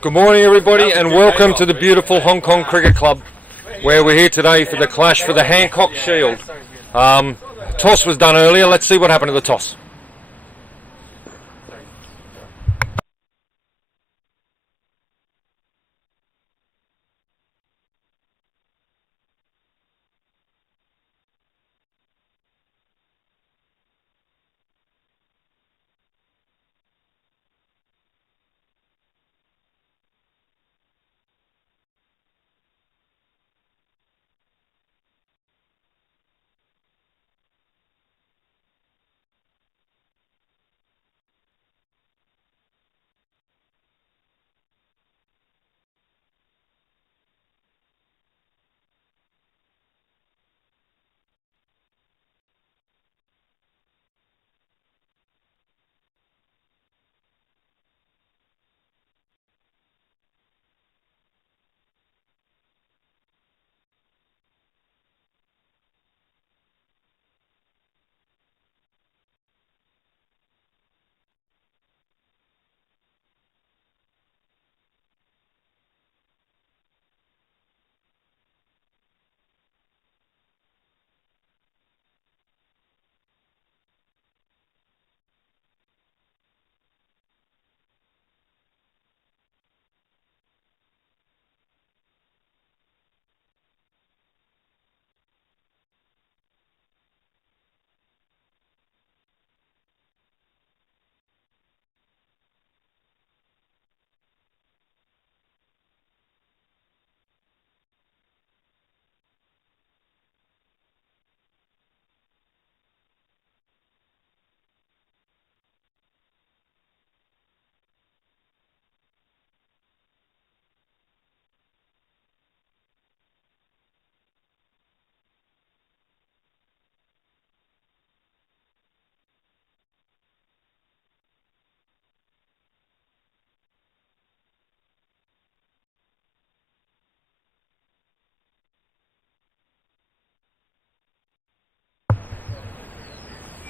Good morning everybody and welcome to the beautiful Hong Kong Cricket Club, where we're here today for the clash for the Hancock Shield. Toss was done earlier. Let's see what happened to the toss.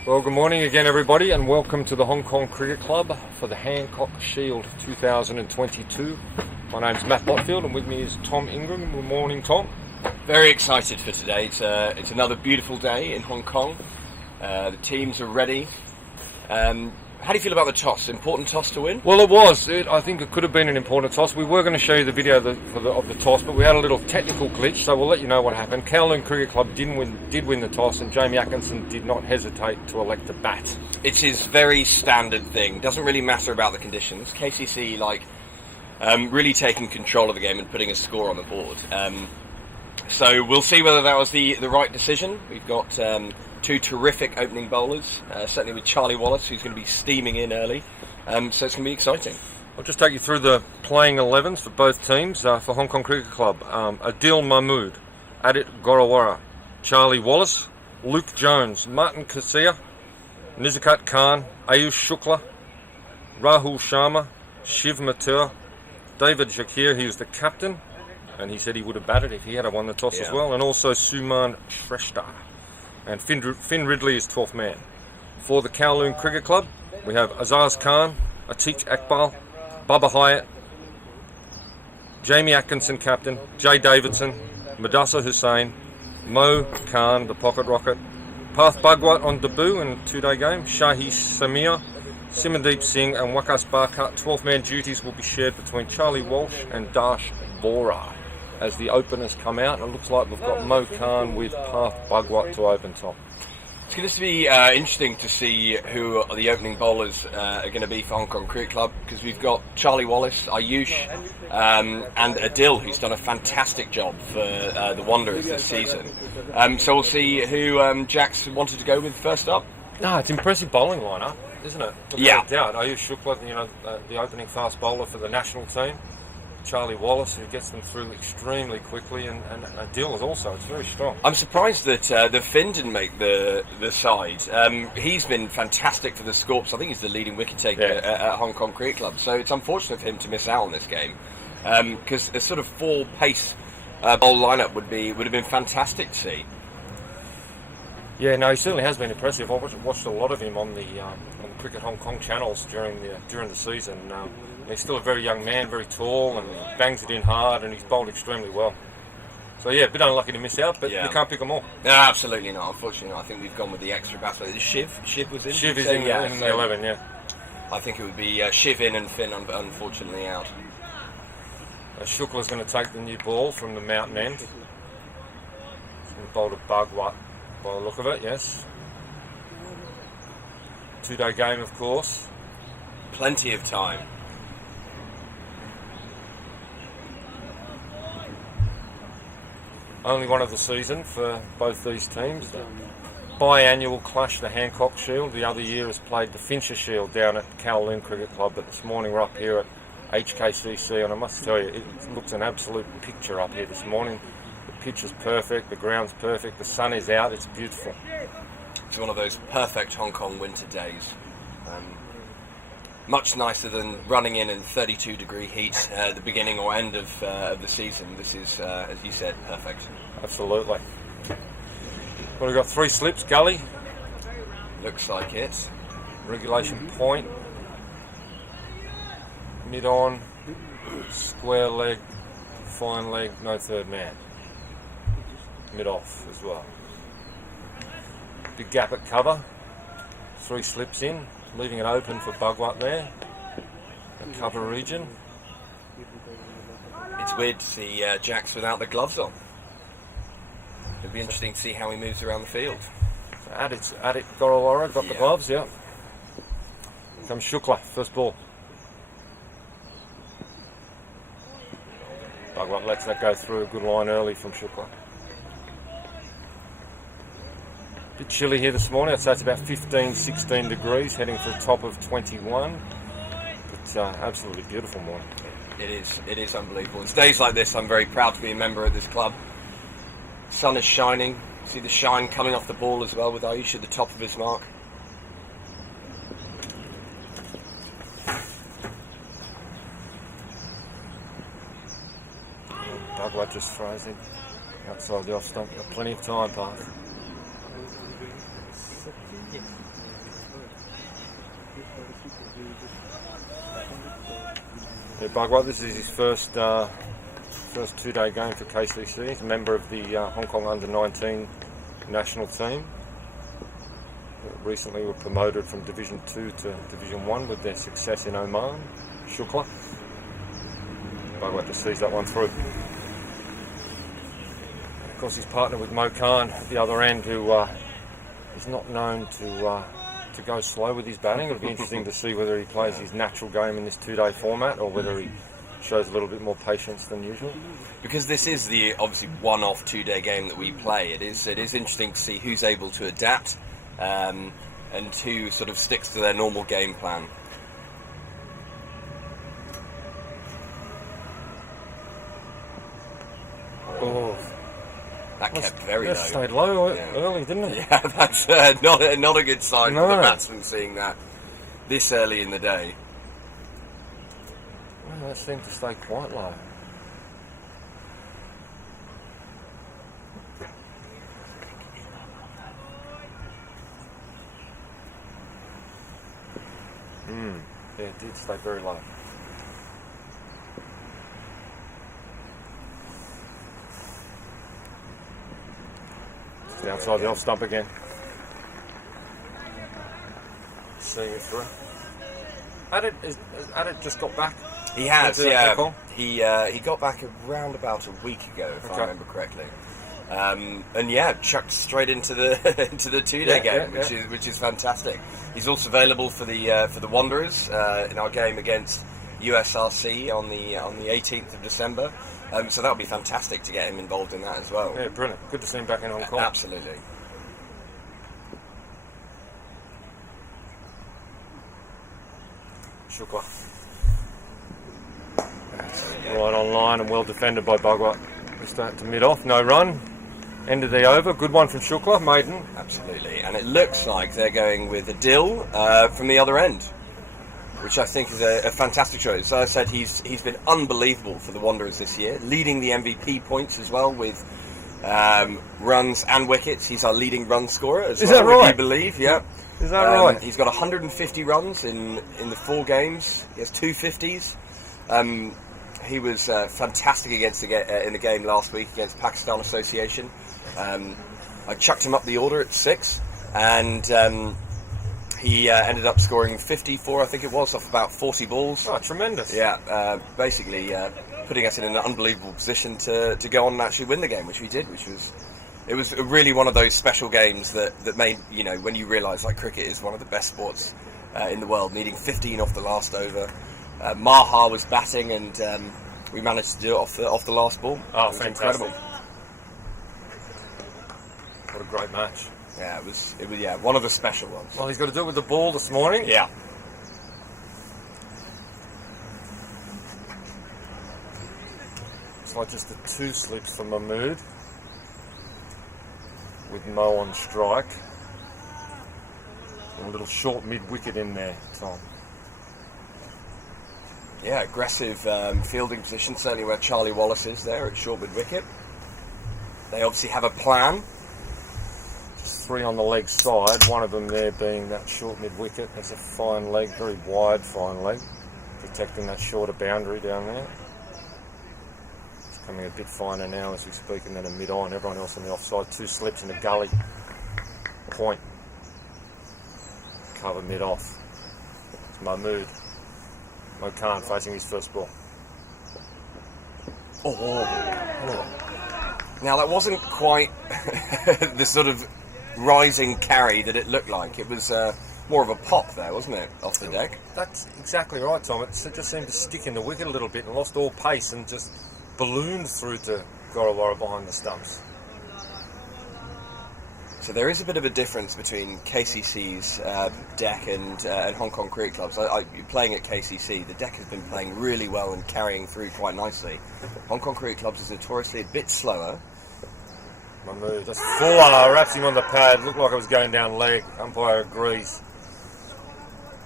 Well, good morning again everybody and welcome to the Hong Kong Cricket Club for the Hancock Shield 2022. My name's Matt Botfield and with me is Tom Ingram. Good morning, Tom. Very excited for today. It's another beautiful day in Hong Kong. The teams are ready. How do you feel about the toss? Important toss to win? Well, it was. I think it could have been an important toss. We were going to show you the video of the toss, but we had a little technical glitch, so we'll let you know what happened. Kowloon Cricket Club did win the toss, and Jamie Atkinson did not hesitate to elect to bat. It's his very standard thing. Doesn't really matter about the conditions. KCC really taking control of the game and putting a score on the board. So we'll see whether that was the right decision. We've got two terrific opening bowlers, certainly with Charlie Wallace, who's going to be steaming in early. So it's going to be exciting. I'll just take you through the playing 11s for both teams. For Hong Kong Cricket Club, Adil Mahmood, Adit Gorawara, Charlie Wallace, Luke Jones, Martin Kasia, Nizakat Khan, Ayush Shukla, Rahul Sharma, Shiv Mathur, David Shakir, he was the captain, and he said he would have batted if he had won the toss as well, and also Suman Shrestha. And Finn Ridley is 12th man. For the Kowloon Cricket Club, we have Azaz Khan, Atiq Akbal, Bubba Hyatt, Jamie Atkinson captain, Jay Davidson, Madassa Hussain, Mo Khan, the pocket rocket, Parth Bhagwat on debut in a two-day game, Shahi Samir, Simandeep Singh and Wakas Barkat. 12th man duties will be shared between Charlie Walsh and Dash Bora as the openers come out. And it looks like we've got Mo Khan with Parth Bhagwat to open top. It's going to be interesting to see who the opening bowlers are going to be for Hong Kong Cricket Club, because we've got Charlie Wallace, Ayush and Adil, who's done a fantastic job for the Wanderers this season. So we'll see who Jack's wanted to go with first up. No, it's an impressive bowling lineup, isn't it? Yeah. Without doubt. Ayush Shukla, the opening fast bowler for the national team. Charlie Wallace, who gets them through extremely quickly, and Adil is also, it's very strong. I'm surprised that the Finn didn't make the side. He's been fantastic for the Scorps. I think he's the leading wicket taker at Hong Kong Cricket Club, so it's unfortunate for him to miss out on this game, because a sort of full pace bowl lineup would have been fantastic to see. Yeah, no, he certainly has been impressive. I watched a lot of him on the Cricket Hong Kong channels during the season. He's still a very young man, very tall, and bangs it in hard, and he's bowled extremely well. So yeah, a bit unlucky to miss out, but you can't pick them all. No, absolutely not. Unfortunately not. I think we've gone with the extra batsman. Shiv was in? Shiv is in the 11, yeah. I think it would be Shiv in and Finn unfortunately out. Shukla's going to take the new ball from the mountain end. He's going to bowl to Bhagwat by the look of it, yes. 2-day game, of course. Plenty of time. Only one of the season for both these teams. The biannual clash, the Hancock Shield. The other year has played the Fincher Shield down at Kowloon Cricket Club, but this morning we're up here at HKCC, and I must tell you, it looks an absolute picture up here this morning. The pitch is perfect, the ground's perfect, the sun is out, it's beautiful. It's one of those perfect Hong Kong winter days. Much nicer than running in 32-degree heat at the beginning or end of the season. This is, as you said, perfect. Absolutely. Well, we've got 3 slips, gully. Looks like it. Regulation point. Mid-on, square leg, fine leg, no third man. Mid-off as well. Big gap at cover. 3 slips in, leaving it open for Bhagwat there. The cover region. It's weird to see Jacks without the gloves on. It'll be interesting to see how he moves around the field. Adit Gorawara got the gloves, yeah. Comes Shukla, first ball. Bhagwat lets that go through, a good line early from Shukla. Bit chilly here this morning, I'd say it's about 15, 16 degrees, heading for the top of 21. But absolutely beautiful morning. It is unbelievable. It's days like this I'm very proud to be a member of this club. Sun is shining, see the shine coming off the ball as well with Ayush at the top of his mark. Bhagwat just throws it outside the off stump, got plenty of time pass. Yeah, Bhagwat, this is his first 2-day game for KCC. He's a member of the Hong Kong Under-19 national team. Recently were promoted from Division 2 to Division 1 with their success in Oman. Shukla. Bhagwat just sees that one through. Of course, he's partnered with Mo Khan at the other end, who is not known to go slow with his batting. It'll be interesting to see whether he plays his natural game in this 2-day format or whether he shows a little bit more patience than usual. Because this is the obviously one-off 2-day game that we play, it is interesting to see who's able to adapt and who sort of sticks to their normal game plan. Oh, that kept very low. That stayed low early, didn't it? Yeah, that's not a good sign for the batsman seeing that this early in the day. Well, that seemed to stay quite low. Yeah, it did stay very low. Outside the off stump again. Seeing it through. Adit just got back. He has, yeah. He got back around about a week ago, if I remember correctly. And yeah, chucked straight into the into the 2-day game, which is fantastic. He's also available for the Wanderers in our game against USRC on the 18th of December. So that would be fantastic to get him involved in that as well. Yeah, brilliant. Good to see him back in Hong Kong. Absolutely. Shukla. Right on line and well defended by Bhagwat. We start to mid-off, no run. End of the over, good one from Shukla, maiden. Absolutely, and it looks like they're going with a Dill from the other end, which I think is a fantastic choice. So I said he's been unbelievable for the Wanderers this year, leading the MVP points as well with runs and wickets. He's our leading run scorer as well, that right? would you believe? Yeah. Is that right? He's got 150 runs in the 4 games. He has 2 50s. He was fantastic in the game last week against Pakistan Association. I chucked him up the order at 6, and he ended up scoring 54, I think it was, off about 40 balls. Oh, tremendous. Yeah, basically putting us in an unbelievable position to go on and actually win the game, which we did, it was really one of those special games that made, when you realise like cricket is one of the best sports in the world, needing 15 off the last over. Maha was batting, and we managed to do it off the last ball. Oh, it was fantastic. incredible. What a great match. Yeah, it was one of the special ones. Well, he's got to do it with the ball this morning. Yeah. It's like just the 2 slips for Mahmood, with Mo on strike. And a little short mid-wicket in there, Tom. Yeah, aggressive fielding position, certainly where Charlie Wallace is there at short mid-wicket. They obviously have a plan. Just 3 on the leg side, one of them there being that short mid-wicket. That's a fine leg, very wide fine leg, protecting that shorter boundary down there. It's coming a bit finer now as we speak, and then a mid-on. Everyone else on the offside, 2 slips in a gully. Point. Cover mid-off. It's Mahmood. Mo Khan facing his first ball. Oh. Now that wasn't quite the sort of rising carry that it looked like. It was more of a pop there, wasn't it, off the deck? That's exactly right, Tom. It just seemed to stick in the wicket a little bit and lost all pace and just ballooned through to Gorowarra behind the stumps. So there is a bit of a difference between KCC's deck and Hong Kong Cricket Club's. Playing at KCC, the deck has been playing really well and carrying through quite nicely. Hong Kong Cricket Club's is notoriously a bit slower. Mahmood, that's 4, wraps him on the pad. Looked like it was going down leg. Umpire agrees.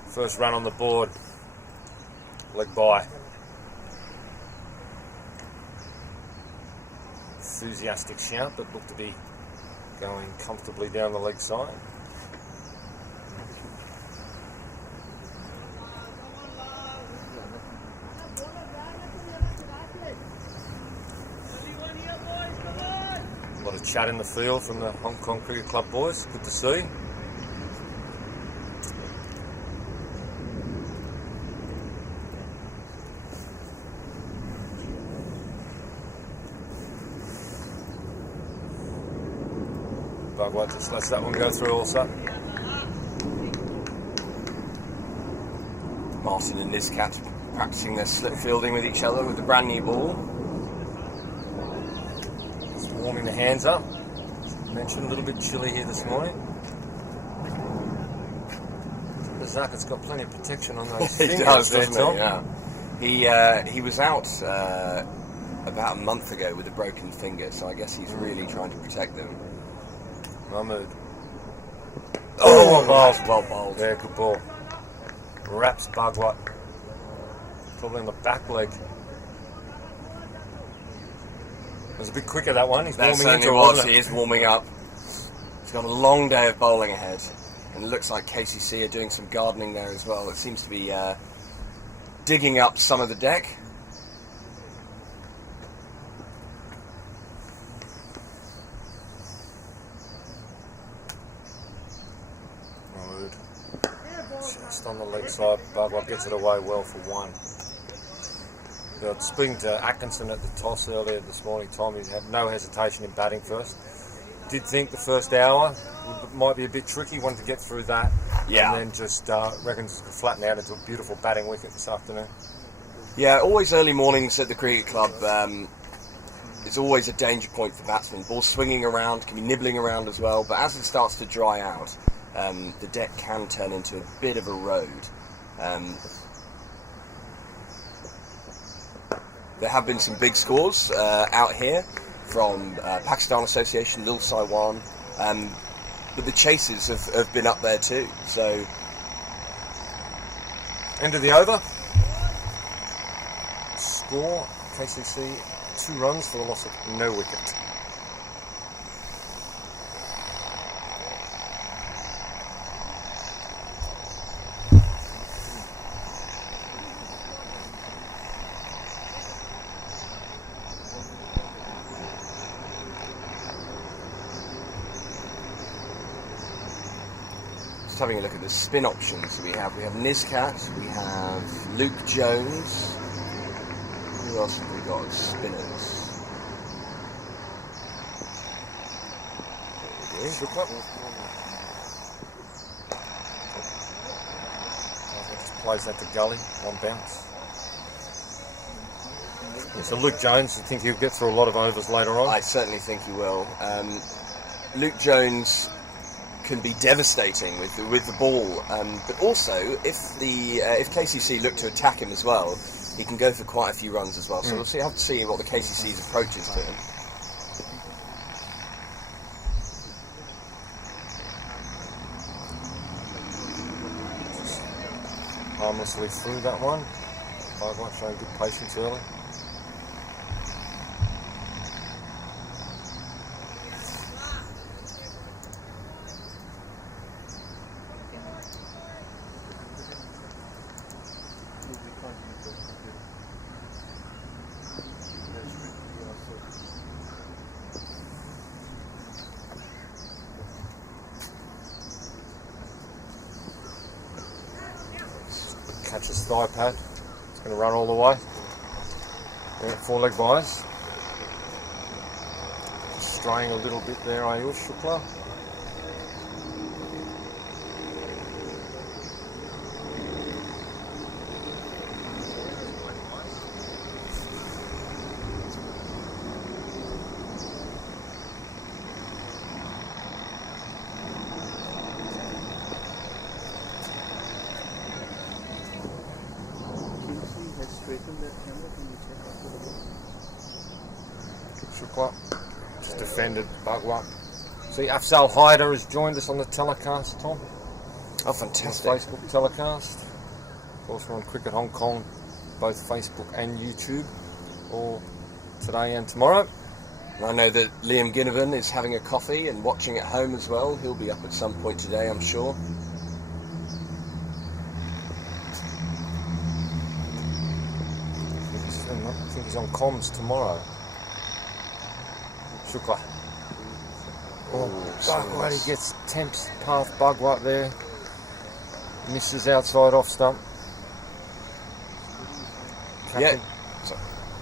First run on the board. Leg by. Enthusiastic shout, but looked to be going comfortably down the leg side. A lot of chat in the field from the Hong Kong Cricket Club boys. Good to see. Bugwell just lets that one go through also. Martin and Nizkat practicing their slip fielding with each other with the brand new ball. Just warming the hands up. As I mentioned, a little bit chilly here this morning. Bazaka's got plenty of protection on those fingers. He does, there, doesn't Tom. he? Yeah. He was out about a month ago with a broken finger, so I guess he's really trying to protect them. Mahmood. Oh, well bowled. Yeah, good ball. Wraps Bugwat. Probably on the back leg. It was a bit quicker, that one. He's That warming into certainly it, was. wasn't He it? is warming up. He's got a long day of bowling ahead. And it looks like KCC are doing some gardening there as well. It seems to be digging up some of the deck. Mahmood. Just on the leg side. Bugwat gets it away well for 1. Speaking to Atkinson at the toss earlier this morning, Tom, he had no hesitation in batting first. Did think the first hour might be a bit tricky, wanted to get through that. Yeah. And then just reckons to flatten out into a beautiful batting wicket this afternoon. Yeah, always early mornings at the cricket club. It's always a danger point for batsmen. Ball swinging around, can be nibbling around as well. But as it starts to dry out, the deck can turn into a bit of a road. There have been some big scores out here from Pakistan Association, Lil Saiwan, but the chases have been up there too. So, end of the over. Score, KCC 2 runs for the loss of no wicket. having a look at the spin options we have. We have Nizkat, we have Luke Jones. Who else have we got as spinners? Just plays that to gully, one bounce. Yeah, so Luke Jones, I think he'll get through a lot of overs later on. I certainly think he will. Luke Jones can be devastating with the ball, but also if KCC look to attack him as well, he can go for quite a few runs as well. So we'll have to see what the KCC's approach is to him. Harmlessly through that one. Bogwart showing good patience early. Catches thigh pad. It's going to run all the way. Yeah, 4-leg buys. Straying a little bit there, Ayush Shukla. Just defended Bugwap. See, Afzal Haider has joined us on the telecast, Tom. Oh, fantastic. Facebook telecast. Of course, we're on Cricket Hong Kong, both Facebook and YouTube, or today and tomorrow. And I know that Liam Ginnivan is having a coffee and watching at home as well. He'll be up at some point today, I'm sure. I think he's on comms tomorrow. Shukla. Bugwat, he gets temps path Bugwat there. Misses outside off stump.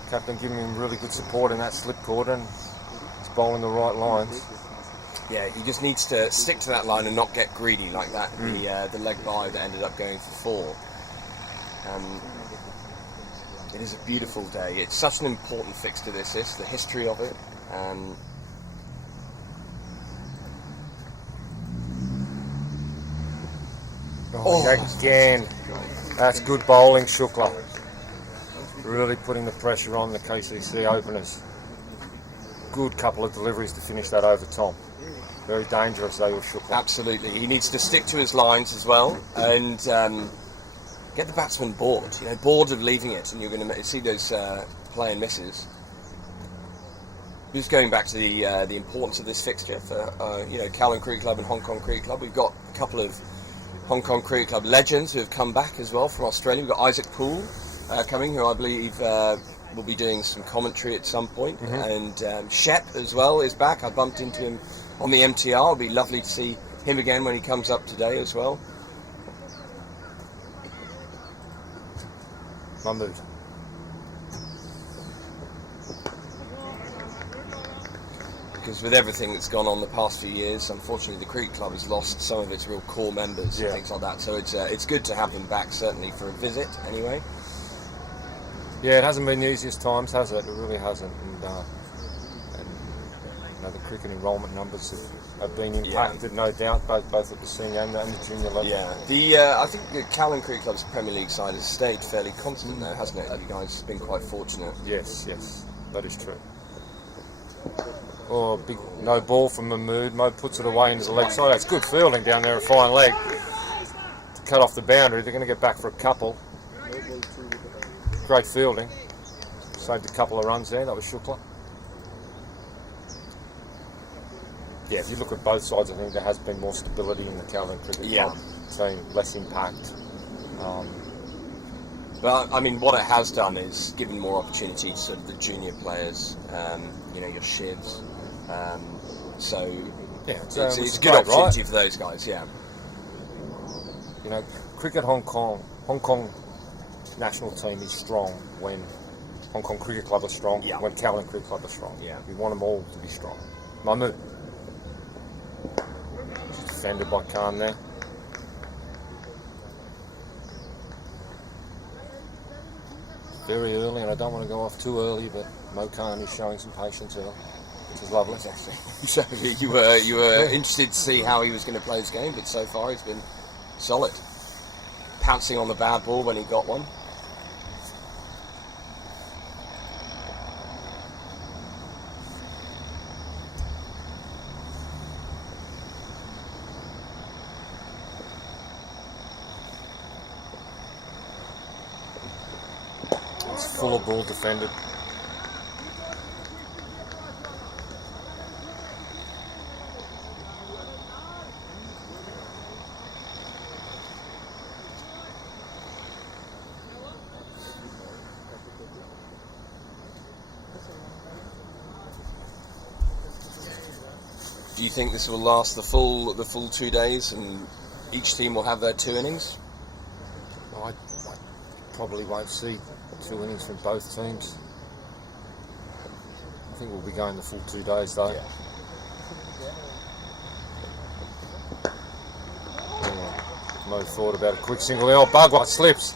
Captain giving him really good support in that slip cord, and he's bowling the right lines. Yeah, he just needs to stick to that line and not get greedy like that. The leg by that ended up going for 4. It is a beautiful day. It's such an important fixture, this is, the history of it. Again, that's good bowling, Shukla. Really putting the pressure on the KCC openers. Good couple of deliveries to finish that over, Tom. Very dangerous, they were Shukla. Absolutely. He needs to stick to his lines as well and get the batsman bored. Bored of leaving it, and you're going to see those play and misses. Just going back to the importance of this fixture for Kowloon Cricket Club and Hong Kong Cricket Club. We've got a couple of Hong Kong Cricket Club legends who have come back as well from Australia. We've got Isaac Poole coming, who I believe will be doing some commentary at some point. And Shep as well is back. I bumped into him on the MTR. It'll be lovely to see him again when he comes up today as well. Mahmood. Because with everything that's gone on the past few years, unfortunately the cricket club has lost some of its real core members and things like that. So it's good to have them back, certainly for a visit anyway. Yeah, it hasn't been the easiest times, has it? It really hasn't. And the cricket enrolment numbers have been impacted, no doubt, both at the senior and the junior level. Yeah, I think the Kowloon Cricket Club's Premier League side has stayed fairly constant though, hasn't it? You guys have been quite fortunate. Yes, that is true. Oh, big no ball from Mahmood. Mo puts it away into the leg side. It's good fielding down there, a fine leg. To cut off the boundary, they're going to get back for a couple. Great fielding. Saved a couple of runs there. That was Shukla. Yeah, if you look at both sides, I think there has been more stability in the Kowloon Cricket Club. So less impact. Well, I mean, what it has done is given more opportunity to sort of the junior players, your Shivs. It's a good opportunity for those guys, You know, cricket Hong Kong national team is strong when Hong Kong Cricket Club are strong, Yeah. when Kowloon Cricket Club are strong. Yeah. We want them all to be strong. Mahmood. Just defended by Khan there. Very early, and I don't want to go off too early, but Mo Khan is showing some patience early, which is lovely. Exactly. You were interested to see how he was going to play his game, but so far he's been solid. Pouncing on the bad ball when he got one. It's full of ball defended. Do you think this will last the full 2 days, and each team will have their 2 innings? I probably won't see 2 innings from both teams. I think we'll be going the full 2 days though. Yeah. Mo thought about a quick single. Oh, Bagua slips.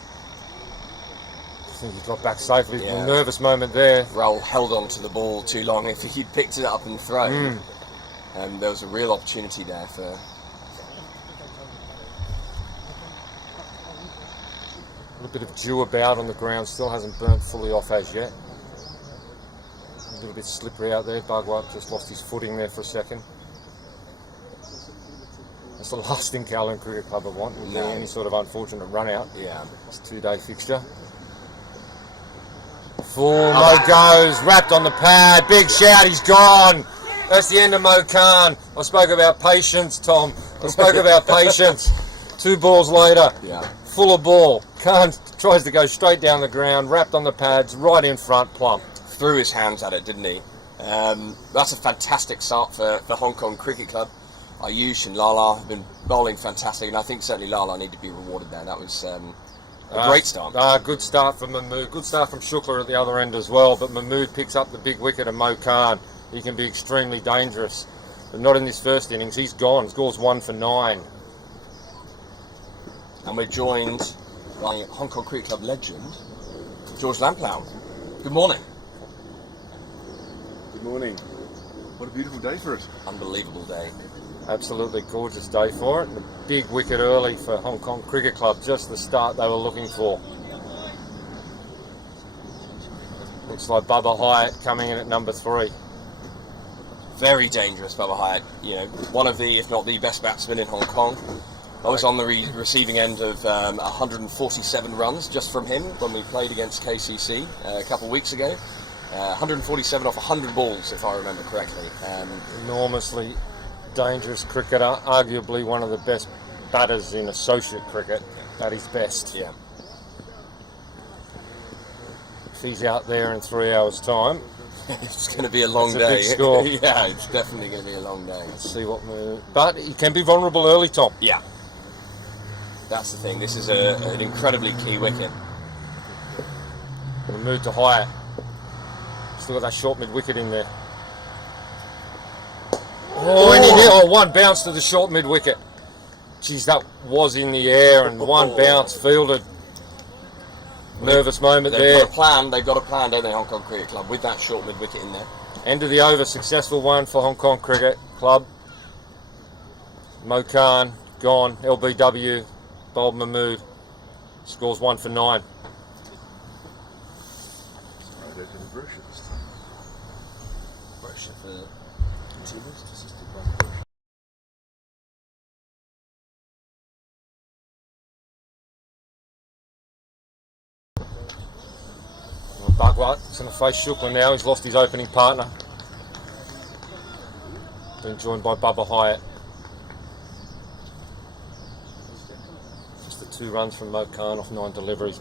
I think he got back safely. Yeah. A nervous moment there. Raul held on to the ball too long. If he'd picked it up and thrown, there was a real opportunity there for... A little bit of dew about on the ground. Still hasn't burnt fully off as yet. A little bit slippery out there. Bagua just lost his footing there for a second. That's the last thing Kowloon Cricket Club would want. Would be any sort of unfortunate run out. Yeah. It's a 2-day fixture. Full Mo goes, wrapped on the pad, big shout, he's gone. That's the end of Mo Khan. I spoke about patience, Tom. I spoke about patience. 2 balls later, full of ball. Khan tries to go straight down the ground, wrapped on the pads, right in front, plump. Threw his hands at it, didn't he? That's a fantastic start for Hong Kong Cricket Club. Ayush and Lala have been bowling fantastic, and I think certainly Lala need to be rewarded there. That was a great start. Good start from Mahmood. Good start from Shukla at the other end as well, but Mahmood picks up the big wicket of Mo Khan. He can be extremely dangerous, but not in this first innings. He's gone. Scores 1 for 9. And we're joined by Hong Kong Cricket Club legend, George Lamplough. Good morning. Good morning. What a beautiful day for us. Unbelievable day. Absolutely gorgeous day for it. And a big wicket early for Hong Kong Cricket Club, just the start they were looking for. Looks like Bubba Hyatt coming in at number 3. Very dangerous, Bubba Hyatt. You know, one of the, if not the best batsmen in Hong Kong. I was on the receiving end of 147 runs just from him when we played against KCC a couple of weeks ago. 147 off 100 balls, if I remember correctly. Enormously dangerous cricketer, arguably one of the best batters in associate cricket at his best. Yeah. If he's out there in 3 hours' time, it's going to be a long day. A big score. Yeah, it's definitely going to be a long day. Let's see what move. But he can be vulnerable early, Tom. Yeah. That's the thing. This is an incredibly key wicket. We'll move to Hyatt. Still got that short mid wicket in there. Oh, and he hit one bounce to the short mid wicket. Geez, that was in the air and one bounce fielded. Nervous moment there. They've got a plan, don't they, Hong Kong Cricket Club, with that short mid wicket in there. End of the over, successful one for Hong Kong Cricket Club. Mo Khan gone. LBW, bowled Mahmood. Scores 1 for 9. Pressure for consumers, assisted by Bagwat's going to face Shukla now. He's lost his opening partner. Been joined by Bubba Hyatt. Just the 2 runs from Mo Khan off 9 deliveries.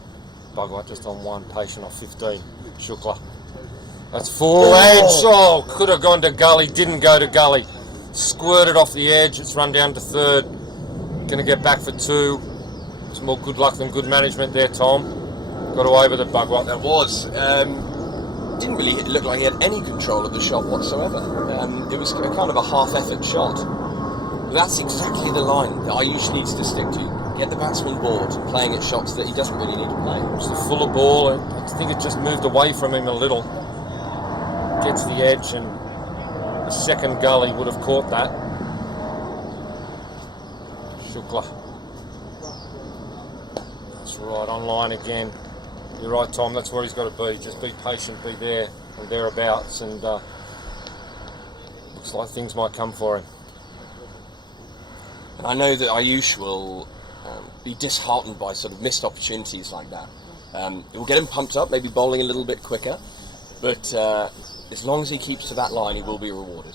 Bagwat just on 1, patient off 15. Shukla. That's full edge. Oh, could have gone to gully, didn't go to gully. Squirted off the edge. It's run down to 3rd. Going to get back for 2. It's more good luck than good management there, Tom. Got away with it, Bugwell. There was. Didn't really look like he had any control of the shot whatsoever. It was a kind of a half-effort shot. That's exactly the line that Ayush needs to stick to. Get the batsman bored, playing at shots that he doesn't really need to play. It's a fuller ball. I think it just moved away from him a little. Gets the edge, and the second gully would have caught that. Shukla. That's right, on line again. You're right, Tom, that's where he's got to be. Just be patient, be there and thereabouts, and looks like things might come for him. I know that Ayush will be disheartened by sort of missed opportunities like that. It will get him pumped up, maybe bowling a little bit quicker, but as long as he keeps to that line, he will be rewarded.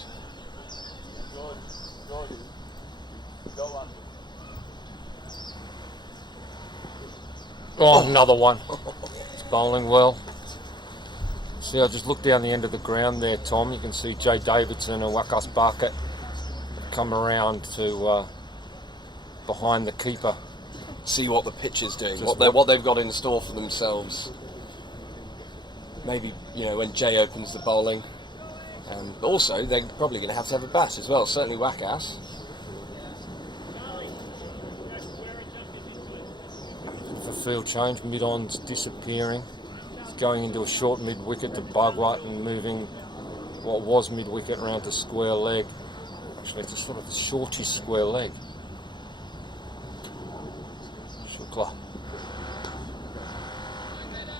Oh, another one. It's bowling well. See, I just looked down the end of the ground there, Tom. You can see Jay Davidson and Wakas Barkett come around to behind the keeper. See what the pitch is doing, what they've got in store for themselves. Maybe, when Jay opens the bowling. But also, they're probably going to have a bat as well, certainly Wakas. For field change, mid-on's disappearing. He's going into a short mid-wicket to Bugwat and moving what was mid-wicket around to square leg. Actually, it's a sort of a shortish square leg. Shukla.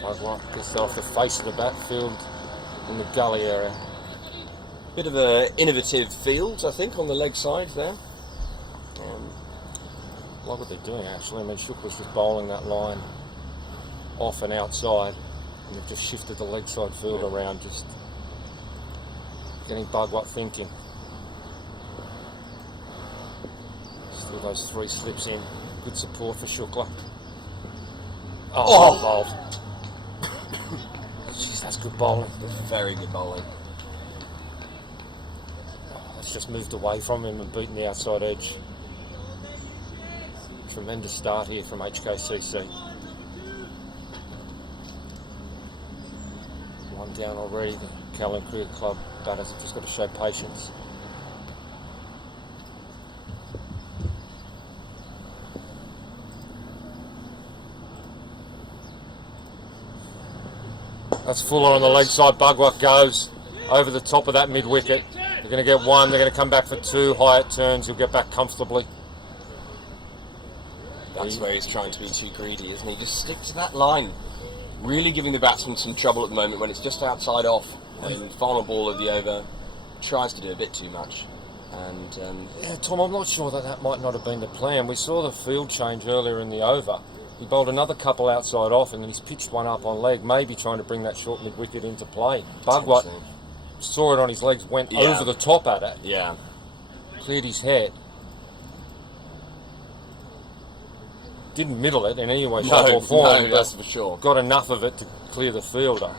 Bugwat gets off the face of the backfield in the gully area. Bit of an innovative field, I think, on the leg side there. Like what they're doing, actually. I mean, Shukla's just bowling that line off and outside, and they've just shifted the leg side field around, just getting Bugwat thinking. Still those three slips in. Good support for Shukla. Oh, bowled. Jeez, that's good bowling. Very good bowling. It's just moved away from him and beaten the outside edge. Tremendous start here from HKCC. One down already. The Callan Cricket Club batters have just got to show patience. That's Fuller on the leg side. Bugwat goes over the top of that mid-wicket. They're going to get one. They're going to come back for two. Hyatt turns. He'll get back comfortably. That's where he's trying to be too greedy, isn't he? Just stick to that line. Really giving the batsman some trouble at the moment when it's just outside off. And final ball of the over tries to do a bit too much. And yeah, Tom, I'm not sure that might not have been the plan. We saw the field change earlier in the over. He bowled another couple outside off, and then he's pitched one up on leg, maybe trying to bring that short mid-wicket into play. Bugwat saw it on his legs, went over the top at it. Yeah. Cleared his head. Didn't middle it in any way, shape or form. No, that's for sure. Got enough of it to clear the fielder.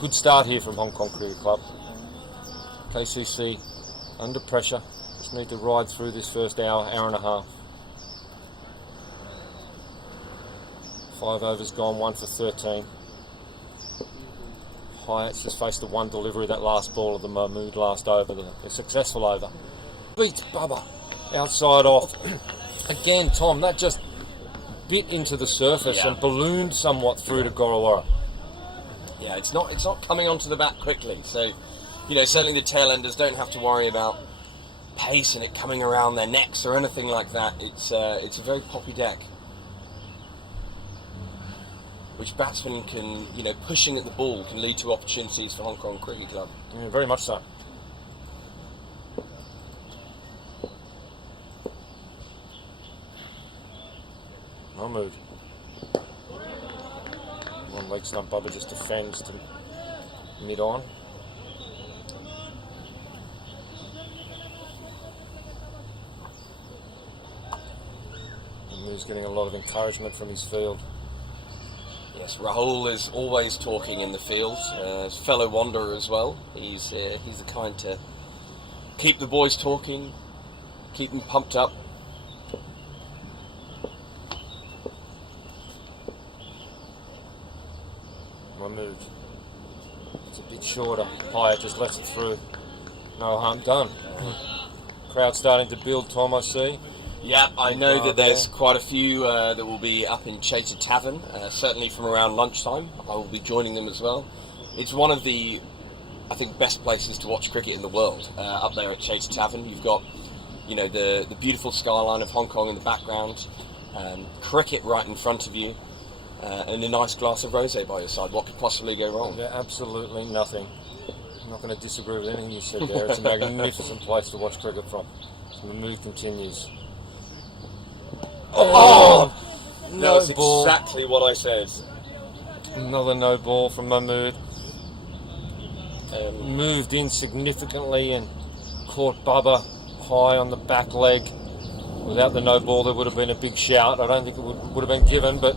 Good start here from Hong Kong Cricket Club. KCC under pressure. Just need to ride through this first hour and a half. 5 overs gone, 1 for 13. Hyatt's just faced the one delivery, that last ball of the Mahmood last over, the successful over. Beats Bubba. Outside off. Again, Tom, that just bit into the surface and ballooned somewhat through to Gorawara. Yeah, it's not coming onto the bat quickly. So, certainly the tail enders don't have to worry about pace and it coming around their necks or anything like that. It's a very poppy deck, which batsmen can, pushing at the ball can lead to opportunities for Hong Kong Cricket Club. Yeah, very much so. Mahmood. One leg stump, Bubba just defends to mid-on. Mahmood's getting a lot of encouragement from his field. Yes, Rahul is always talking in the field. His fellow wanderer as well. He's the kind to keep the boys talking, keep them pumped up. Mahmood. It's a bit shorter. Hyatt just lets it through. No harm done. Crowd starting to build, Tom, I see. Yeah, I know that there's quite a few that will be up in CHK Tavern, certainly from around lunchtime. I will be joining them as well. It's one of the, I think, best places to watch cricket in the world, up there at CHK Tavern. You've got, you know, the beautiful skyline of Hong Kong in the background, cricket right in front of you, and a nice glass of rosé by your side. What could possibly go wrong? Yeah, absolutely nothing. I'm not going to disagree with anything you said there. It's a magnificent place to watch cricket from. So the move continues. No That's ball. exactly what I said. Another no ball from Mahmood. Moved in significantly and caught Bubba high on the back leg. Without the no ball, there would have been a big shout. I don't think it would have been given, but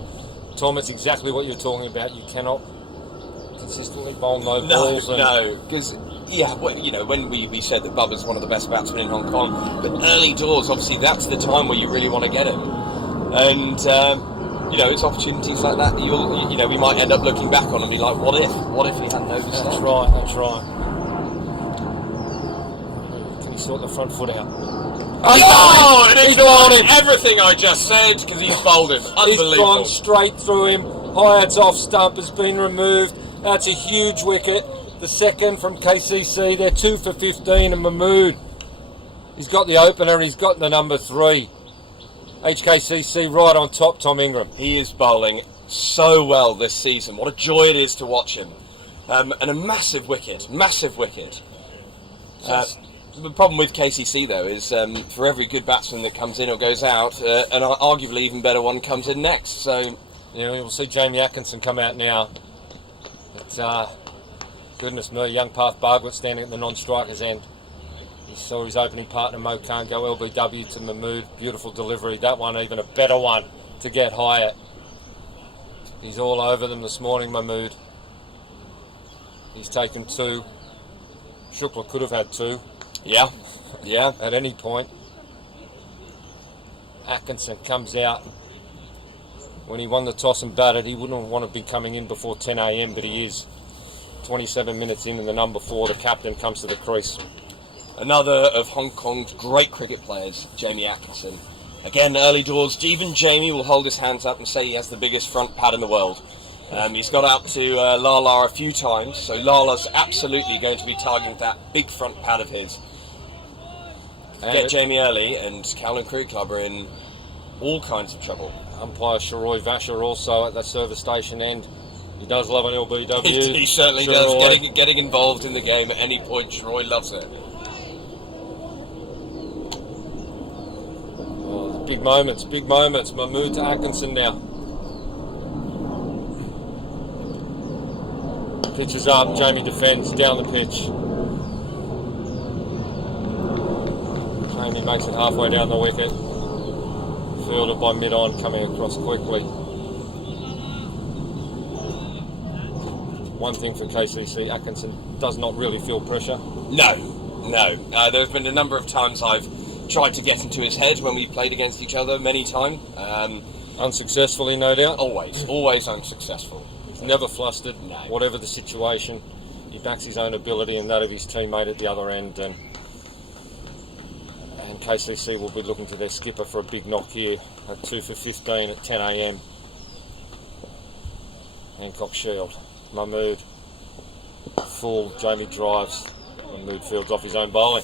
Tom, it's exactly what you're talking about. You cannot consistently bowl no balls. No, because you know, when we said that Bubba's one of the best batsmen in Hong Kong, but early doors, obviously, that's the time where you really want to get him, and you know, it's opportunities like that we might end up looking back on and be like, what if he hadn't overstepped? That's right. Can he sort the front foot out? Oh, and ignored everything I just said because he's bowled him. Unbelievable. He's gone straight through him. Hyatt's off stump has been removed. That's a huge wicket. The second from KCC. They're 2 for 15, and Mahmood, he's got the opener and he's got the number 3. HKCC right on top, Tom Ingram. He is bowling so well this season. What a joy it is to watch him. And a massive wicket. The problem with KCC, though, is for every good batsman that comes in or goes out, an arguably even better one comes in next. So, yeah, we'll see Jamie Atkinson come out now. But, goodness me, young Path Bargwit standing at the non-striker's end. He saw his opening partner Mo Khan go LBW to Mahmood. Beautiful delivery. That one even a better one to get Hyatt. He's all over them this morning, Mahmood. He's taken 2. Shukla could have had 2. yeah. At any point. Atkinson comes out. When he won the toss and batted, he wouldn't want to be coming in before 10 a.m, but he is. 27 minutes in, and the number 4, the captain, comes to the crease. Another of Hong Kong's great cricket players, Jamie Atkinson. Again, early doors, even Jamie will hold his hands up and say he has the biggest front pad in the world. He's got out to Lala a few times, so Lala's absolutely going to be targeting that big front pad of his. Get Jamie early, and Kowloon Cricket Club are in all kinds of trouble. Umpire Sharoy Vasher also at the service station end. He does love an LBW. He certainly does. Getting involved in the game at any point, Sharoy loves it. Oh, big moments. Mahmood to Atkinson now. Pitch is up. Jamie defends down the pitch. Jamie makes it halfway down the wicket. Fielded by mid-on, coming across quickly. One thing for KCC, Atkinson does not really feel pressure. No. There have been a number of times I've tried to get into his head when we played against each other, many times. Unsuccessfully, no doubt. Always unsuccessful. He's never flustered, No. Whatever the situation. He backs his own ability and that of his teammate at the other end. And KCC will be looking to their skipper for a big knock here at 2 for 15 at 10 a.m. Hancock Shield. Mahmood. Full. Jamie drives. Mahmood fields off his own bowling.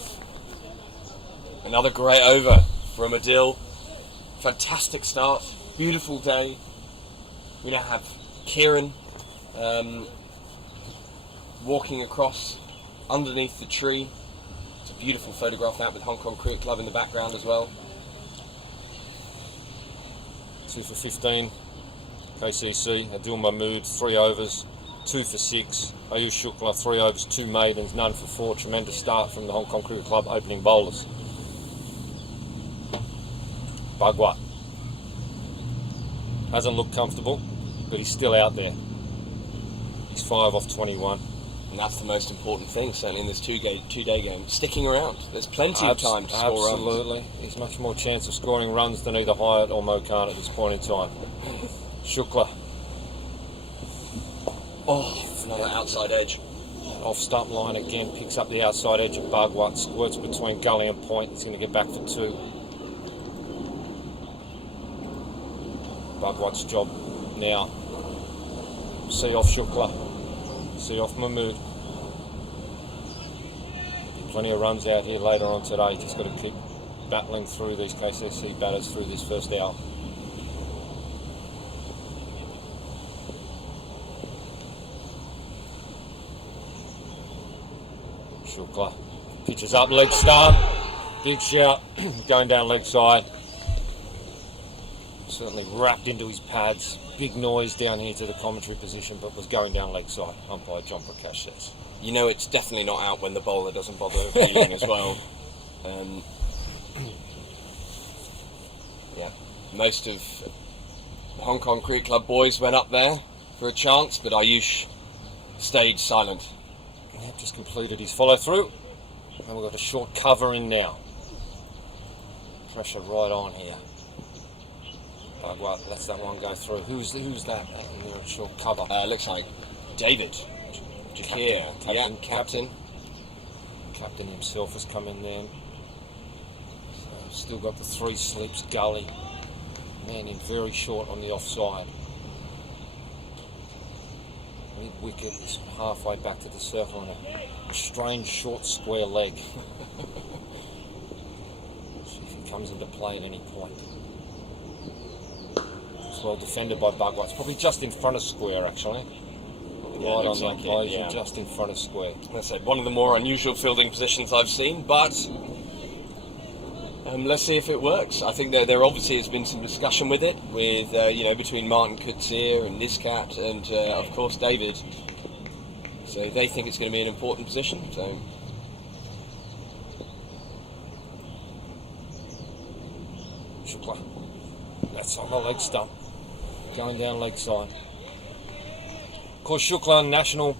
Another great over from Adil. Fantastic start. Beautiful day. We now have Kieran walking across underneath the tree. It's a beautiful photograph that with Hong Kong Cricket Club in the background as well. 2 for 15. KCC. Adil Mahmood. 3 overs. 2 for 6. Ayush Shukla. 3 overs. 2 maidens. None for 4. Tremendous start from the Hong Kong Cricket Club opening bowlers. Bagwa. Hasn't looked comfortable, but he's still out there. He's 5 off 21. And that's the most important thing, certainly in this two-day game. Sticking around. There's plenty of time to score runs. Absolutely. He's much more chance of scoring runs than either Hyatt or Mo Khan at this point in time. Shukla. Oh, another outside edge. Off stump line again, picks up the outside edge of Bugwat, squirts between gully and point. He's going to get back for 2. Bugwat's job now. See off Shukla, see off Mahmood. Plenty of runs out here later on today. Just got to keep battling through these KCC batters through this first hour. Shukla pitches up, leg stump, big shout, going down leg side. Certainly wrapped into his pads. Big noise down here to the commentary position, but was going down leg side. Umpire John Prakash says. You know it's definitely not out when the bowler doesn't bother appealing as well. Yeah, most of the Hong Kong Cricket Club boys went up there for a chance, but Ayush stayed silent. Yep, just completed his follow through, and we've got a short cover in now. Pressure right on here. Bugwat lets that one go through. Who's that in there? A short cover. Looks like David. Jakir, captain. Captain himself has come in there. So still got the 3 slips, gully. Man in very short on the offside. Mid wicket is halfway back to the circle on a strange short square leg. See if he comes into play at any point. It's well defended by Bugwat. It's probably just in front of square actually. Right on the enclosure, just in front of square. As I said, one of the more unusual fielding positions I've seen, but let's see if it works. I think there obviously has been some discussion with it, with between Martin Kutzir and Niskat and of course David. So they think it's going to be an important position. So Shukla, that's on the leg stump, going down leg side. Of course, Shukla, national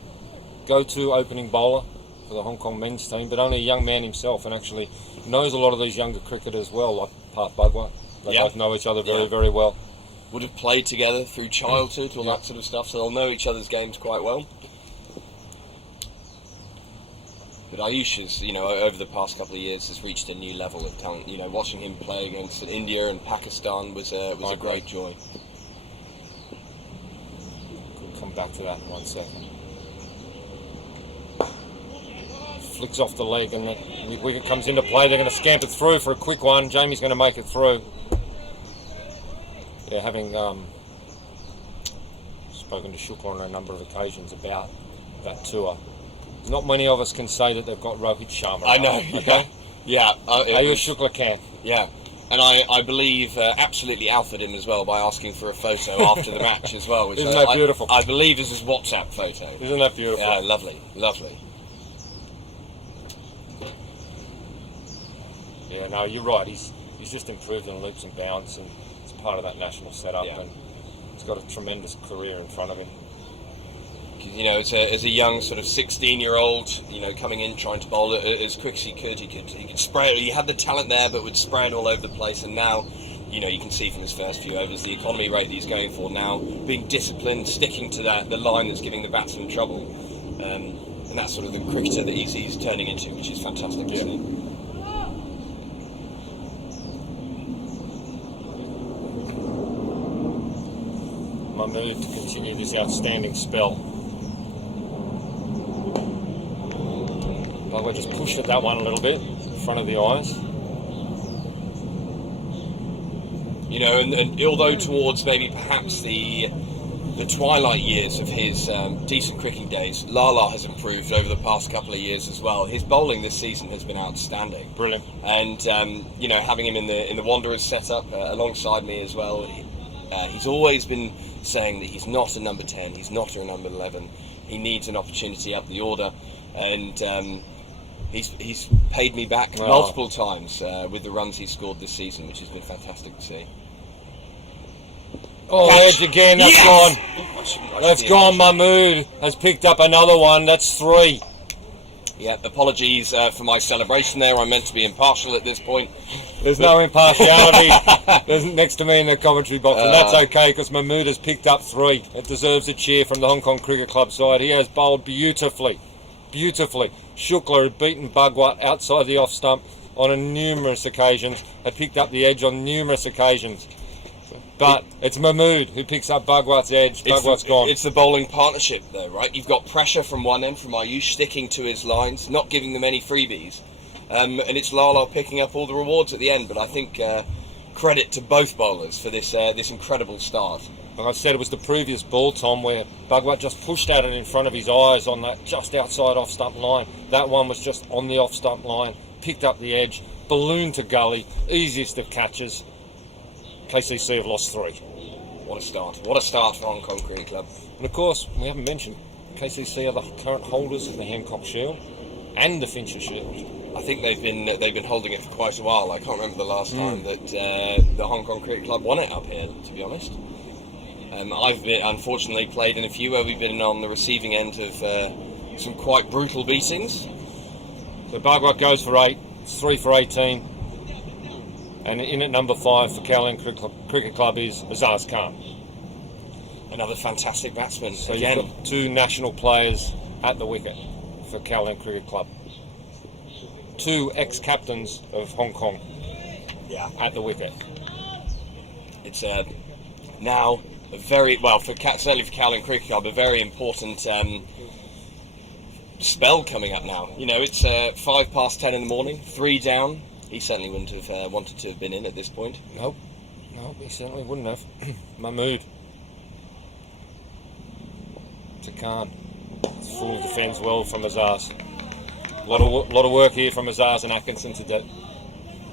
go-to opening bowler for the Hong Kong men's team, but only a young man himself, and actually knows a lot of these younger cricketers well, like Parth Bugwat. They both know each other very, very well. Would have played together through childhood, all that sort of stuff, so they'll know each other's games quite well. But Ayush has, over the past couple of years, has reached a new level of talent. Watching him play against India and Pakistan was a great joy. Come back to that in 1 second. Flicks off the leg and the wicket comes into play. They're going to scamper through for a quick one. Jamie's going to make it through. Yeah, having spoken to Shukla on a number of occasions about that tour, not many of us can say that they've got Rohit Sharma. I know. Okay? Yeah. Ayush Shukla can. Yeah. And I believe absolutely alphaed him as well by asking for a photo after the match as well. Which Isn't that beautiful? I believe is his WhatsApp photo. Isn't that beautiful? Yeah, lovely. Yeah, no, you're right. He's just improved in leaps and bounds, and it's part of that national setup, and he's got a tremendous career in front of him. As a young sort of 16-year-old, coming in trying to bowl it as quick as he could spray it. He had the talent there, but would spray it all over the place. And now, you can see from his first few overs the economy rate that he's going for now, being disciplined, sticking to the line that's giving the batsman trouble, and that's sort of the cricketer that he's turning into, which is fantastic to see. Mahmood to continue this outstanding spell. Bugwat just pushed at that one a little bit in front of the eyes. And although towards maybe perhaps the twilight years of his decent cricketing days, Lala has improved over the past couple of years as well. His bowling this season has been outstanding. Brilliant. And having him in the Wanderers setup alongside me as well, he's always been saying that he's not a number 10, he's not a number 11. He needs an opportunity up the order, and he's paid me back multiple times with the runs he's scored this season, which has been fantastic to see. Oh, edge again, that's gone. That's gone. Mahmood has picked up another one. That's 3. Yeah, apologies for my celebration there. I'm meant to be impartial at this point. There's no impartiality. There's next to me in the commentary box, and that's okay because Mahmood has picked up 3. It deserves a cheer from the Hong Kong Cricket Club side. He has bowled beautifully. Shukla had beaten Bhagwat outside the off stump on numerous occasions, had picked up the edge on numerous occasions. But it's Mahmood who picks up Bhagwat's edge. Bhagwat's gone. It's the bowling partnership though, right? You've got pressure from one end, from Ayush sticking to his lines, not giving them any freebies. And it's Lala picking up all the rewards at the end. But I think credit to both bowlers for this incredible start. Like I said, it was the previous ball, Tom, where Bhagwat just pushed at it in front of his eyes on that just outside off-stump line. That one was just on the off-stump line, picked up the edge, ballooned to gully, easiest of catches. KCC have lost 3. What a start. What a start for Hong Kong Cricket Club. And of course, we haven't mentioned, KCC are the current holders of the Hancock Shield and the Fincher Shield. I think they've been holding it for quite a while. I can't remember the last time that the Hong Kong Cricket Club won it up here, to be honest. I've unfortunately played in a few where we've been on the receiving end of some quite brutal beatings. So Bhagwat goes for 8, 3 for 18. And in at number 5 for Kowloon Cricket Club is Azaz Khan. Another fantastic batsman. So again, you've got 2 national players at the wicket for Kowloon Cricket Club. 2 ex-captains of Hong Kong at the wicket. It's now a very, well, certainly for Kowloon Cricket Club, a very important spell coming up now. You know, it's 5 past 10 in the morning, 3 down. He certainly wouldn't have wanted to have been in at this point. Nope, he certainly wouldn't have. Mahmood to Khan. Full defends well from Azaz. A lot of work here from Azaz and Atkinson today.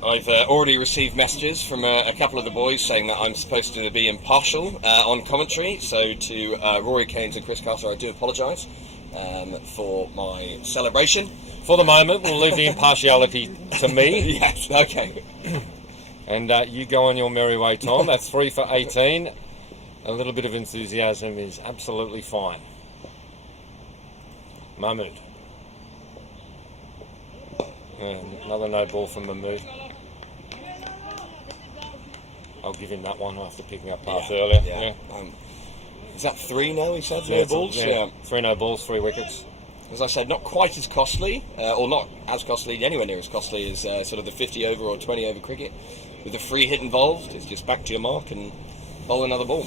I've already received messages from a couple of the boys saying that I'm supposed to be impartial on commentary. So to Rory Keynes and Chris Carter, I do apologise for my celebration. For the moment, we'll leave the impartiality to me. Yes, okay. And you go on your merry way, Tom. That's 3 for 18. A little bit of enthusiasm is absolutely fine. Mahmood. Another no ball from Mahmood. I'll give him that one after picking up path earlier. Yeah. Is that 3 now, he said? No balls? Yeah. 3 no balls, 3 wickets. As I said, not quite as costly, or not as costly, anywhere near as costly as sort of the 50 over or 20 over cricket. With a free hit involved, it's just back to your mark and bowl another ball.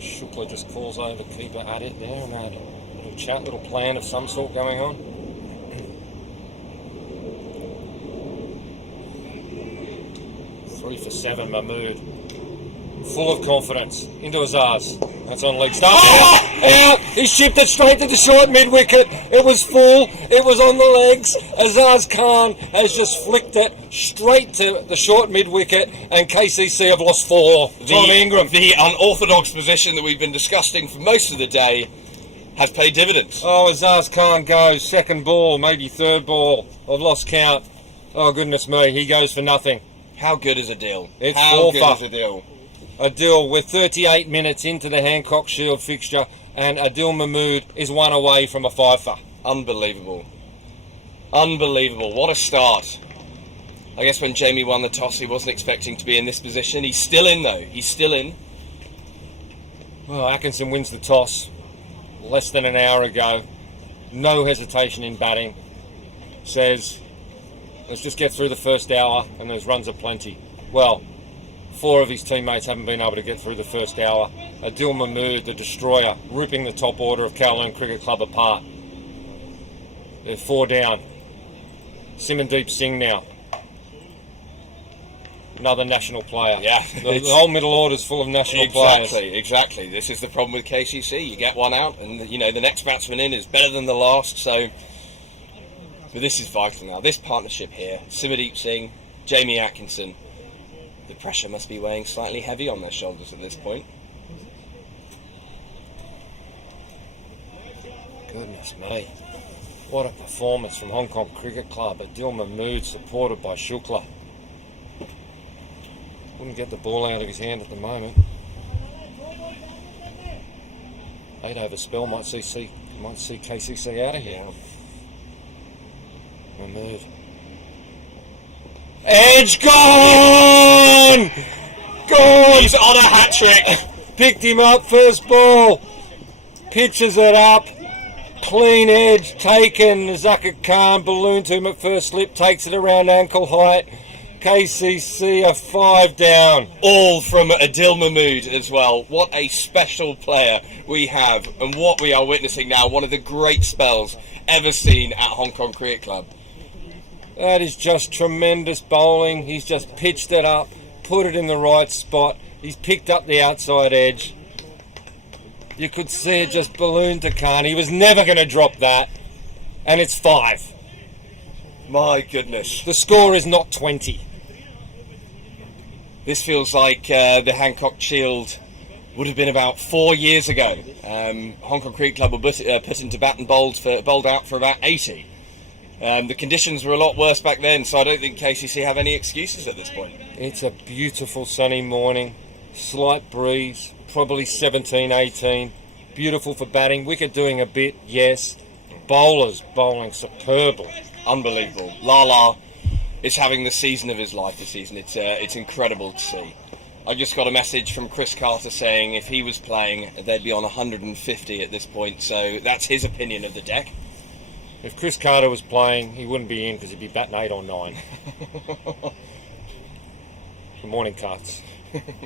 Shukla just falls over keeper at it there, and had a little chat, little plan of some sort going on. Three for 7, Mahmood. Full of confidence. Into Azaz. That's on leg stump. Out! He shipped it straight to the short mid-wicket. It was full. It was on the legs. Azaz Khan has just flicked it straight to the short mid-wicket, and KCC have lost 4. Tom Ingram. The unorthodox position that we've been discussing for most of the day has paid dividends. Oh, Azaz Khan goes. Second ball, maybe third ball. I've lost count. Oh, goodness me. He goes for nothing. How good is a deal? It's How 4 good is a deal? Adil, we're 38 minutes into the Hancock Shield fixture, and Adil Mahmood is 1 away from a 5-fer. Unbelievable. Unbelievable. What a start. I guess when Jamie won the toss, he wasn't expecting to be in this position. He's still in, though. He's still in. Well, Atkinson wins the toss less than an hour ago. No hesitation in batting. Says, let's just get through the first hour, and those runs are plenty. Well, 4 of his teammates haven't been able to get through the first hour. Adil Mahmood, the destroyer, ripping the top order of Kowloon Cricket Club apart. They're 4 down. Simandeep Singh now. Another national player. Yeah. The whole middle order's full of national players. Exactly. This is the problem with KCC. You get one out, and the next batsman in is better than the last. So, but this is vital now. This partnership here, Simandeep Singh, Jamie Atkinson. The pressure must be weighing slightly heavy on their shoulders at this point. Goodness me. What a performance from Hong Kong Cricket Club. Adil Mahmood supported by Shukla. Wouldn't get the ball out of his hand at the moment. 8 over spell might see Might see KCC out of here. Mahmood. Edge gone! Gone! He's on a hat-trick. Picked him up, first ball. Pitches it up. Clean edge taken. Zaka Khan balloon to him at first slip. Takes it around ankle height. KCC are 5 down. All from Adil Mahmood as well. What a special player we have, and what we are witnessing now, one of the great spells ever seen at Hong Kong Cricket Club. That is just tremendous bowling. He's just pitched it up, put it in the right spot. He's picked up the outside edge. You could see it just balloon to Khan. He was never going to drop that. And it's 5. My goodness. The score is not 20. This feels like the Hancock Shield would have been about 4 years ago. Hong Kong Cricket Club were put into bat and bowled out for about 80. The conditions were a lot worse back then, so I don't think KCC have any excuses at this point. It's a beautiful sunny morning. Slight breeze, probably 17, 18. Beautiful for batting. Wicket doing a bit, yes. Bowlers bowling superbly. Unbelievable. Lala is having the season of his life this season. It's incredible to see. I just got a message from Chris Carter saying if he was playing, they'd be on 150 at this point. So that's his opinion of the deck. If Chris Carter was playing, he wouldn't be in because he'd be batting 8 or 9. Good morning, Carts.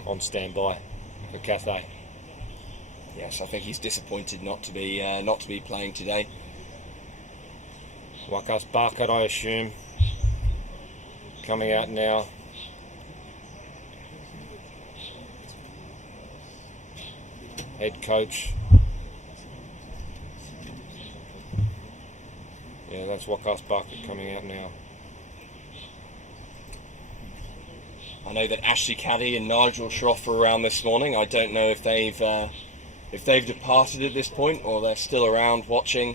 On standby for Cathay. Yes, I think he's disappointed not to be playing today. Wakas Barkat, I assume, coming out now. Head coach. Yeah, that's Wakas Barkat coming out now. I know that Ashley Caddy and Nigel Shroff were around this morning. I don't know if they've departed at this point or they're still around watching.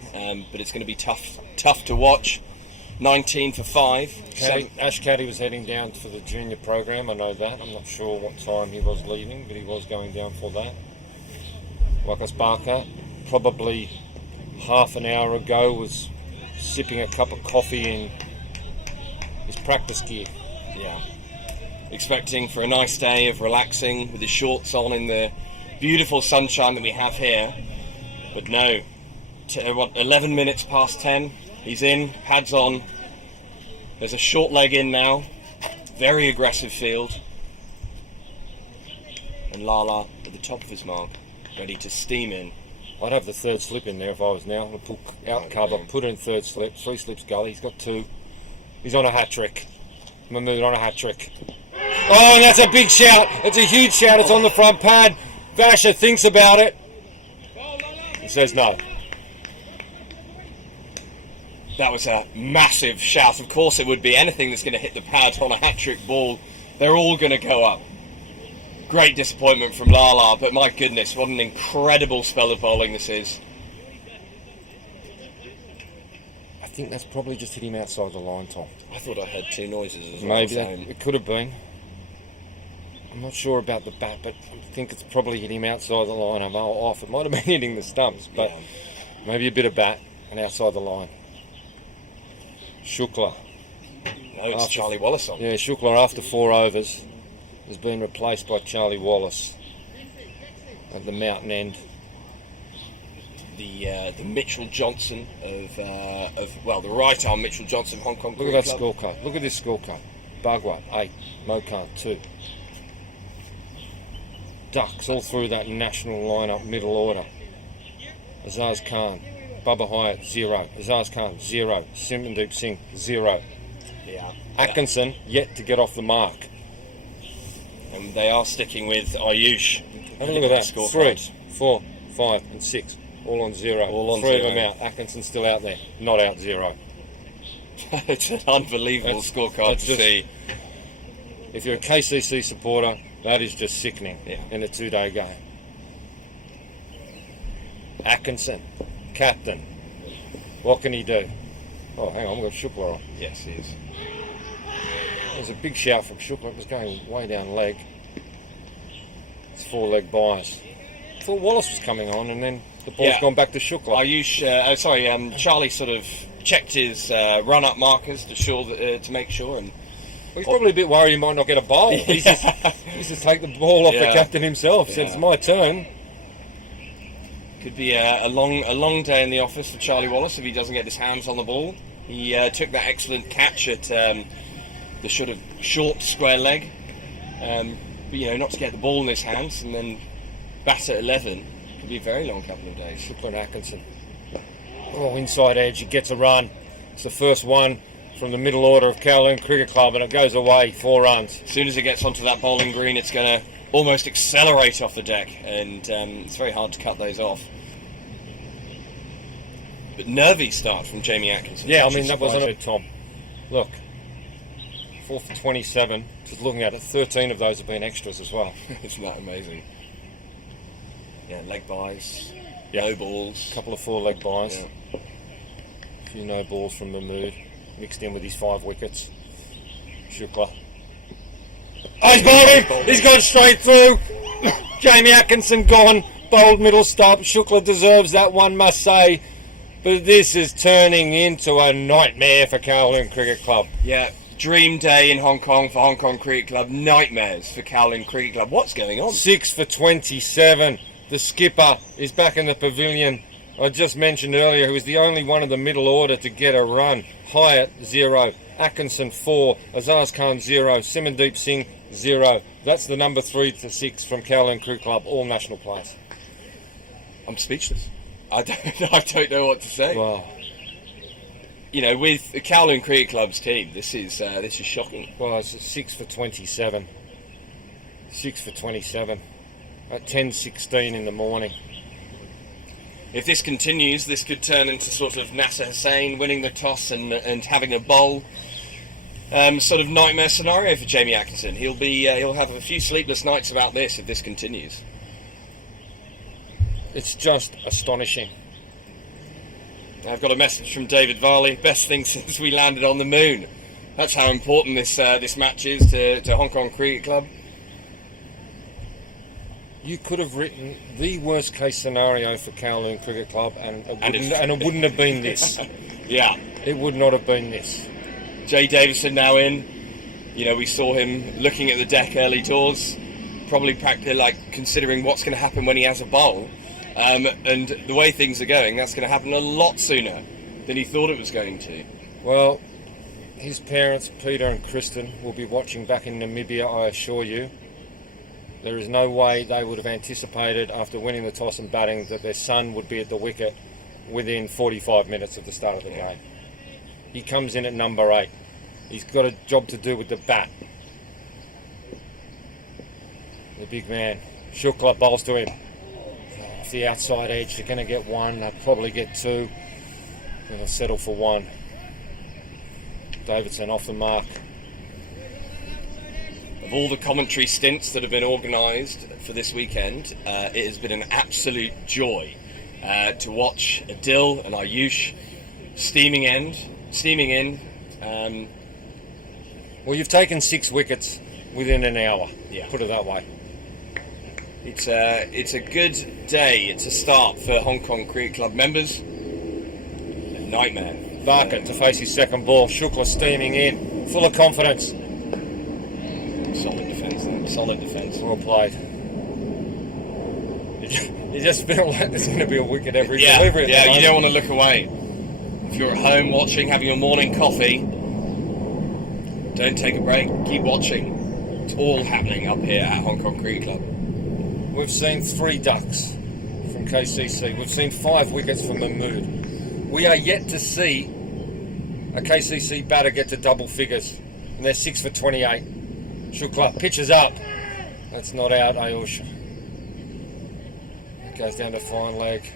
But it's going to be tough to watch. 19 for 5. Ash Caddy was heading down for the junior program. I know that. I'm not sure what time he was leaving, but he was going down for that. Wakas Barkat, probably half an hour ago, was sipping a cup of coffee in his practice gear. Yeah. Expecting for a nice day of relaxing with his shorts on in the beautiful sunshine that we have here. But no. 11 minutes past 10. He's in, pads on. There's a short leg in now. Very aggressive field. And Lala at the top of his mark, ready to steam in. I'd have the third slip in there if I was now. I'd put out cover, put in third slip, 3 slips gully. He's got 2. He's on a hat trick. Mahmood on a hat trick. Oh, and that's a big shout. It's a huge shout. It's on the front pad. Vasher thinks about it. He says no. That was a massive shout. Of course it would be. Anything that's going to hit the pad on a hat-trick ball, they're all going to go up. Great disappointment from Lala, but my goodness, what an incredible spell of bowling this is. I think that's probably just hit him outside the line, Tom. I thought I heard 2 noises as well. Maybe it could have been. I'm not sure about the bat, but I think it's probably hit him outside the line. I'm off. It might have been hitting the stumps, but maybe a bit of bat and outside the line. Shukla. No, it's Charlie Wallace on. Yeah, Shukla after 4 overs has been replaced by Charlie Wallace at the mountain end. The Mitchell Johnson of the right arm Mitchell Johnson of Hong Kong. Look at that scorecard. Look at this scorecard. Bagwa 8, Mokan 2. Ducks all through that national lineup, middle order. Azaz Khan, Bubba Hyatt 0, Azaz Khan 0, Simrandeep Singh 0. Yeah. Atkinson yet to get off the mark. And they are sticking with Ayush. Have a look at that. 3, 4, 5 and 6. All on 0. All on 3 0. of them out. Atkinson's still out there. Not out 0. It's an unbelievable scorecard to see. If you're a KCC supporter, that is just sickening in a 2-day game. Atkinson, captain. What can he do? Oh, hang on, we've got Shukla on. Yes, he is. There's a big shout from Shukla. It was going way down leg. It's 4-leg bias. I thought Wallace was coming on, and then the ball's gone back to Shukla. Charlie sort of checked his run-up markers to make sure, and He's probably a bit worried he might not get a bowl. He's just take the ball off the captain himself. Said it's my turn. Could be a long day in the office for Charlie Wallace if he doesn't get his hands on the ball. He took that excellent catch at the sort of short square leg, but not to get the ball in his hands and then bat at 11. Could be a very long couple of days. Shukla and Atkinson. Oh, inside edge. He gets a run. It's the first one from the middle order of Kowloon Cricket Club, and it goes away 4 runs. As soon as it gets onto that bowling green, it's going to almost accelerate off the deck, and it's very hard to cut those off. But nervy start from Jamie Atkinson. Yeah, I mean, that wasn't a Tom. Look, 4 for 27. Just looking at it, 13 of those have been extras as well. Isn't that amazing? Yeah, leg buys, no balls. A couple of 4-leg buys. Yeah. A few no balls from Mahmood, mixed in with his 5 wickets. Shukla. Oh, he's bowled him! He's gone straight through! Jamie Atkinson gone, bowled middle stump. Shukla deserves that one, must say. But this is turning into a nightmare for Kowloon Cricket Club. Yeah, dream day in Hong Kong for Hong Kong Cricket Club. Nightmares for Kowloon Cricket Club. What's going on? 6 for 27. The skipper is back in the pavilion. I just mentioned earlier he was the only one of the middle order to get a run. Hyatt, 0. Atkinson, 4. Azaz Khan, 0. Simandeep Singh, 0. That's the number 3 to 6 from Kowloon Cricket Club, all national players. I'm speechless. I don't know what to say. Wow. With the Kowloon Cricket Club's team, this is shocking. Well, it's a 6 for 27. 6 for 27. At 10:16 in the morning. If this continues, this could turn into sort of Nasser Hussain winning the toss and having a bowl. Sort of nightmare scenario for Jamie Atkinson. He'll have a few sleepless nights about this if this continues. It's just astonishing. I've got a message from David Varley. Best thing since we landed on the moon. That's how important this match is to Hong Kong Cricket Club. You could have written the worst case scenario for Kowloon Cricket Club and it wouldn't have been this. Yeah. It would not have been this. Jay Davison now in. We saw him looking at the deck early doors, probably considering what's going to happen when he has a bowl. And the way things are going, that's going to happen a lot sooner than he thought it was going to. Well, his parents, Peter and Kristen, will be watching back in Namibia, I assure you. There is no way they would have anticipated, after winning the toss and batting, that their son would be at the wicket within 45 minutes of the start of the game. He comes in at number 8. He's got a job to do with the bat. The big man. Shukla bowls to him. Off the outside edge, they're going to get 1. They'll probably get 2. And they'll settle for 1. Davidson off the mark. Of all the commentary stints that have been organised for this weekend, it has been an absolute joy to watch Adil and Ayush steaming in. Well, you've taken 6 wickets within an hour. Yeah. Put it that way. It's a good day. It's a start for Hong Kong Cricket Club members. A nightmare. Barker to face his second ball. Shukla steaming in, full of confidence. Solid defence there. Solid defence. Well played. You just feel like there's going to be a wicket every delivery. Yeah, you don't want to look away. If you're at home watching, having your morning coffee, don't take a break. Keep watching. It's all happening up here at Hong Kong Cricket Club. We've seen 3 ducks from KCC. We've seen 5 wickets from Mahmood. We are yet to see a KCC batter get to double figures. And they're 6 for 28. Shukla pitches up. That's not out, Ayush. It goes down to fine leg.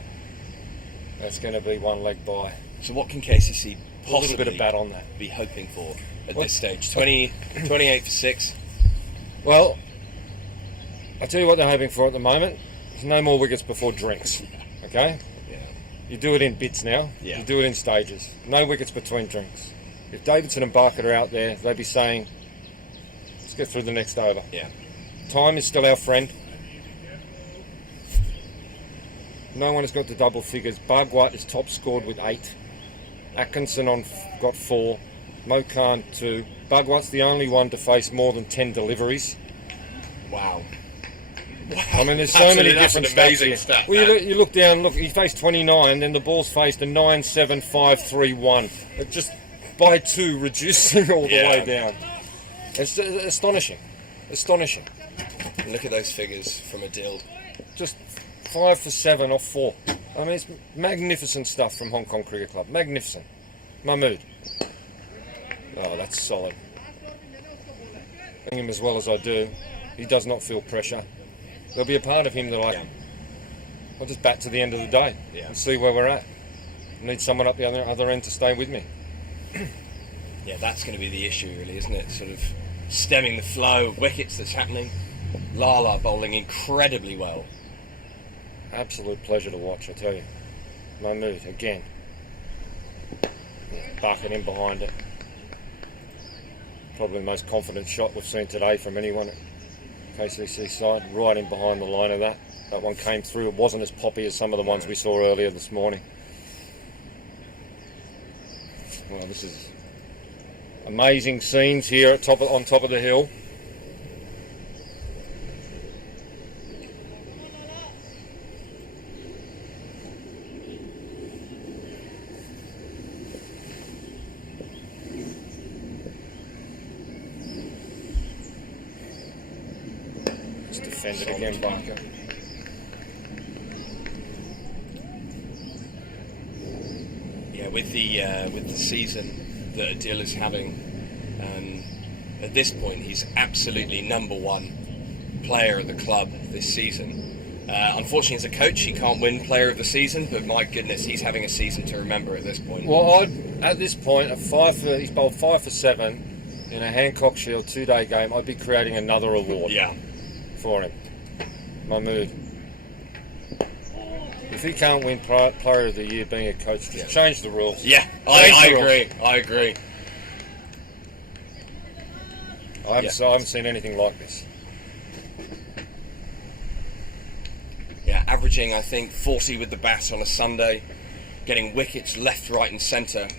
That's going to be 1 leg by. So what can KCC possibly a little bit of bat on that be hoping for at this stage? 28 for 6. Well, I'll tell you what they're hoping for at the moment. There's no more wickets before drinks. Okay? Yeah. You do it in bits now. Yeah. You do it in stages. No wickets between drinks. If Davidson and Barker are out there, they'd be saying, let's get through the next over. Yeah. Time is still our friend. No one has got to double figures. Bhagwat is top scored with 8. Atkinson got 4. Mokan 2. Bhagwat's the only one to face more than 10 deliveries. Wow. I mean, there's so many that's different an amazing stats here. stat. Well, you look down, look, he faced 29, then the ball's faced a 9, 7, 5, 3, 1. It just by 2, reducing all the way down. It's astonishing. Astonishing. And look at those figures from Adil. Just 5 for 7 off 4. I mean, it's magnificent stuff from Hong Kong Cricket Club. Magnificent. Mahmood. Oh, that's solid. Him as well as I do, he does not feel pressure. There'll be a part of him that I'll just bat to the end of the day and see where we're at. I need someone up the other end to stay with me. Yeah, that's going to be the issue, really, isn't it? Sort of stemming the flow of wickets that's happening. Lala bowling incredibly well. Absolute pleasure to watch, I tell you. Mahmood again. Bucket in behind it. Probably the most confident shot we've seen today from anyone at KCC side. Right in behind the line of that. That one came through. It wasn't as poppy as some of the ones we saw earlier this morning. Well, this is amazing scenes here on top of the hill. Just defended again, Barker. Yeah, with the season that Adil is having, at this point he's absolutely number 1 player at the club this season. Unfortunately, as a coach, he can't win Player of the Season, but my goodness, he's having a season to remember at this point. Well, at this point, he's bowled 5 for 7 in a Hancock Shield 2-day game. I'd be creating another award for him. Mahmood. If he can't win Player of the Year being a coach, just change the rules. Yeah, I agree. I haven't seen anything like this. Yeah, averaging, I think, 40 with the bat on a Sunday, getting wickets left, right and centre.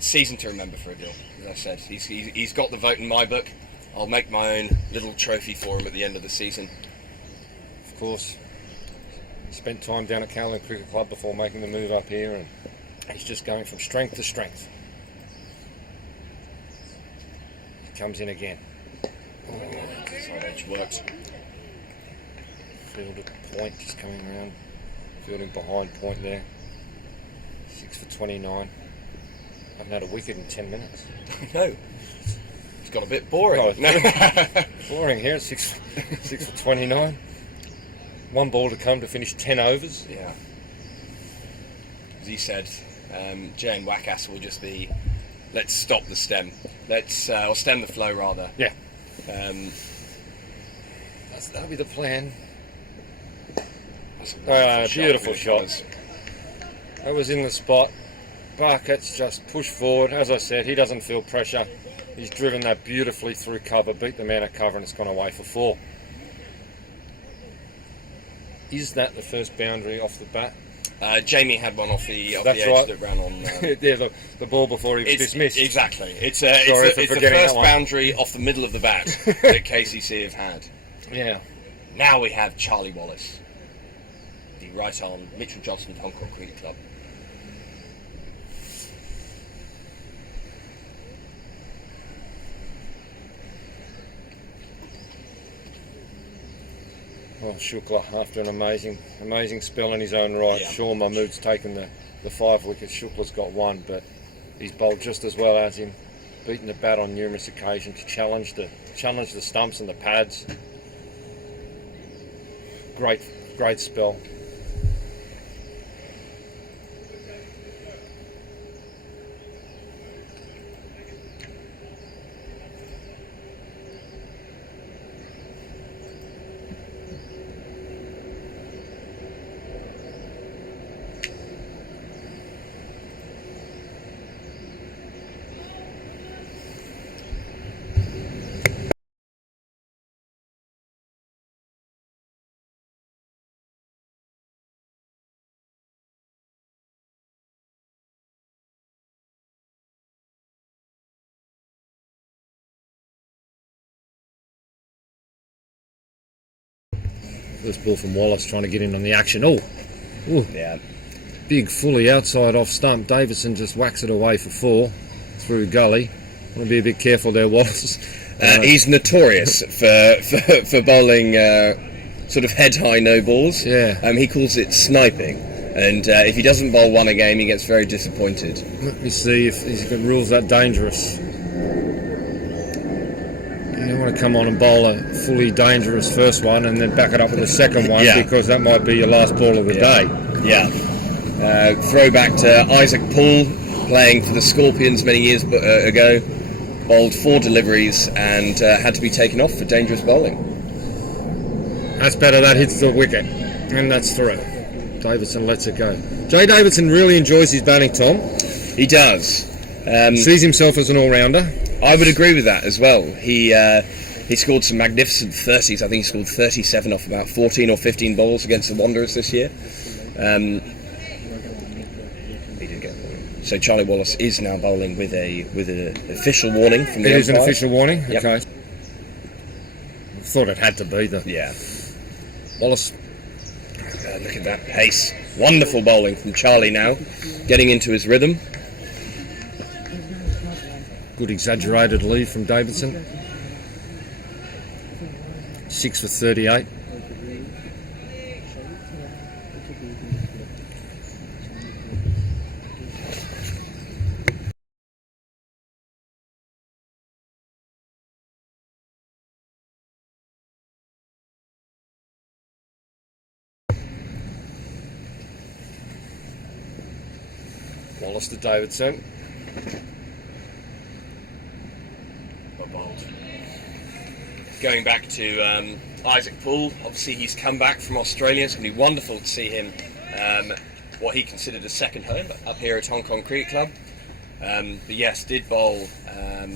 Season to remember for Adil. As I said, he's got the vote in my book. I'll make my own little trophy for him at the end of the season. Of course. Spent time down at Kowloon Cricket Club before making the move up here, and he's just going from strength to strength. He comes in again. Side edge works. Fielded point, just coming around. Fielding behind point there. 6 for 29. Haven't had a wicket in 10 minutes. No. It's got a bit boring. Boring here at 6 for 29. 1 ball to come to finish 10 overs. Yeah. As he said, Jane Wakas will just be, let's stop the stem. Or stem the flow, rather. Yeah. That'll be the plan. Beautiful shot. That was in the spot. Barkett's just pushed forward. As I said, he doesn't feel pressure. He's driven that beautifully through cover, beat the man at cover, and it's gone away for 4. Is that the first boundary off the bat? Jamie had one off the edge that ran on. Yeah, the ball before he was dismissed. Exactly. It's the first boundary off the middle of the bat that KCC have had. Yeah. Now we have Charlie Wallace, the right arm Mitchell Johnson of Hong Kong Cricket Club. Well, Shukla, after an amazing spell in his own right. Yeah. Sure, Mahmood's taken the 5 wickets. Shukla's got 1, but he's bowled just as well as him. Beaten the bat on numerous occasions, challenged the stumps and the pads. Great spell. First ball from Wallace trying to get in on the action. Oh, Yeah. big fully outside off stump. Davidson just whacks it away for 4 through gully. Want to be a bit careful there, Wallace. He's notorious for bowling sort of head-high no balls. Yeah. He calls it sniping. And if he doesn't bowl one a game, he gets very disappointed. Let me see if he rules that dangerous. You don't want to come on and bowl a fully dangerous first one and then back it up with a second one, because that might be your last ball of the day. Yeah. Throwback to Isaac Poole, playing for the Scorpions many years ago. Bowled 4 deliveries and had to be taken off for dangerous bowling. That's better, that hits the wicket. And that's through. Davidson lets it go. Jay Davidson really enjoys his batting, Tom. He does. Sees himself as an all-rounder. I would agree with that as well. He scored some magnificent 30s. I think he scored 37 off about 14 or 15 balls against the Wanderers this year. He did get one. So Charlie Wallace is now bowling with an official warning from the It is an umpires. official warning? Yep. Okay. Thought it had to be the Yeah. Wallace. Look at that pace. Wonderful bowling from Charlie now, getting into his rhythm. Good exaggerated lead from Davidson. 6 for 38. Wallace to Davidson. Going back to Isaac Poole, obviously he's come back from Australia. It's going to be wonderful to see him, what he considered a second home up here at Hong Kong Cricket Club. But yes, did bowl, I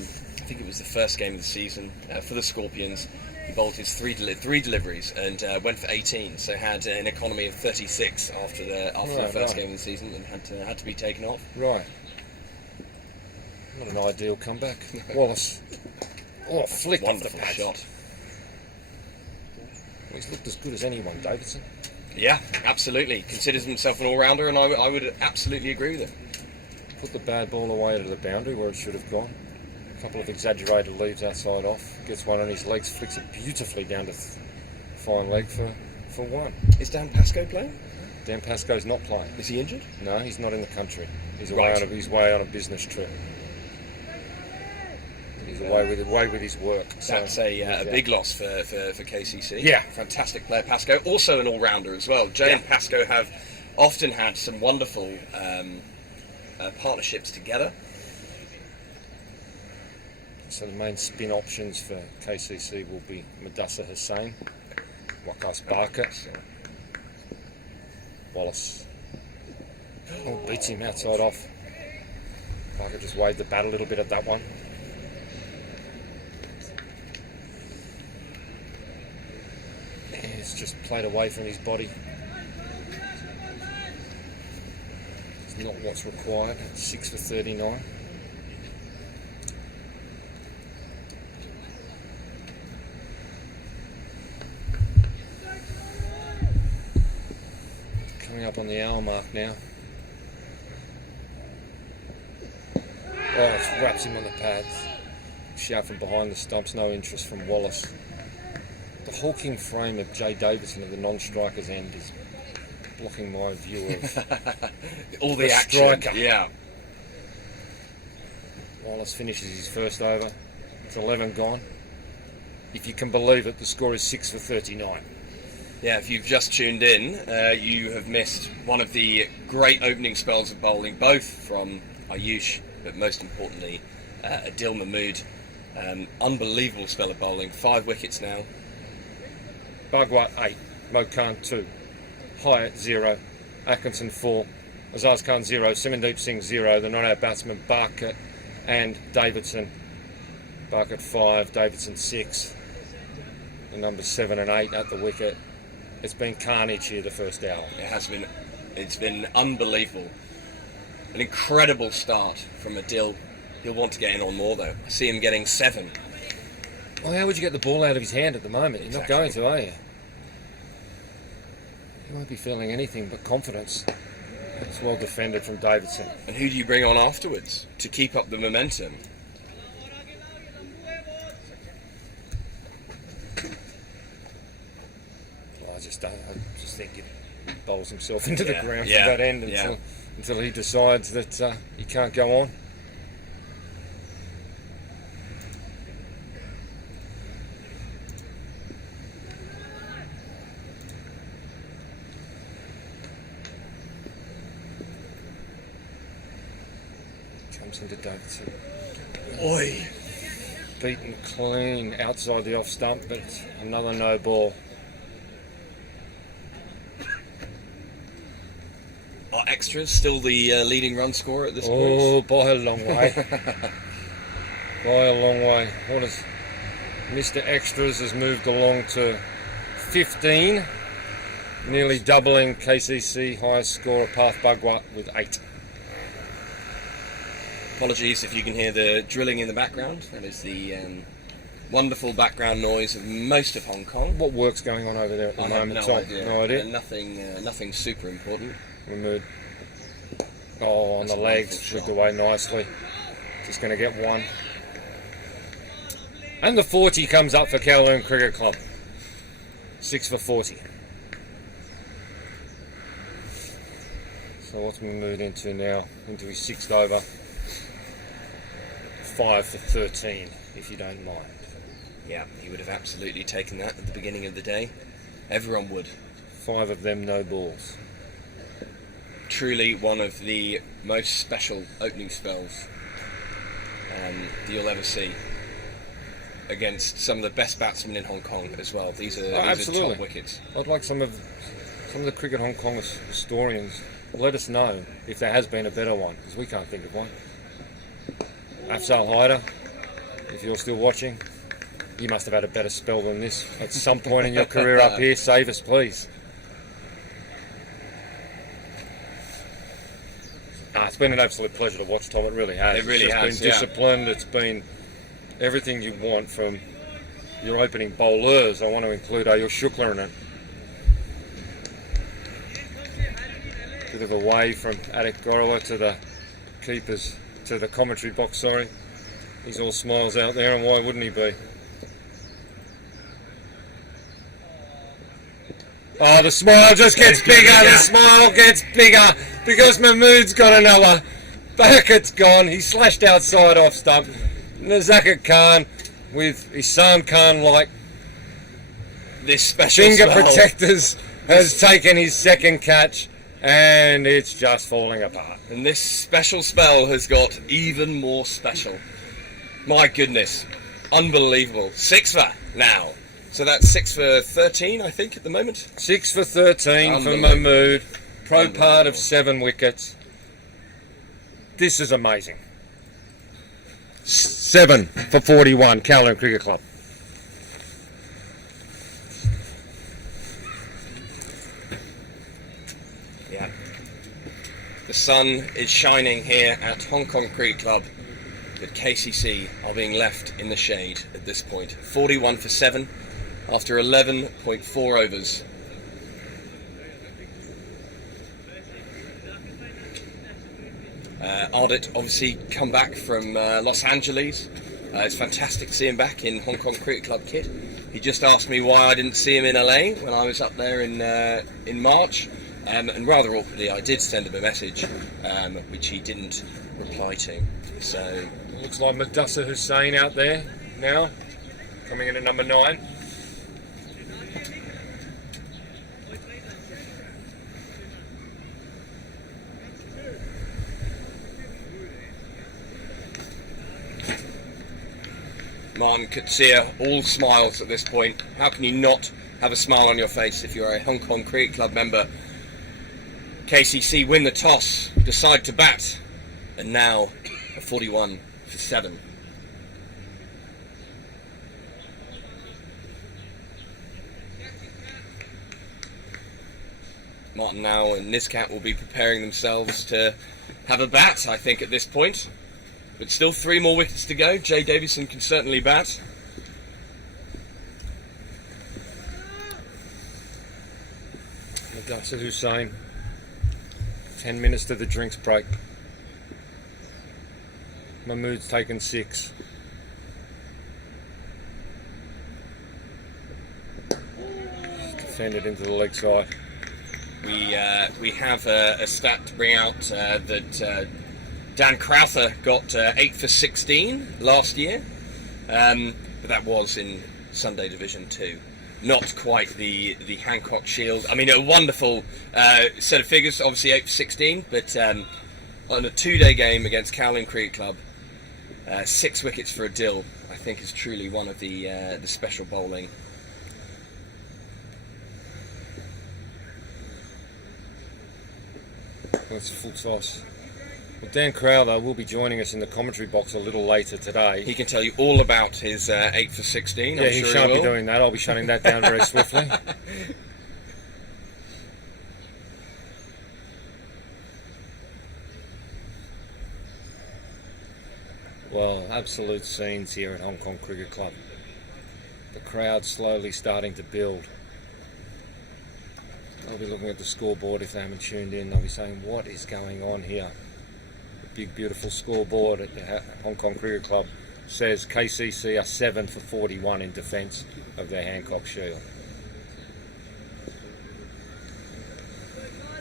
think it was the first game of the season for the Scorpions. He bowled his three deliveries and went for 18, so had an economy of 36 after the first game of the season, and had to be taken off. Right. Not an ideal comeback. Wallace. Oh, flick off the Wonderful pad. shot. He's looked as good as anyone, Davidson. Yeah, absolutely. Considers himself an all-rounder, and I would absolutely agree with him. Put the bad ball away to the boundary where it should have gone. A couple of exaggerated leaves outside off. Gets one on his legs, flicks it beautifully down to fine leg for 1. Is Dan Pascoe playing? Dan Pascoe's not playing. Is he injured? No, he's not in the country. He's Right. away on a business trip. He's away with his work. That's a big loss for KCC. Yeah. Fantastic player, Pascoe. Also an all-rounder as well. Jay and Pascoe have often had some wonderful partnerships together. So the main spin options for KCC will be Madassa Hussain, Waqas Barker, Wallace. Oh, beats him outside off. Barker just waved the bat a little bit at that one. It's just played away from his body. It's not what's required. 6 for 39. Coming up on the hour mark now. Oh, it wraps him on the pads. Shout from behind the stumps, no interest from Wallace. The hulking frame of Jay Davidson at the non-striker's end is blocking my view of All the action. striker. Yeah. Wallace finishes his first over. It's 11 gone. If you can believe it, the score is 6 for 39. Yeah, if you've just tuned in, you have missed one of the great opening spells of bowling, both from Ayush, but most importantly, Adil Mahmood. Unbelievable spell of bowling. 5 wickets now. Bhagwat 8, Mokan 2, Hyatt 0, Atkinson 4, Azaz Khan 0, Simandeep Singh 0, the not-out batsman Barker and Davidson. Barker 5, Davidson 6, the numbers 7 and 8 at the wicket. It's been carnage here the first hour. It has been. It's been unbelievable. An incredible start from Adil. He'll want to get in on more though. I see him getting 7. Well, how would you get the ball out of his hand at the moment? You're not going to, are you? He won't be feeling anything but confidence. It's well defended from Davidson. And who do you bring on afterwards to keep up the momentum? I just think he bowls himself into the ground yeah, from that end until he decides that he can't go on. Comes into Davidson. Oi! Beaten clean outside the off stump, but it's another no ball. Are extras still the leading run scorer at this point? Oh, by a long way. By a long way. What is Mr. Extras has moved along to 15, nearly doubling KCC highest scorer Path Bagwa with 8. Apologies if you can hear the drilling in the background. That is the wonderful background noise of most of Hong Kong. What work's going on over there at the moment, have Tom? No idea. Nothing super important. Removed. Oh, on the legs, flicked away nicely. Just going to get one. And the 40 comes up for Kowloon Cricket Club. 6 for 40. So what's we moved into now? Into his 6th over. 5 for 13, if you don't mind. Yeah, he would have absolutely taken that at the beginning of the day. Everyone would. 5 of them no balls. Truly one of the most special opening spells that you'll ever see, against some of the best batsmen in Hong Kong as well. These are top wickets. I'd like some of the Cricket Hong Kong historians let us know if there has been a better one, because we can't think of one. Afzal Haider, if you're still watching, you must have had a better spell than this at some point in your career up here. Save us, please. It's been an absolute pleasure to watch, Tom. It really has. It really has. It's been disciplined. It's been everything you want from your opening bowlers. I want to include Ayush Shukla in it. Bit of a wave from Adik Gorowa to the keepers, to the commentary box, sorry. He's all smiles out there, and why wouldn't he be? Oh, the smile just gets bigger, the smile gets bigger, because Mahmood's got another. Back it's gone, he slashed outside off stump. Nazaka Khan, with Isan Khan like this special finger spell protectors, has taken his second catch, and it's just falling apart. And this special spell has got even more special. My goodness, unbelievable. 6 for now. So that's 6 for 13, I think, at the moment. 6 for 13 for Mahmood. Pro part of 7 wickets. This is amazing. 7 for 41, Kowloon Cricket Club. Yeah. The sun is shining here at Hong Kong Cricket Club, but KCC are being left in the shade at this point. 41 for 7 after 11.4 overs. Ardit obviously come back from Los Angeles. It's fantastic to see him back in Hong Kong Cricket Club kit. He just asked me why I didn't see him in LA when I was up there in March, and rather awkwardly I did send him a message, which he didn't reply to. So looks like Mudassar Hussain out there now, coming in at number 9. Martin Kutsia, all smiles at this point. How can you not have a smile on your face if you're a Hong Kong Cricket Club member? KCC win the toss, decide to bat, and now a 41 for 7. Martin now and Niskat will be preparing themselves to have a bat, I think, at this point. But still 3 more wickets to go. Jay Davison can certainly bat. Mudassir Hussain. 10 minutes to the drinks break. Mahmood's taken 6. Defended into the leg side. We have a stat to bring out that Dan Crowther got 8 for 16 last year, but that was in Sunday Division 2. Not quite the Hancock Shield. I mean, a wonderful set of figures, obviously 8 for 16, but on a 2-day game against Cowling Cricket Club, 6 wickets for a Dill, I think is truly one of the special bowling. That's a full toss. Well, Dan Crowther will be joining us in the commentary box a little later today. He can tell you all about his 8 for 16. Yeah, I'm he sure shan't he be will. doing that. I'll be shutting that down very swiftly. Well, absolute scenes here at Hong Kong Cricket Club. The crowd slowly starting to build. They'll be looking at the scoreboard if they haven't tuned in. They'll be saying, what is going on here? The big, beautiful scoreboard at the Hong Kong Cricket Club says KCC are 7 for 41 in defence of their Hancock Shield.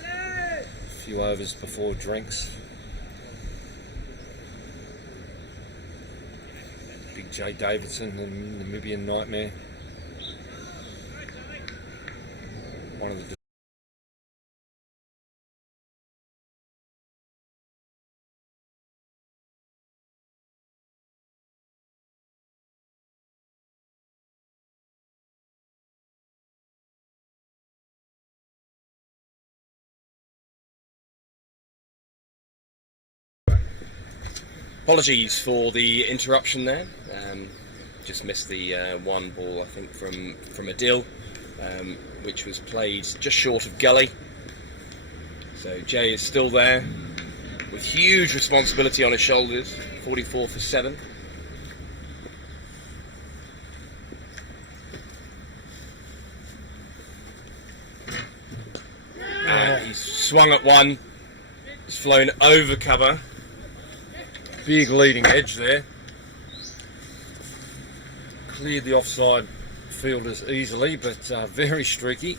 A few overs before drinks. Big Jay Davidson, the Namibian nightmare. One of the Apologies for the interruption there. Just missed the one ball, I think, from a Dill, which was played just short of gully. So Jay is still there with huge responsibility on his shoulders. 44 for 7. He's swung at one. He's flown over cover. big leading edge there. Cleared the offside fielders easily, but very streaky.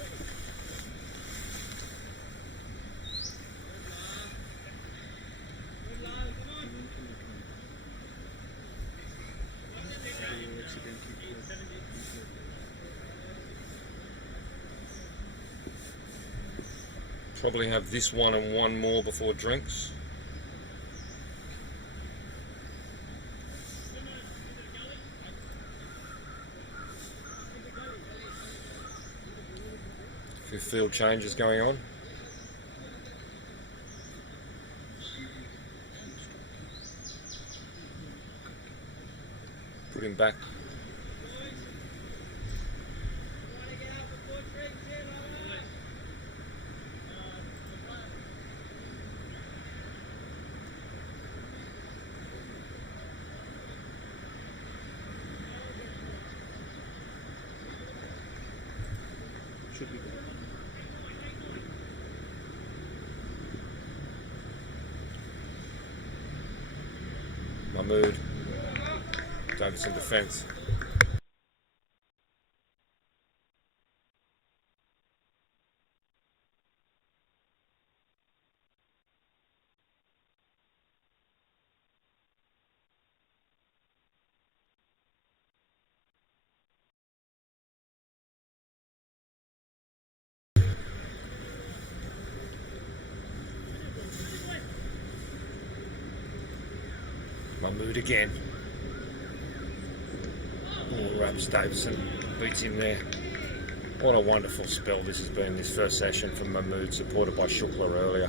Probably have this one and one more before drinks. A few field changes going on. Put him back. Should be good. Mahmood. Davidson defence. Mahmood again. Oh, wraps Davidson, beats him there. What a wonderful spell this has been, this first session from Mahmood, supported by Shukla earlier.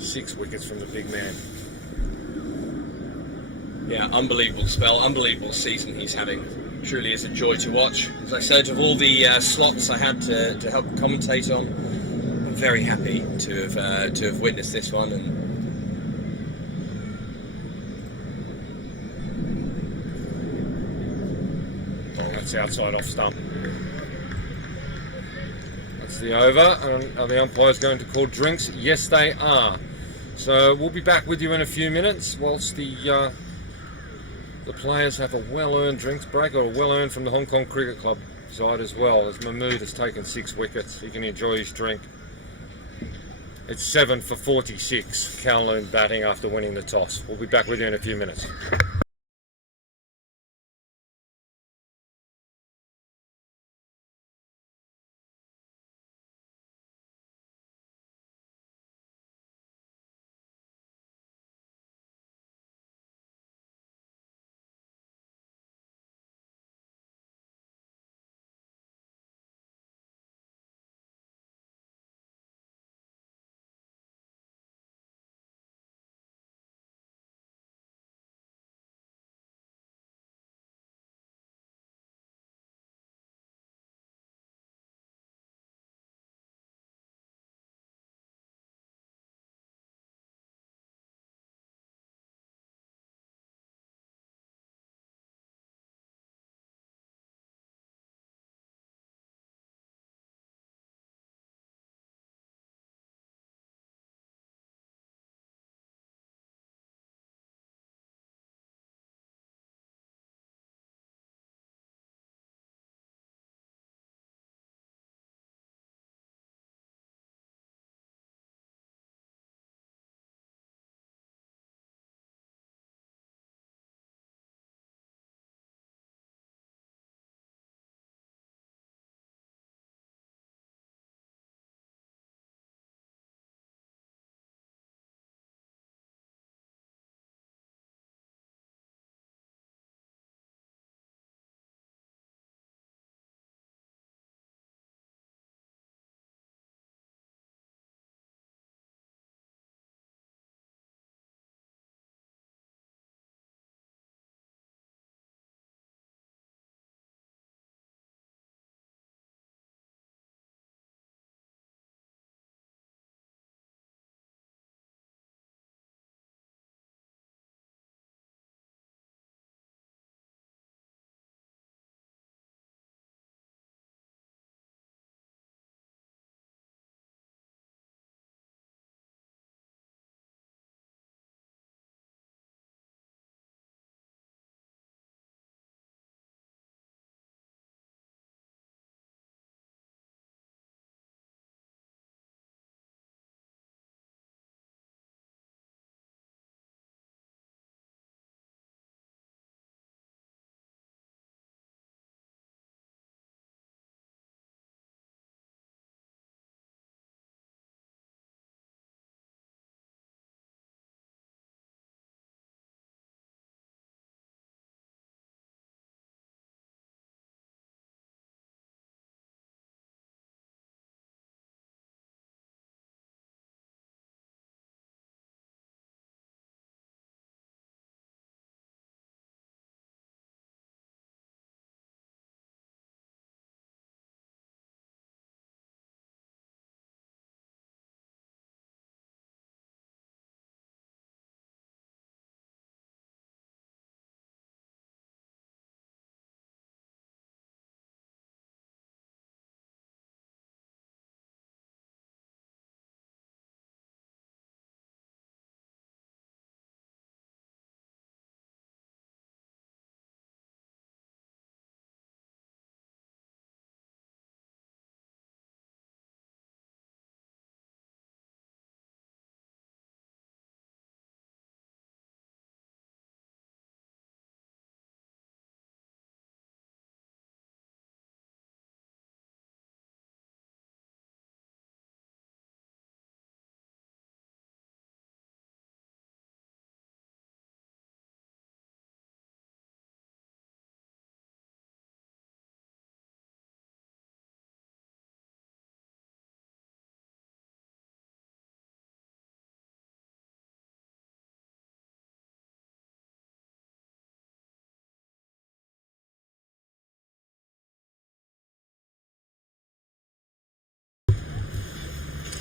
Six wickets from the big man. Yeah, unbelievable spell, unbelievable season he's having. Truly is a joy to watch. As I said, of all the slots I had to help commentate on, I'm very happy to have witnessed this one. And That's outside off stump. That's the over. And are the umpires going to call drinks? Yes, they are. So we'll be back with you in a few minutes whilst the players have a well-earned drinks break, or well-earned from the Hong Kong Cricket Club side as well, as Mahmood has taken 6 wickets. He can enjoy his drink. It's 7 for 46. Kowloon batting after winning the toss. We'll be back with you in a few minutes.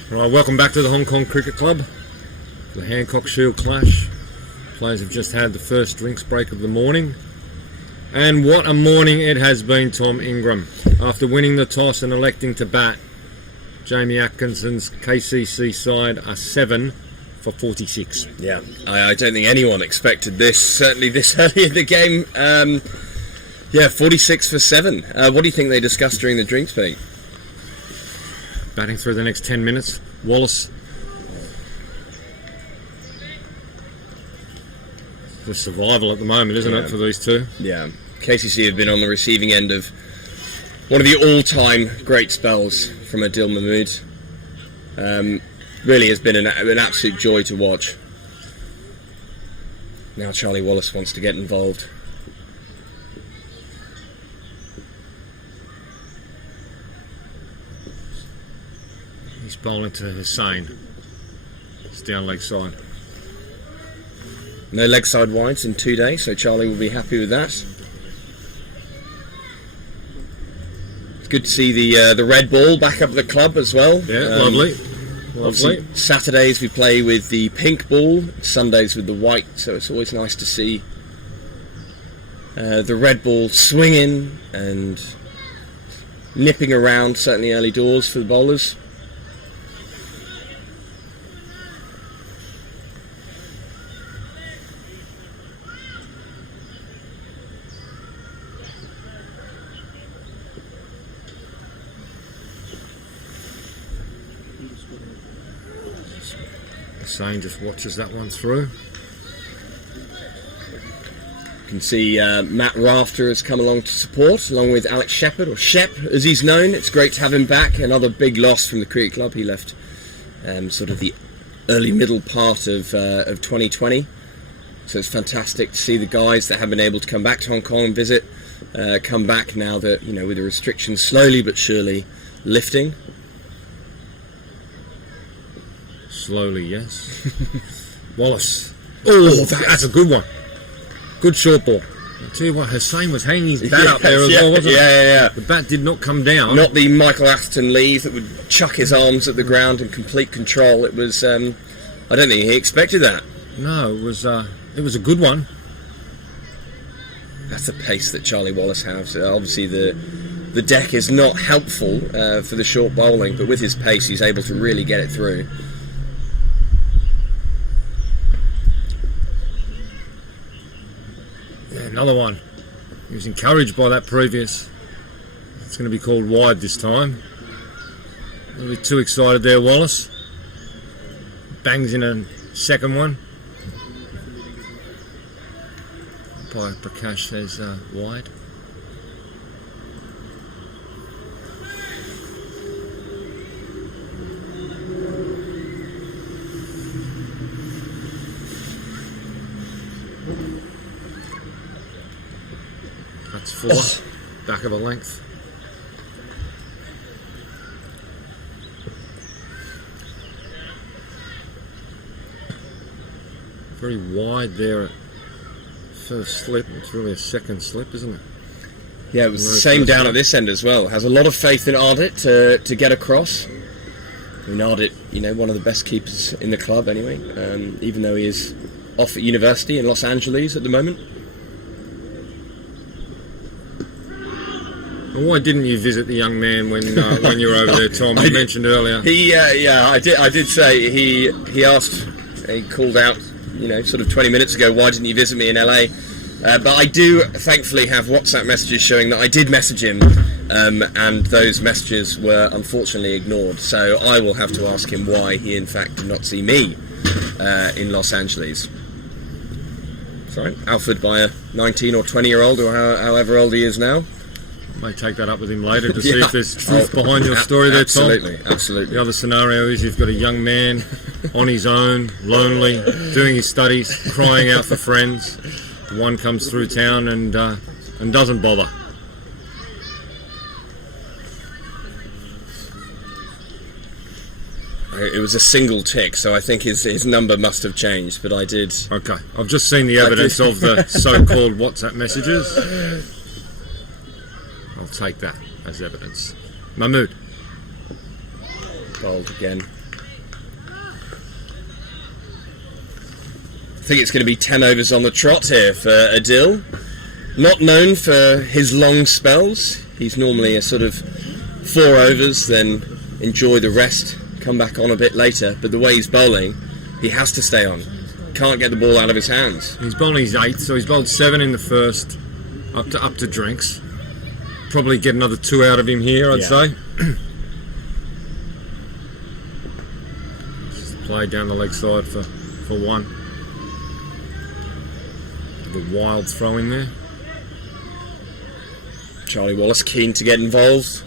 Right, welcome back to the Hong Kong Cricket Club. The Hancock Shield clash. Players have just had the first drinks break of the morning. And what a morning it has been, Tom Ingram. After winning the toss and electing to bat, Jamie Atkinson's KCC side are 7 for 46. Yeah, I don't think anyone expected this, certainly this early in the game. 46 for 7. What do you think they discussed during the drinks break? Batting through the next 10 minutes. Wallace. The survival at the moment, isn't it, for these two? Yeah. KCC have been on the receiving end of one of the all-time great spells from Adil Mahmood. Really has been an absolute joy to watch. Now Charlie Wallace wants to get involved. He's bowling to Hussain. It's down leg side. No leg side wides in 2 days, so Charlie will be happy with that. It's good to see the red ball back up at the club as well. Yeah, lovely. Saturdays we play with the pink ball, Sundays with the white, so it's always nice to see the red ball swinging and nipping around, certainly early doors for the bowlers. Hussain just watches that one through. You can see Matt Rafter has come along to support, along with Alex Shepherd, or Shep as he's known. It's great to have him back. Another big loss from the cricket club. He left sort of the early middle part of 2020. So it's fantastic to see the guys that have been able to come back to Hong Kong and visit come back now that, with the restrictions slowly but surely lifting. Slowly, yes. Wallace. Oh, that's a good one. Good short ball. I'll tell you what, Hussain was hanging his bat up there as well, wasn't it? Yeah. The bat did not come down. Not the Michael Atherton leave that would chuck his arms at the ground in complete control. It was, I don't think he expected that. No, it was a good one. That's the pace that Charlie Wallace has. Obviously the deck is not helpful for the short bowling, but with his pace he's able to really get it through. Another one. He was encouraged by that previous. It's going to be called wide this time. A little bit too excited there, Wallace. Bangs in a second one. Umpire Prakash says wide. That's 4, back of a length. Very wide there at first slip. It's really a second slip, isn't it? Yeah, it was the same down at this end as well. Has a lot of faith in Ardit to get across. I mean, Ardit, one of the best keepers in the club anyway, even though he is off at university in Los Angeles at the moment. Why didn't you visit the young man when you were over there, Tom? You mentioned earlier. I did say he asked, he called out, sort of 20 minutes ago, why didn't you visit me in LA? But I do thankfully have WhatsApp messages showing that I did message him, and those messages were unfortunately ignored. So I will have to ask him why he in fact did not see me in Los Angeles. Sorry, Alfred by a 19 or 20-year-old, or however old he is now. May take that up with him later to see if there's truth behind your story there, Tom. Absolutely. The other scenario is you've got a young man on his own, lonely, doing his studies, crying out for friends. One comes through town and doesn't bother. It was a single tick, so I think his number must have changed, but I did... Okay, I've just seen the evidence of the so-called WhatsApp messages. I'll take that as evidence. Mahmood. Bowled again. I think it's going to be 10 overs on the trot here for Adil. Not known for his long spells. He's normally a sort of 4 overs, then enjoy the rest, come back on a bit later. But the way he's bowling, he has to stay on. Can't get the ball out of his hands. He's bowling his 8th, so he's bowled 7 in the first, up to drinks. Probably get another 2 out of him here, I'd say. Just play down the leg side for 1. The wild throw in there. Charlie Wallace keen to get involved.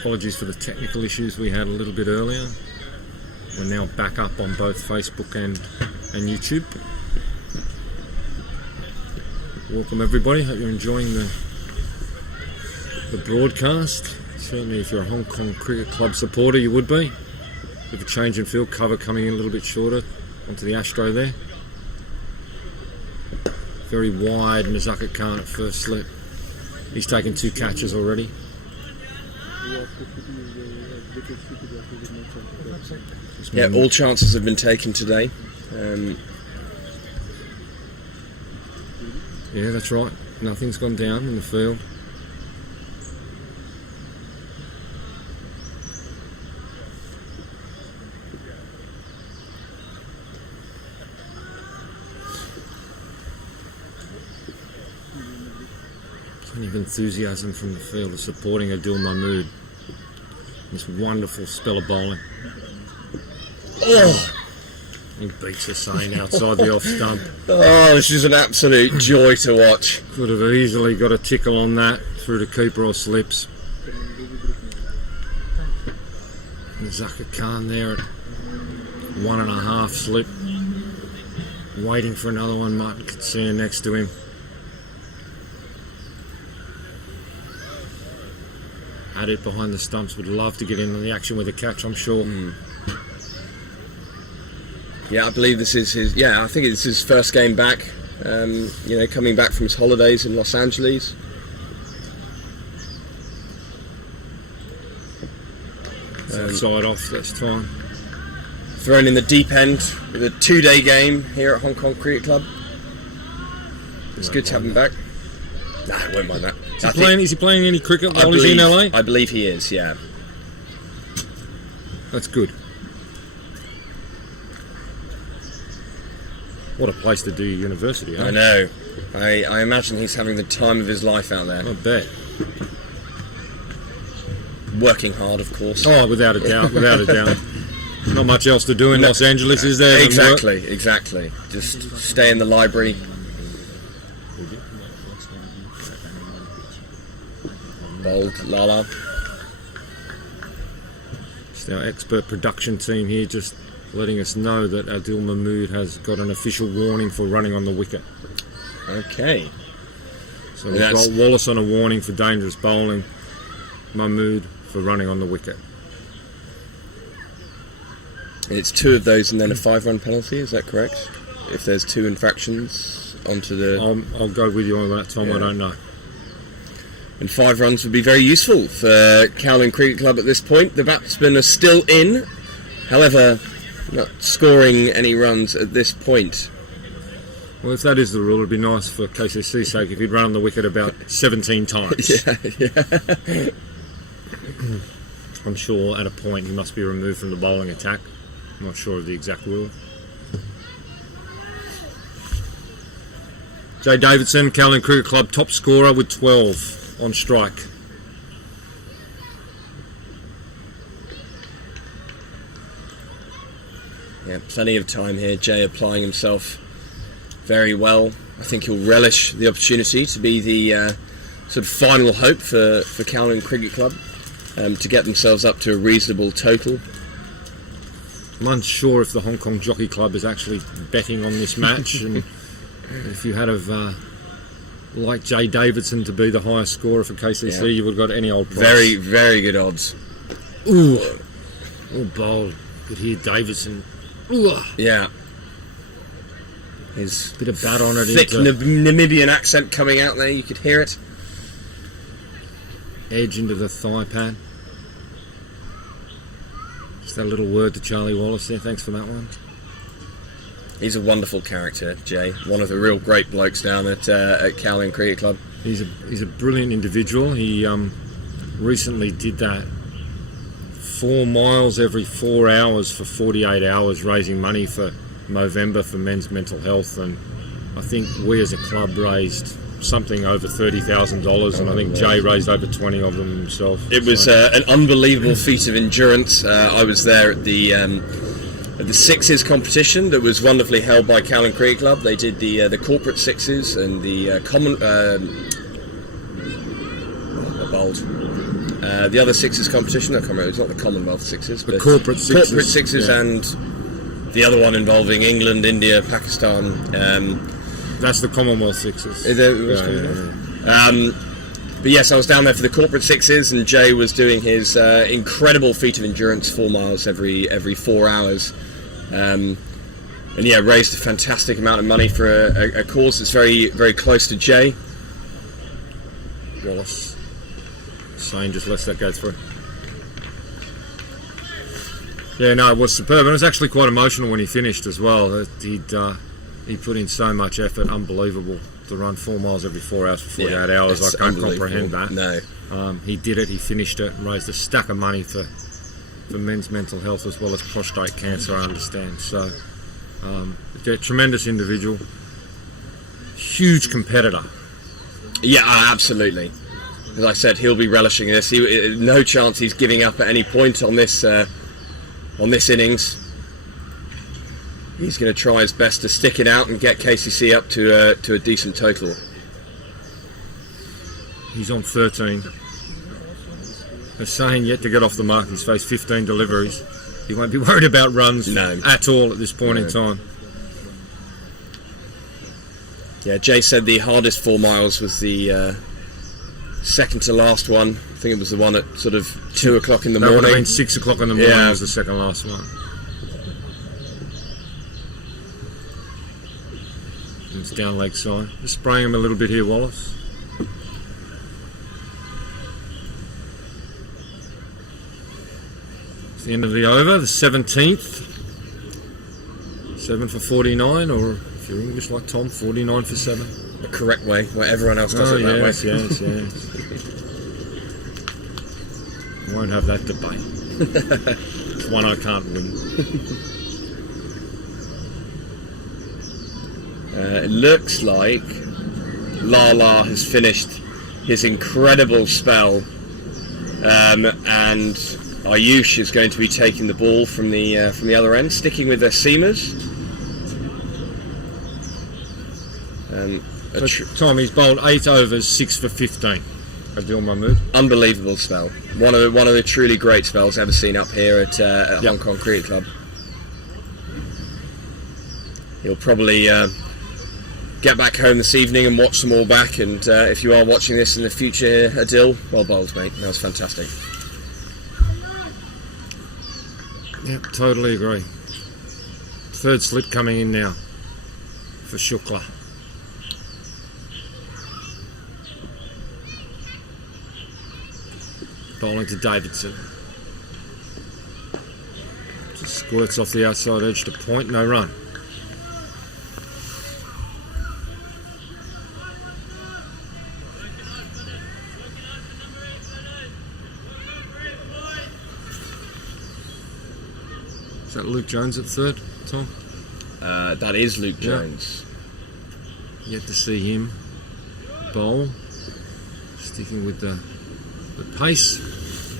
Apologies for the technical issues we had a little bit earlier. We're now back up on both Facebook and YouTube. Welcome everybody, hope you're enjoying the broadcast. Certainly if you're a Hong Kong Cricket Club supporter you would be. With a change in field cover coming in a little bit shorter onto the Astro there. Very wide Nazaka Khan at first slip. He's taken 2 catches already. Yeah, all chances have been taken today. Yeah, that's right. Nothing's gone down in the field. Plenty of enthusiasm from the field of supporting Adil Mahmood. This wonderful spell of bowling. Oh! He beats Hussain outside the off stump. Oh, this is an absolute joy to watch. Could have easily got a tickle on that through the keeper or slips. And Zaka Khan there at 1.5 slip. Waiting for another one. Martin Katsina next to him. Had it behind the stumps. Would love to get in on the action with a catch, I'm sure. Yeah, I believe this is his. Yeah, I think it's his first game back. Coming back from his holidays in Los Angeles. Side off this time. Thrown in the deep end with a 2-day game here at Hong Kong Cricket Club. It's good to have him back. Nah, I won't mind that. Is he playing any cricket while he's in LA? I believe he is, yeah. That's good. What a place to do university, eh? I know. I imagine he's having the time of his life out there. I bet. Working hard, of course. Oh, without a doubt, without a doubt. Not much else to do in Los Angeles, is there? Exactly. Just stay in the library. Bold, Lala. It's our expert production team here just letting us know that Adil Mahmood has got an official warning for running on the wicket. Okay. So we've got Wallace on a warning for dangerous bowling, Mahmood for running on the wicket. It's 2 of those and then a 5-run penalty, is that correct? If there's 2 infractions onto the... I'll go with you on that, Tom, yeah. I don't know. And 5 runs would be very useful for Kowloon Cricket Club at this point. The batsmen are still in, however, not scoring any runs at this point. Well, if that is the rule, it'd be nice for KCC's sake if he'd run on the wicket about 17 times. Yeah. I'm sure at a point he must be removed from the bowling attack. I'm not sure of the exact rule. Jay Davidson, Kowloon Cricket Club top scorer with 12 on strike. Yeah, plenty of time here. Jay applying himself very well. I think he'll relish the opportunity to be the sort of final hope for Kowloon Cricket Club to get themselves up to a reasonable total. I'm unsure if the Hong Kong Jockey Club is actually betting on this match, and if you had of liked Jay Davidson to be the highest scorer for KCC, you would have got any old price. Very, very good odds. Ooh, bold. Could hear Davidson. Ooh. Yeah. His bit of bat on it. Thick Namibian accent coming out there, you could hear it. Edge into the thigh pad. Just that little word to Charlie Wallace there. Thanks for that one. He's a wonderful character, Jay. One of the real great blokes down at Cowling Cricket Club. He's a brilliant individual. He recently did that 4 miles every 4 hours for 48 hours, raising money for Movember for men's mental health, and I think we as a club raised something over $30,000, and I think Jay raised over 20 of them himself. It was an unbelievable feat of endurance. I was there at the sixes competition that was wonderfully held by Cowling Cricket Club. They did the corporate sixes and the the other sixes competition. I can't remember. It's not the Commonwealth sixes, but corporate sixes. Corporate sixes, yeah. And the other one involving England, India, Pakistan. That's the Commonwealth sixes. But yes, I was down there for the corporate sixes, and Jay was doing his incredible feat of endurance, 4 miles every 4 hours, and yeah, raised a fantastic amount of money for a cause that's very, very close to Jay. Wallace saying just lets that go through. Yeah, no, it was superb, and it was actually quite emotional when he finished as well. He put in so much effort, unbelievable, to run 4 miles every 4 hours for 48 hours. I can't comprehend that. No. He did it, he finished it, and raised a stack of money for men's mental health as well as prostate cancer, I understand. So, a tremendous individual, huge competitor. Yeah, absolutely. As I said, he'll be relishing this. No chance he's giving up at any point on this innings. He's going to try his best to stick it out and get KCC up to a decent total. He's on 13. Hussain yet to get off the mark. He's faced 15 deliveries. He won't be worried about runs at all at this point in time. Yeah, Jay said the hardest 4 miles was the second to last one. I think it was the one at sort of 2 o'clock in the morning. That would have been 6 o'clock in the morning was the second last one. It's down leg side. Just spraying him a little bit here, Wallace. It's the end of the over, the 17th. 7 for 49, or if you're English like Tom, 49 for 7. The correct way, where everyone else does it that way. Yes. Won't have that debate. It's one I can't win. It looks like Lala has finished his incredible spell, and Ayush is going to be taking the ball from the other end, sticking with their seamers. Tom, he's bowled 8 overs, 6 for 15. Adil Mahmood. Unbelievable spell. One of the truly great spells ever seen up here at Hong Kong Cricket Club. He'll probably get back home this evening and watch them all back, and if you are watching this in the future, Adil, well bowled, mate. That was fantastic. Yep, totally agree. Third slip coming in now for Shukla. Bowling to Davidson. Just squirts off the outside edge to point, no run. Is that Luke Jones at third, Tom? That is Luke Jones. Yet to see him bowl. Sticking with the pace,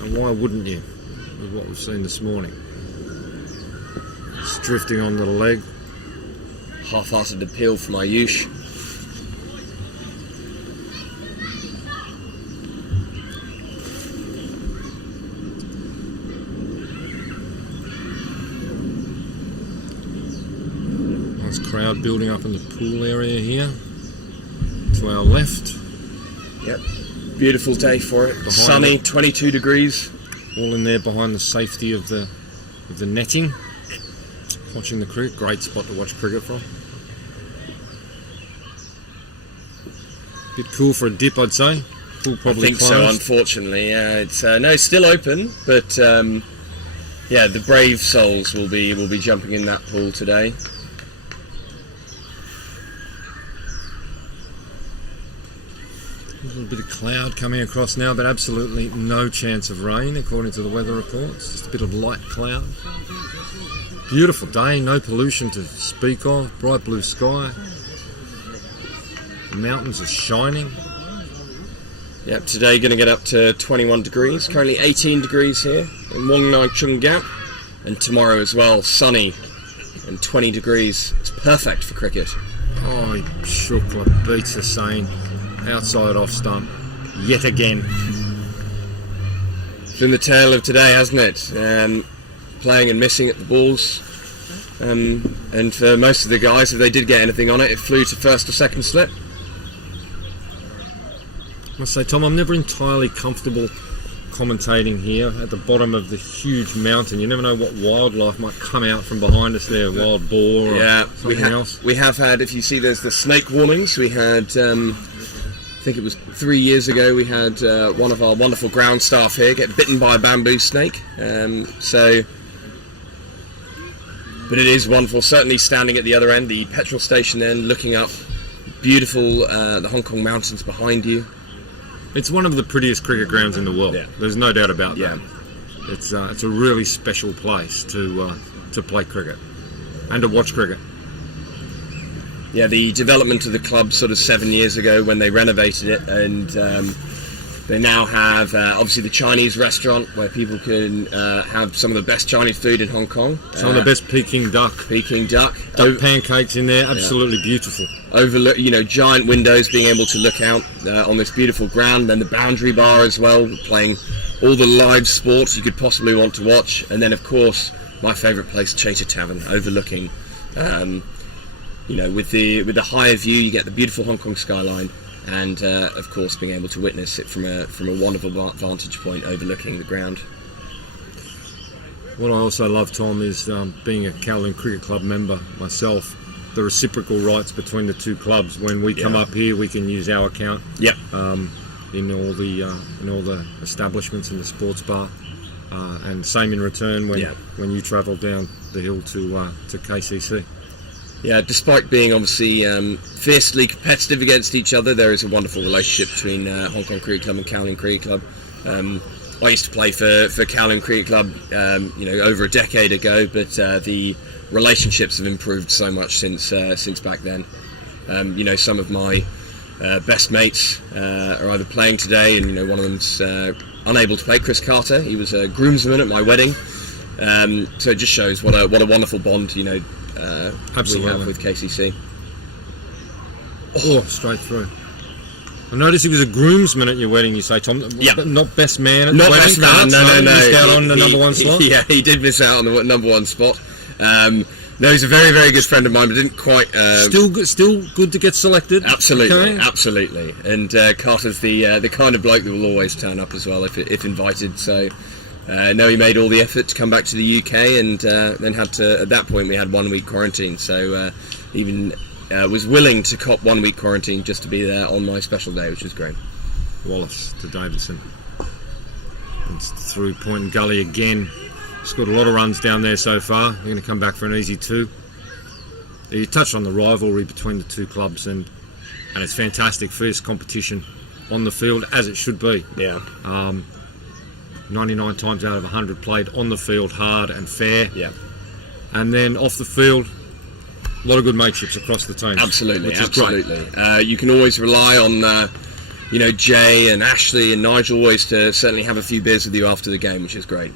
and why wouldn't you, with what we've seen this morning? Just drifting on the leg. Half-hearted appeal from Ayush. Nice crowd building up in the pool area here to our left. Yep. Beautiful day for it. Sunny, 22 degrees. All in there behind the safety of the netting. Watching the cricket, great spot to watch cricket from. Bit cool for a dip, I'd say. Pool probably I think closed. so, unfortunately. It's still open, but Yeah, the brave souls will be jumping in that pool today. A little bit of cloud coming across now, but absolutely no chance of rain according to the weather reports. Just a bit of light cloud. Beautiful day, no pollution to speak of, bright blue sky. The mountains are shining. Yep, today going to get up to 21 degrees, currently 18 degrees here in Wong Nai Chung Gap, and tomorrow as well, sunny and 20 degrees. It's perfect for cricket. Oh, Shukla beats the sane. Outside off stump, yet again. It's been the tale of today, hasn't it? Playing and missing at the balls. And for most of the guys, if they did get anything on it, it flew to first or second slip. I must say, Tom, I'm never entirely comfortable commentating here at the bottom of the huge mountain. You never know what wildlife might come out from behind us there, wild boar or something else. We have had, if you see there's the snake warnings, we had, I think it was 3 years ago, we had one of our wonderful ground staff here get bitten by a bamboo snake. But it is wonderful, certainly standing at the other end, the petrol station then, looking up, beautiful, the Hong Kong mountains behind you. It's one of the prettiest cricket grounds in the world. Yeah. There's no doubt about Yeah. that. It's a really special place to play cricket and to watch cricket. Yeah, the development of the club sort of 7 years ago when they renovated it, and they now have obviously the Chinese restaurant where people can have some of the best Chinese food in Hong Kong. Some of the best Peking duck. Duck pancakes in there, absolutely beautiful. Overlook, giant windows, being able to look out on this beautiful ground. Then the boundary bar as well, playing all the live sports you could possibly want to watch. And then, of course, my favourite place, CHK Tavern, overlooking. With the higher view, you get the beautiful Hong Kong skyline, and of course, being able to witness it from a wonderful vantage point overlooking the ground. What I also love, Tom, is being a Kowloon Cricket Club member myself. The reciprocal rights between the two clubs. When we come up here, we can use our account. Yep. In all the establishments in the sports bar, and same in return when you travel down the hill to KCC. Yeah, despite being obviously fiercely competitive against each other, there is a wonderful relationship between Hong Kong Cricket Club and Kowloon Cricket Club. I used to play for Kowloon Cricket Club, over a decade ago, but the relationships have improved so much since back then. Some of my best mates are either playing today, and one of them's unable to play. Chris Carter, he was a groomsman at my wedding, so it just shows what a wonderful bond Absolutely. we have with KCC. Oh, straight through. I noticed he was a groomsman at your wedding, you say, Tom. Yeah. But not best man at Not the wedding? best man, no. Missed out on the number one slot? Yeah, he did miss out on the number one spot. No, he's a very, very good friend of mine, but didn't quite... Still good to get selected? Absolutely, Okay. absolutely. And Carter's the kind of bloke that will always turn up as well if invited, so... No, he made all the effort to come back to the UK, and then had to... At that point, we had 1 week quarantine, so even was willing to cop 1 week quarantine just to be there on my special day, which was great. Wallace to Davidson. It's through Point and Gully again. Scored a lot of runs down there so far. They're going to come back for an easy 2. You touched on the rivalry between the two clubs, and it's fantastic, fierce competition on the field, as it should be. Yeah. 99 times out of 100 played on the field, hard and fair. Yeah. And then off the field, a lot of good mateships across the teams. Absolutely, which is absolutely. great. You can always rely on, Jay and Ashley and Nigel always to certainly have a few beers with you after the game, which is great.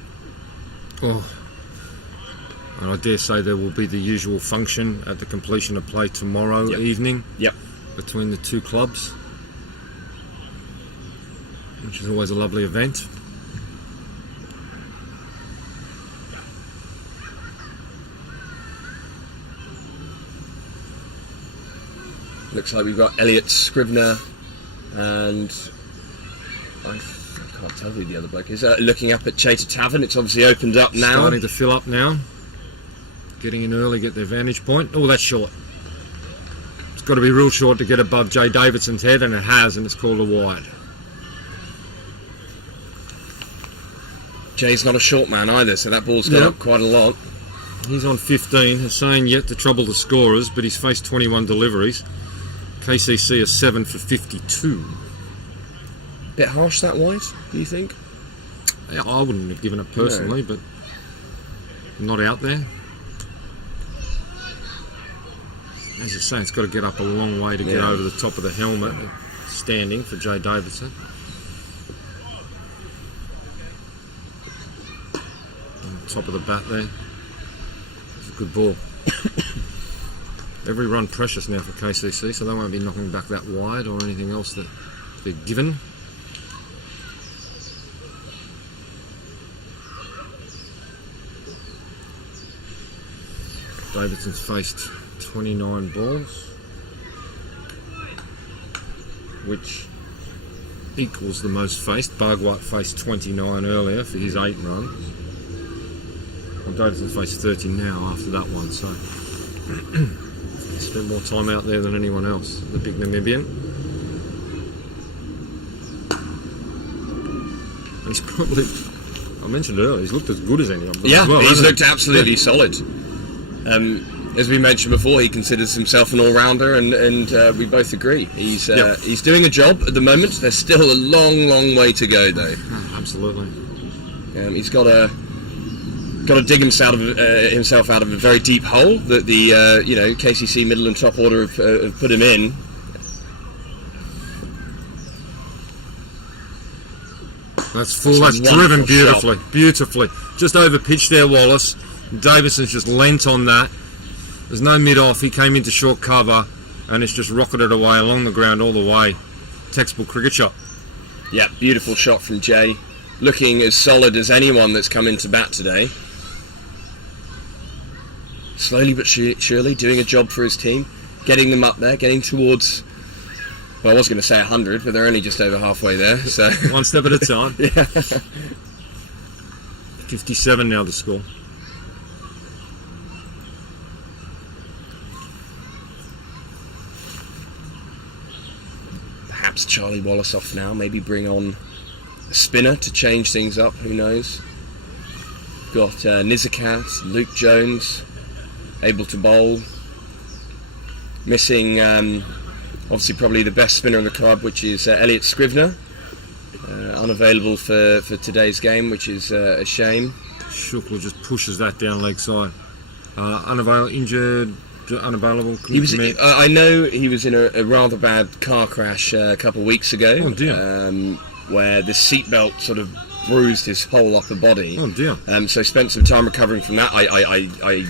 Oh. And I dare say there will be the usual function at the completion of play tomorrow evening. Yep. Between the two clubs, which is always a lovely event. Looks like we've got Elliot Scrivener and I can't tell who the other bloke is. Looking up at Chater Tavern, it's obviously opened up now. Starting to fill up now. Getting in early, get their vantage point. Oh, that's short. It's got to be real short to get above Jay Davidson's head, and it has, and it's called a wide. Jay's not a short man either, so that ball's gone No. up quite a lot. He's on 15. Hussein yet to trouble the scorers, but he's faced 21 deliveries. KCC are 7 for 52. Bit harsh that wide, do you think? Yeah, I wouldn't have given it personally, but not out there. As you say, it's got to get up a long way to get over the top of the helmet, standing for Jay Davidson. On top of the bat there. It's a good ball. Every run precious now for KCC, so they won't be knocking back that wide or anything else that they're given. Davidson's faced 29 balls, which equals the most faced. Bargwhite faced 29 earlier for his 8 runs. Well, Davidson's faced 30 now after that one, so he spent more time out there than anyone else, the big Namibian. And he's probably, I mentioned it earlier, he's looked as good as any of them. Yeah, as well, he's hasn't looked absolutely solid. As we mentioned before, he considers himself an all-rounder, and we both agree. He's doing a job at the moment. There's still a long way to go, though. Absolutely. He's got to dig himself out of a very deep hole that the KCC middle and top order have put him in. That's full. That's driven beautifully. Just over pitch there, Wallace. Davidson's just leant on that. There's no mid-off. He came into short cover, and it's just rocketed away along the ground all the way. Textbook cricket shot. Yeah, beautiful shot from Jay. Looking as solid as anyone that's come into bat today. Slowly but surely doing a job for his team. Getting them up there, getting towards... Well, I was going to say 100, but they're only just over halfway there. So One step at a time. Yeah. 57 now the score. Perhaps Charlie Wallace off now. Maybe bring on a spinner to change things up. Who knows? Got Nizakat, Luke Jones, able to bowl. Missing, obviously, probably the best spinner in the club, which is Elliot Scrivener. Unavailable for today's game, which is a shame. Shukla just pushes that down leg side. Injured, unavailable. He was. I know he was in a rather bad car crash a couple of weeks ago. Oh dear. Where the seatbelt sort of bruised his whole upper body. Oh dear. So spent some time recovering from that. I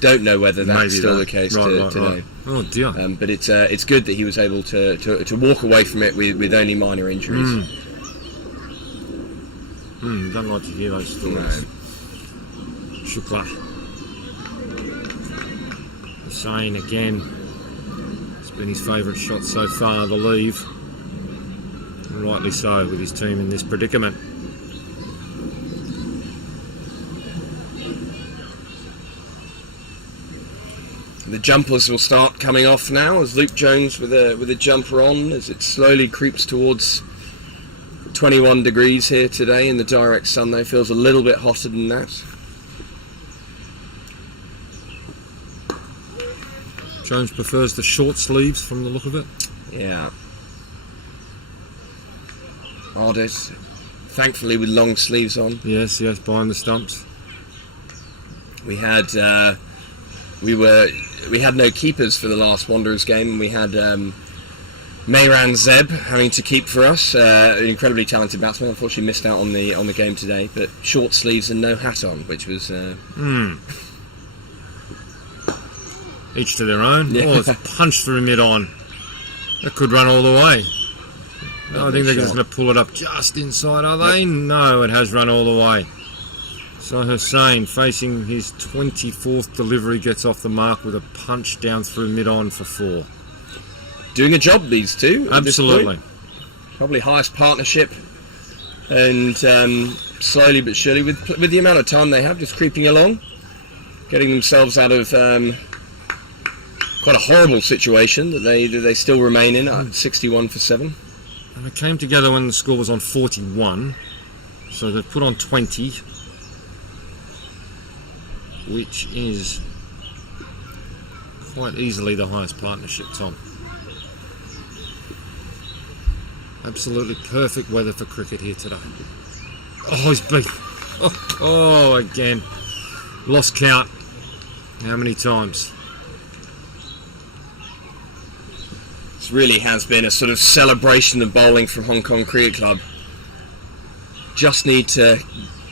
don't know whether that's Maybe still that. the case Right. today. Oh dear. But it's good that he was able to walk away from it with only minor injuries. Don't like to hear those stories. Shukla. Hussein again. It's been his favourite shot so far, the leave. And rightly so, with his team in this predicament. The jumpers will start coming off now as Luke Jones with a jumper on as it slowly creeps towards 21 degrees here today in the direct sun, though. Feels a little bit hotter than that. Jones prefers the short sleeves from the look of it. Yeah. Ardit, thankfully with long sleeves on. Yes, behind the stumps. We had no keepers for the last Wanderers game, and we had Mehran Zeb having to keep for us. An incredibly talented batsman. Unfortunately, missed out on the game today. But short sleeves and no hat on, which was. Each to their own. Yeah. Oh, it's punched through mid-on. That could run all the way. No, I think they're just going to pull it up just inside, are they? No, it has run all the way. So Hussein, facing his 24th delivery, gets off the mark with a punch down through mid-on for 4. Doing a job, these two. at this Absolutely. point. Probably highest partnership. And slowly but surely, with the amount of time they have, just creeping along. Getting themselves out of quite a horrible situation that they still remain in at 61 for 7. And it came together when the score was on 41. So they've put on 20, which is quite easily the highest partnership, Tom. Absolutely perfect weather for cricket here today. Oh, he's beat. Oh, again. Lost count. How many times? This really has been a sort of celebration of bowling from Hong Kong Cricket Club. Just need to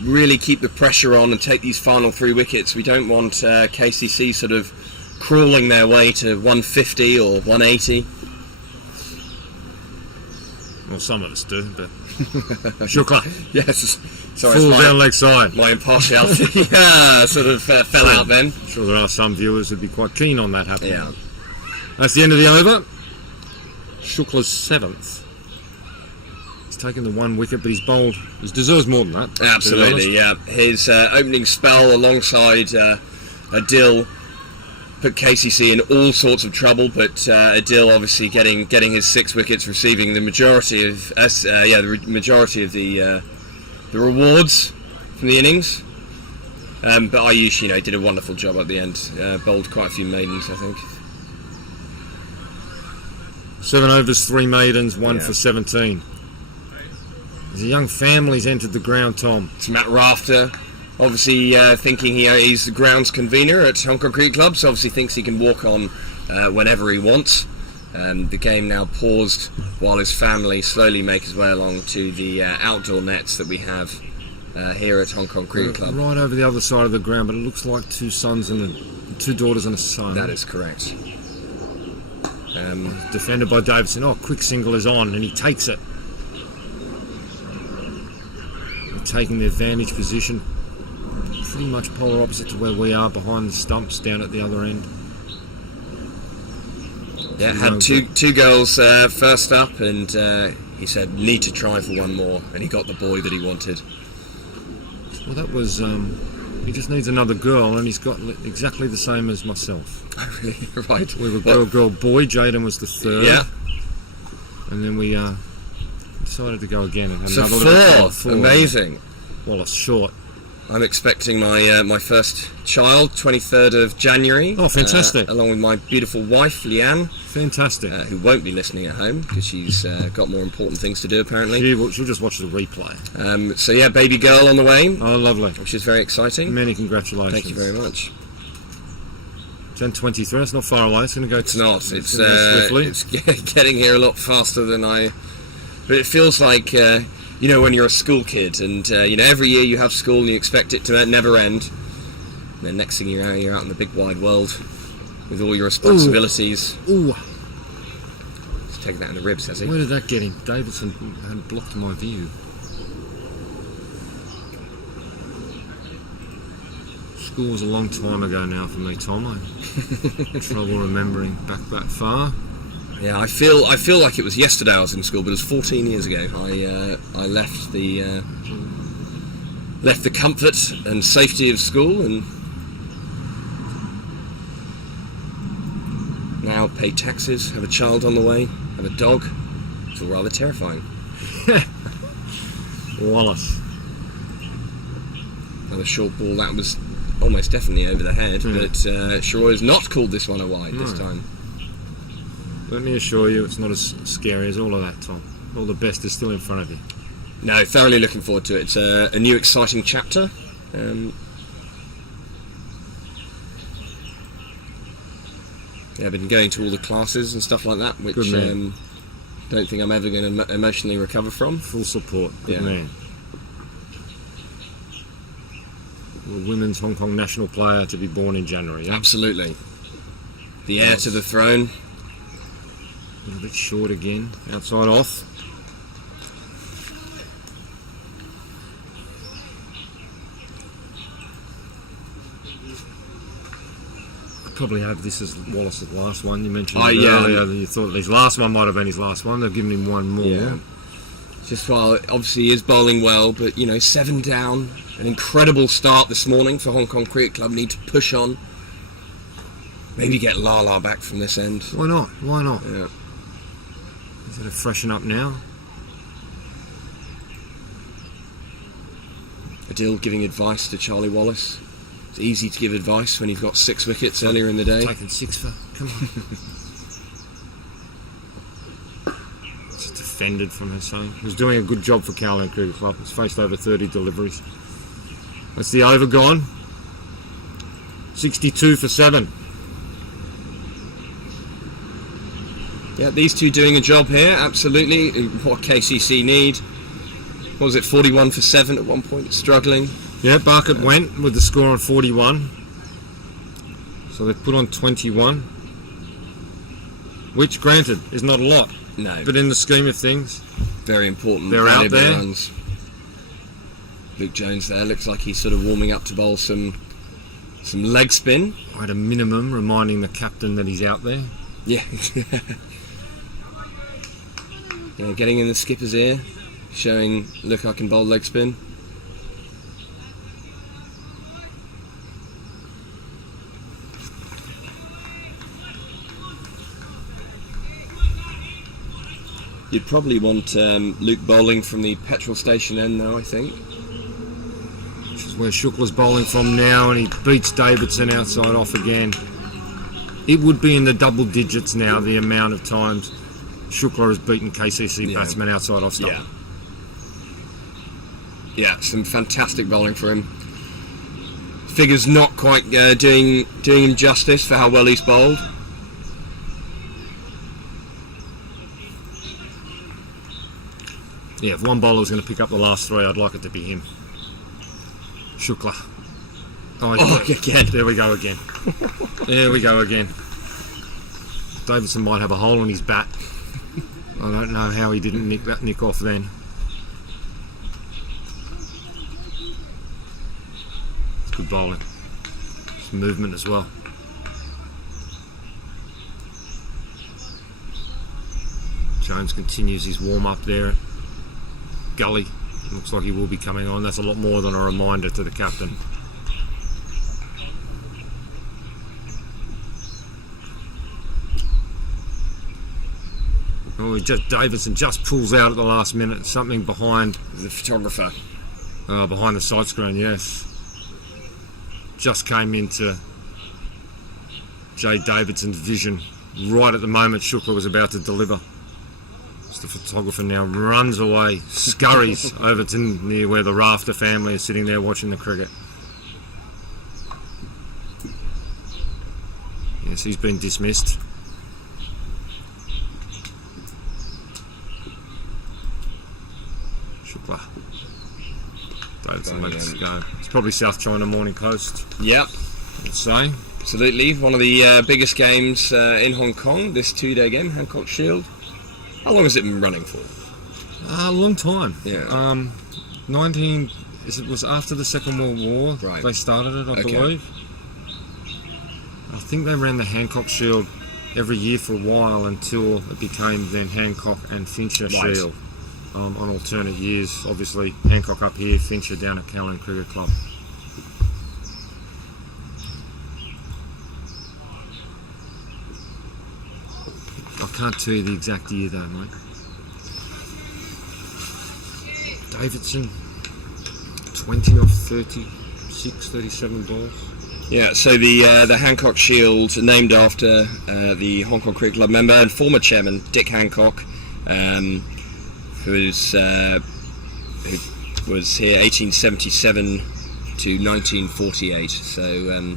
really keep the pressure on and take these final 3 wickets. We don't want KCC sort of crawling their way to 150 or 180. Well, some of us do, but Shukla. Yes, sorry, Full down leg side. my impartiality sort of fell out then. I'm sure there are some viewers who'd be quite keen on that happening. Yeah. That's the end of the over. Shukla's 7th. He's taken the 1 wicket, but he's bowled. He deserves more than that. Absolutely, yeah. His opening spell alongside Adil put KCC in all sorts of trouble, but Adil obviously getting his 6 wickets, receiving the majority of the rewards from the innings. But Ayush, did a wonderful job at the end. Bowled quite a few maidens, I think. 7 overs, 3 maidens, 1 Yeah. for 17. There's a young family's entered the ground, Tom. It's Matt Rafter, obviously thinking he's the grounds convener at Hong Kong Cricket Club, so obviously thinks he can walk on whenever he wants. The game now paused while his family slowly make his way along to the outdoor nets that we have here at Hong Kong Cricket Club. Right over the other side of the ground, but it looks like 2 sons and 2 daughters and a son. That is correct. Defended by Davidson. Oh, quick single is on, and he takes it. They're taking their vantage position pretty much polar opposite to where we are, behind the stumps down at the other end. Yeah, had two girls first up, and he said need to try for 1 more, and he got the boy that he wanted. Well, that was he just needs another girl, and he's got exactly the same as myself. Really? Right. We were girl, boy. Jaden was the 3rd. Yeah. And then we decided to go again. And So another 4. Amazing. Wallace short. I'm expecting my first child, 23rd of January. Oh, fantastic. Along with my beautiful wife, Leanne, Fantastic. who won't be listening at home because she's got more important things to do, apparently. She'll just watch the replay. So yeah, baby girl on the way, Oh, lovely. which is very exciting. Many congratulations. Thank you very much. 10:23. It's not far away. It's going to go. It's not. It's gonna go swiftly. it's getting here a lot faster than I. But it feels like when you're a school kid, and every year you have school and you expect it to never end. And then next thing you're out in the big wide world with all your responsibilities. Ooh. He's taking that in the ribs, has he? Where did that get him? Davidson had blocked my view. School was a long time ago now for me, Tom. I have trouble remembering back that far. Yeah, I feel like it was yesterday I was in school, but it was 14 years ago. I left the comfort and safety of school, and now pay taxes, have a child on the way, have a dog. It's all rather terrifying. Wallace. Another short ball that was almost definitely over the head, but Shroy has not called this one a wide this time. Let me assure you, it's not as scary as all of that, Tom. All the best is still in front of you. No, thoroughly looking forward to it. It's a new exciting chapter. I've been going to all the classes and stuff like that, which Good man. don't think I'm ever going to emotionally recover from. Full support. Good Yeah. man. A women's Hong Kong national player to be born in January. Yeah? Absolutely. The heir to the throne. A little bit short again. Outside off. I'd probably have this as Wallace's last one. You mentioned it earlier that you thought his last one might have been his last one. They've given him 1 more. Yeah. Just while obviously he is bowling well, but 7 down. An incredible start this morning for Hong Kong Cricket Club. Need to push on. Maybe get Lala back from this end. Why not? Why not? Yeah. Is it a freshen up now? Adil giving advice to Charlie Wallace. It's easy to give advice when you've got 6 wickets earlier in the day. Taking 6 for... Come on. Just defended from Hussain. He was doing a good job for Kowloon Cricket Club. He's faced over 30 deliveries. That's the over gone. 62 for 7. Yeah, these two doing a job here, absolutely. What KCC need. What was it, 41 for 7 at one point, struggling. Yeah, Barkett went with the score on 41. So they put on 21. Which, granted, is not a lot. No. But in the scheme of things, very important. They're out there. Runs. Luke Jones there, looks like he's sort of warming up to bowl some leg spin. at a minimum reminding the captain that he's out there. Yeah. Getting in the skipper's ear, showing, look, I can bowl leg spin. You'd probably want Luke bowling from the petrol station end now, I think. Which is where Shukla's bowling from now, and he beats Davidson outside off again. It would be in the double digits now, the amount of times Shukla has beaten KCC batsmen outside off stop. Yeah, some fantastic bowling for him. Figures not quite doing him justice for how well he's bowled. Yeah, if one bowler was going to pick up the last three, I'd like it to be him. Shukla. Again. There we go again. There we go again. Davidson might have a hole in his bat. I don't know how he didn't nick that nick off then. It's good bowling. It's movement as well. Jones continues his warm-up there. Gully. Looks like he will be coming on. That's a lot more than a reminder to the captain. Oh, Davidson just pulls out at the last minute. Something behind the photographer. Behind the side screen, yes. Just came into Jay Davidson's vision right at the moment Shukla was about to deliver. The photographer now runs away, scurries over to near where the Rafter family is sitting there watching the cricket. Yes, he's been dismissed. Shukla. Davidson lets go. It's probably South China Morning Post. Yep. I'd say. Absolutely. One of the biggest games in Hong Kong, this 2-day game, Hancock Shield. How long has it been running for? A long time. Yeah. It was after the Second World War. Right. They started it, I believe. I think they ran the Hancock Shield every year for a while until it became then Hancock and Fincher Shield on alternate years. Obviously, Hancock up here, Fincher down at Kowloon Cricket Club. I can't tell you the exact year though, mate. Davidson, 20 off 36, 37 balls. Yeah, so the Hancock Shield, named after the Hong Kong Cricket Club member and former chairman Dick Hancock, who was here 1877 to 1948. So,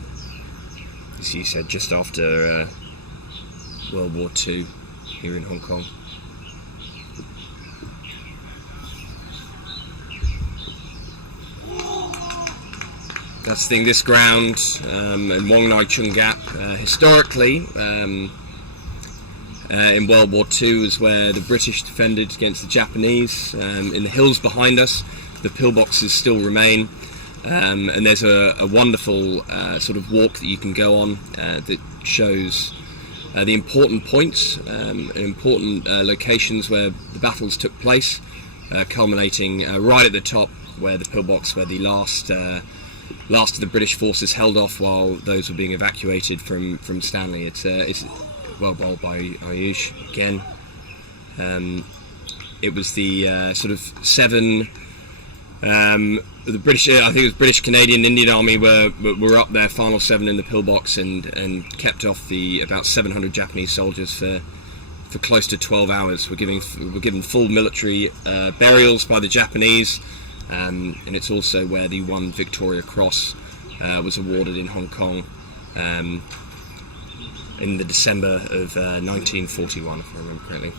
as you said, just after World War II here in Hong Kong. That's the thing, this ground and Wong Nai Chung Gap, historically, in World War II is where the British defended against the Japanese. In the hills behind us, the pillboxes still remain. And there's a wonderful sort of walk that you can go on that shows the important points and important locations where the battles took place, culminating right at the top where the pillbox, where the last of the British forces held off while those were being evacuated from Stanley. It's well bowled by Ayush again. It was the sort of 7 The British, I think it was British, Canadian, Indian Army were up there, final 7 in the pillbox, and kept off the about 700 Japanese soldiers for close to 12 hours. We're given full military burials by the Japanese, and it's also where the 1 Victoria Cross was awarded in Hong Kong in the December of 1941, if I remember correctly.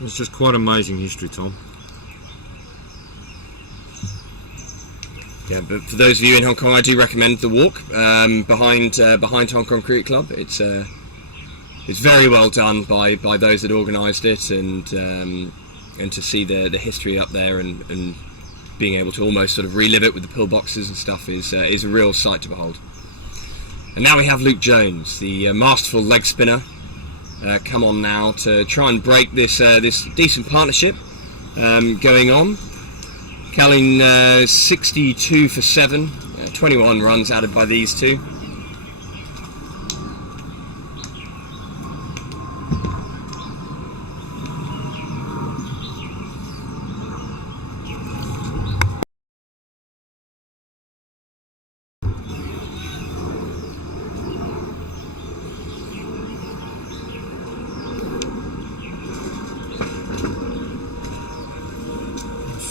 It's just quite amazing history, Tom. Yeah, but for those of you in Hong Kong, I do recommend the walk behind Hong Kong Cricket Club. It's very well done by those that organised it, and to see the history up there and being able to almost sort of relive it with the pillboxes and stuff is a real sight to behold. And now we have Luke Jones, the masterful leg spinner, come on now to try and break this decent partnership going on. Calling 62 for 7, 21 runs added by these two.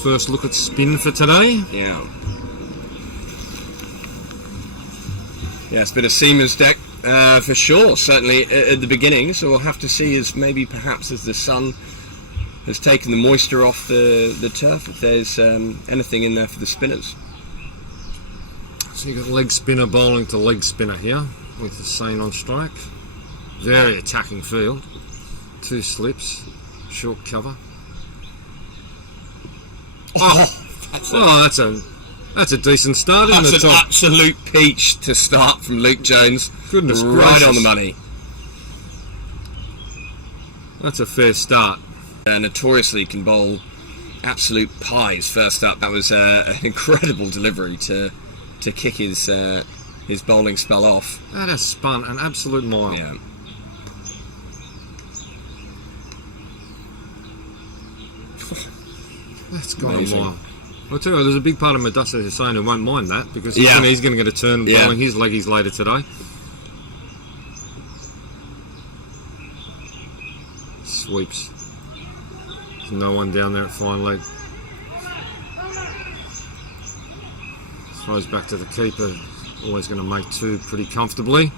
First look at spin for today. Yeah, it's been a seamer's deck for sure, certainly at the beginning, so we'll have to see perhaps as the sun has taken the moisture off the turf, if there's anything in there for the spinners. So you've got leg spinner bowling to leg spinner here with the Sane on strike. Very attacking field. 2 slips, short cover. That's a decent start, isn't it? That's an absolute peach to start from Luke Jones. Goodness right gracious. On the money. That's a fair start. Notoriously can bowl absolute pies first up. That was an incredible delivery to kick his bowling spell off. That has spun an absolute mile. Yeah. That's gone Amazing. a mile. I'll tell you, there's a big part of Madassa Hussain who won't mind that, because Yeah. he's going to get a turn Yeah. bowling his leggies later today. Sweeps. There's no one down there at fine leg. Throws back to the keeper. Always going to make 2 pretty comfortably.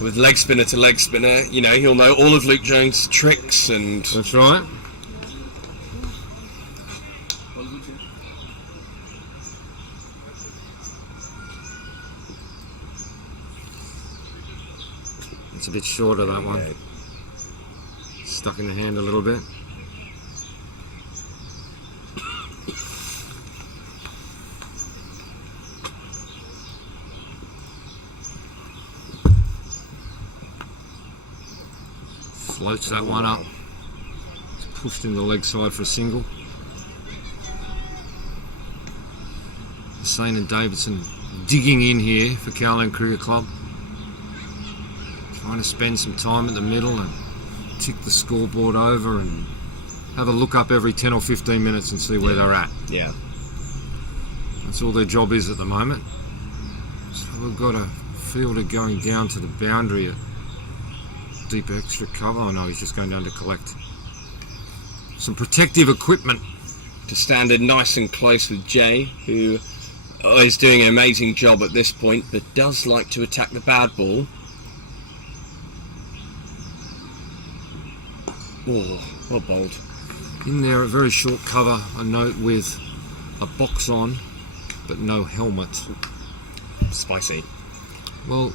With leg spinner to leg spinner, he'll know all of Luke Jones' tricks and... That's right. It's a bit shorter, that one. Stuck in the hand a little bit. Floats that one up. It's pushed in the leg side for a single. Hussain and Davidson digging in here for Kowloon Cricket Club. Trying to spend some time at the middle and tick the scoreboard over and have a look up every 10 or 15 minutes and see where they're at. Yeah. That's all their job is at the moment. So we've got a fielder going down to the boundary at deep extra cover. Oh no, he's just going down to collect some protective equipment. To stand in nice and close with Jay, who is doing an amazing job at this point, but does like to attack the bad ball. Oh, well bowled. In there, a very short cover, a note with a box on, but no helmet. Spicy. Well,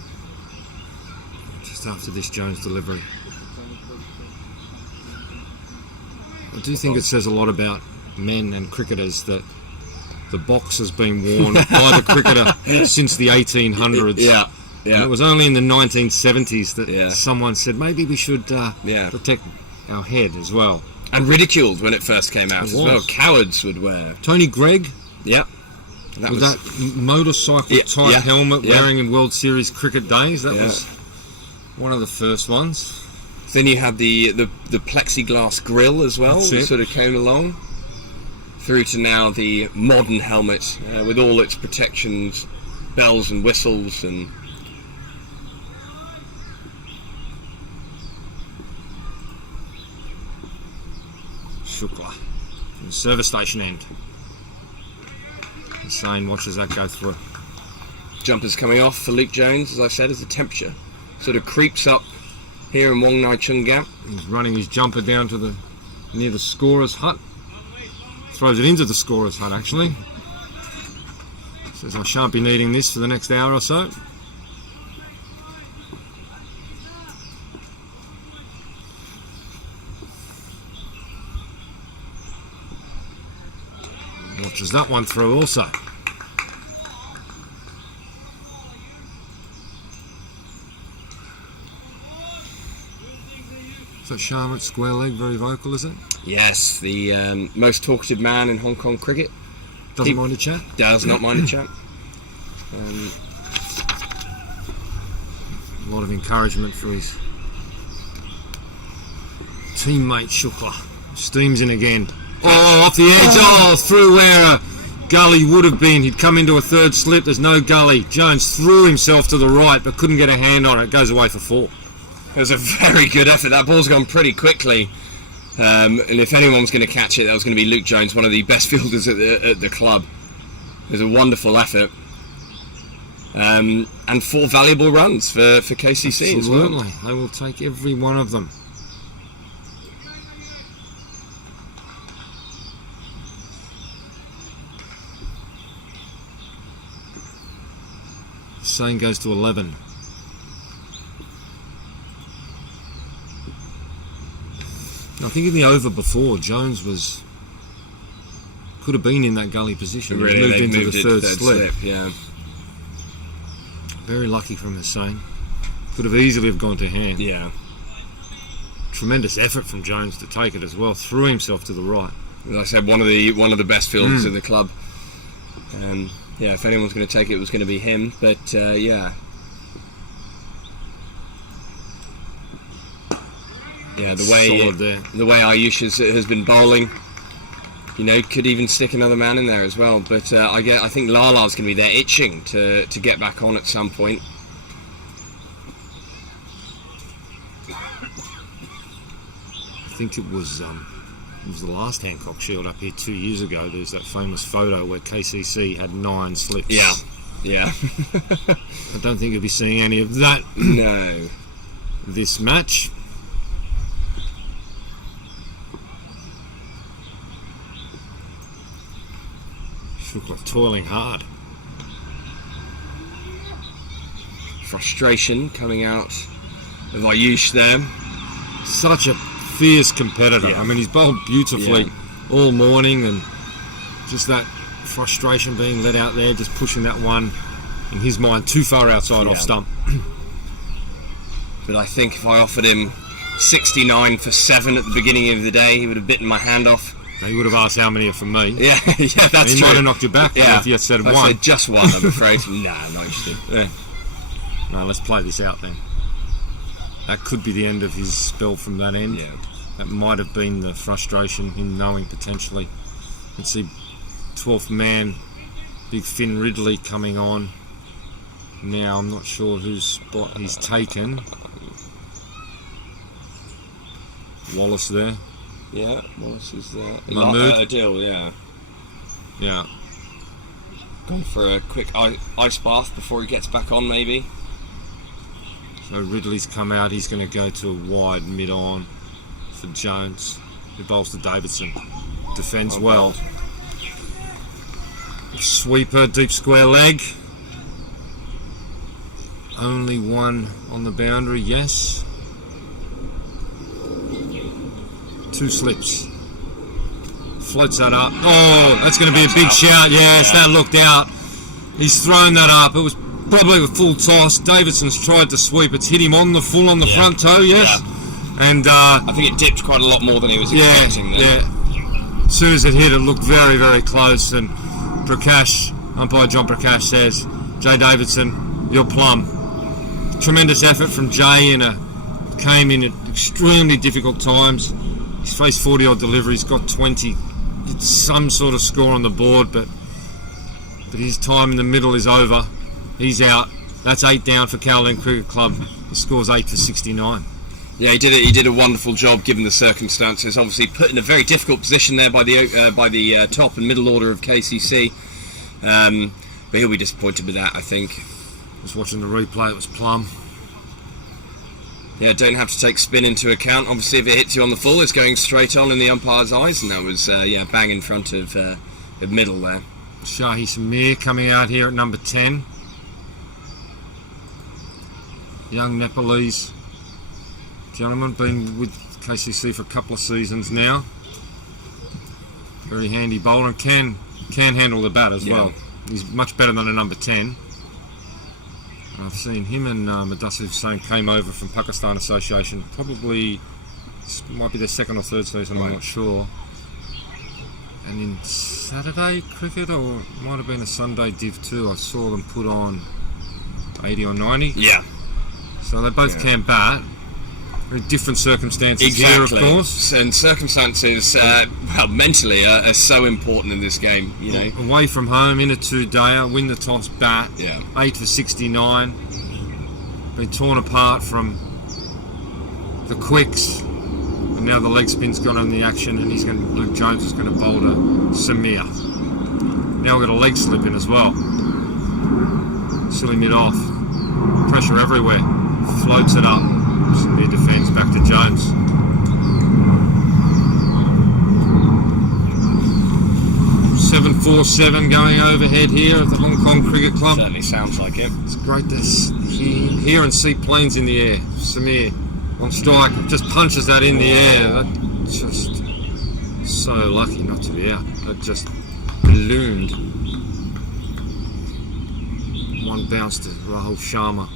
just after this Jones delivery. I do think it says a lot about men and cricketers that the box has been worn by the cricketer since the 1800s. Yeah. And it was only in the 1970s that someone said maybe we should protect our head as well. And ridiculed when it first came out It as well. was. Cowards would wear. Tony Gregg, Yep. with that motorcycle type helmet wearing in World Series cricket days, that was one of the first ones. Then you had the plexiglass grill as well, That's that it. sort of came along. through to now the modern helmet with all its protections, bells and whistles, and Shukla from the service station end. Hussain watches that go through. jumpers coming off for Luke Jones, as I said, as the temperature sort of creeps up here in Wong Nai Chung Gap. He's running his jumper down to near the scorer's hut. Throws it into the scorer's hut, actually. Says I shan't be needing this for the next hour or so. Watches that one through also. Is that Sharma at square leg very vocal, is it? Yes, the most talkative man in Hong Kong cricket. Doesn't mind a chat? Does not mind a chat. A lot of encouragement for his teammate Shukla. Steams in again. Oh, off the edge. Oh, through where a gully would have been. He'd come into a third slip. There's no gully. Jones threw himself to the right but couldn't get a hand on it. Goes away for 4. It was a very good effort. That ball's gone pretty quickly. And if anyone was going to catch it, that was going to be Luke Jones, one of the best fielders at the club. It was a wonderful effort. And 4 valuable runs for KCC as well. Absolutely. They will take every one of them. Sane goes to 11. I think in the over before, Jones could have been in that gully position. Really, moved into moved the it third to slip. Yeah. Very lucky from Hussain. Could have easily have gone to hand. Yeah. Tremendous effort from Jones to take it as well. Threw himself to the right. As I said, one of the best fielders in the club. Yeah, if anyone's going to take it, it was going to be him. But yeah. Yeah, the way Ayush has been bowling, could even stick another man in there as well. But I think Lala's going to be there itching to get back on at some point. I think it was the last Hancock Shield up here 2 years ago. There's that famous photo where KCC had 9 slips. Yeah. I don't think you'll be seeing any of that. No. This match. Shukla toiling hard. Frustration coming out of Ayush there. Such a fierce competitor. Yeah. I mean, he's bowled beautifully all morning, and just that frustration being let out there, just pushing that one, in his mind, too far outside off stump. But I think if I offered him 69 for 7 at the beginning of the day, he would have bitten my hand off. He would have asked how many are from me. Yeah, that's he true. might have knocked you back if you had said 1. I said just 1, I'm afraid. Nah, I'm not interested. Yeah. No, let's play this out then. That could be the end of his spell from that end. Yeah. That might have been the frustration, him knowing potentially. Let's see, 12th man, Big Finn Ridley coming on. Now, I'm not sure whose spot he's taken. Wallace there. Yeah, Wallace is there. Mahmood. Adil, yeah. Yeah. Gone for a quick ice bath before he gets back on, maybe. So Ridley's come out, he's going to go to a wide mid-on for Jones, who bowls to Davidson. Defends well. Sweeper, deep square leg. Only 1 on the boundary, yes. 2 slips. Floats that up. Oh, that's going to be a big shout. Yes, that looked out. He's thrown that up. It was probably a full toss. Davidson's tried to sweep. It's hit him on the front toe, yes. Yeah. And I think it dipped quite a lot more than he was expecting then. Yeah. As soon as it hit, it looked very, very close. And umpire John Prakash says, Jay Davidson, you're plumb. Tremendous effort from Jay, came in at extremely difficult times. He's faced 40 odd deliveries, got 20 get some sort of score on the board, but his time in the middle is over. He's out. That's 8 down for Kowloon Cricket Club. He scores 8 for 69. Yeah, he did it. He did a wonderful job given the circumstances. Obviously, put in a very difficult position there by the top and middle order of KCC. But he'll be disappointed with that, I think. Just watching the replay, it was plumb. Yeah, don't have to take spin into account. Obviously, if it hits you on the full, it's going straight on in the umpire's eyes, and that was bang in front of the middle there. Shahi Samir coming out here at number 10. Young Nepalese gentleman, been with KCC for a couple of seasons now. Very handy bowler and can handle the bat as well. He's much better than a number 10. I've seen him and Madassi Hussain came over from Pakistan Association. Probably might be their second or third season, I'm not sure. And in Saturday cricket, or it might have been a Sunday Div 2, I saw them put on 80 or 90. Yeah. So they both can bat. Very different circumstances Exactly. here, of course. And circumstances, mentally are so important in this game, you know. Away from home, in a 2-dayer, win the toss, bat. Yeah. 8 for 69. Been torn apart from the quicks. And now the leg spin's gone on the action, and Luke Jones is going to bowl to Samir. Now we've got a leg slip in as well. Silly mid off. Pressure everywhere. Floats it up. Samir defends back to Jones. .747 going overhead here at the Hong Kong Cricket Club. Certainly sounds like it. It's great to hear and see planes in the air. Samir on strike just punches that in the air. That's just so lucky not to be out. That just ballooned. One bounce to Rahul Sharma.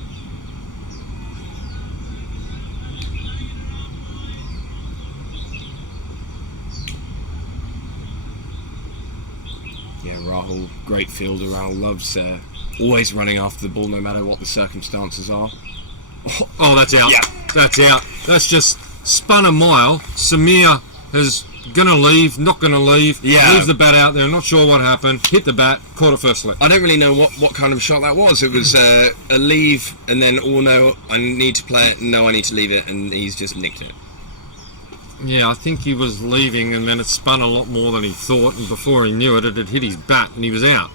Yeah, Rahul, great fielder. Rahul loves always running after the ball no matter what the circumstances are. Oh, that's out. Yeah. That's out. That's just spun a mile. Samir is going to leave, not going to leave. Yeah. Leaves the bat out there, not sure what happened. Hit the bat, caught it first slip. I don't really know what kind of shot that was. It was a leave and then, oh no, I need to play it, no, I need to leave it, and he's just nicked it. Yeah, I think he was leaving and then it spun a lot more than he thought, and before he knew it, it had hit his bat and he was out.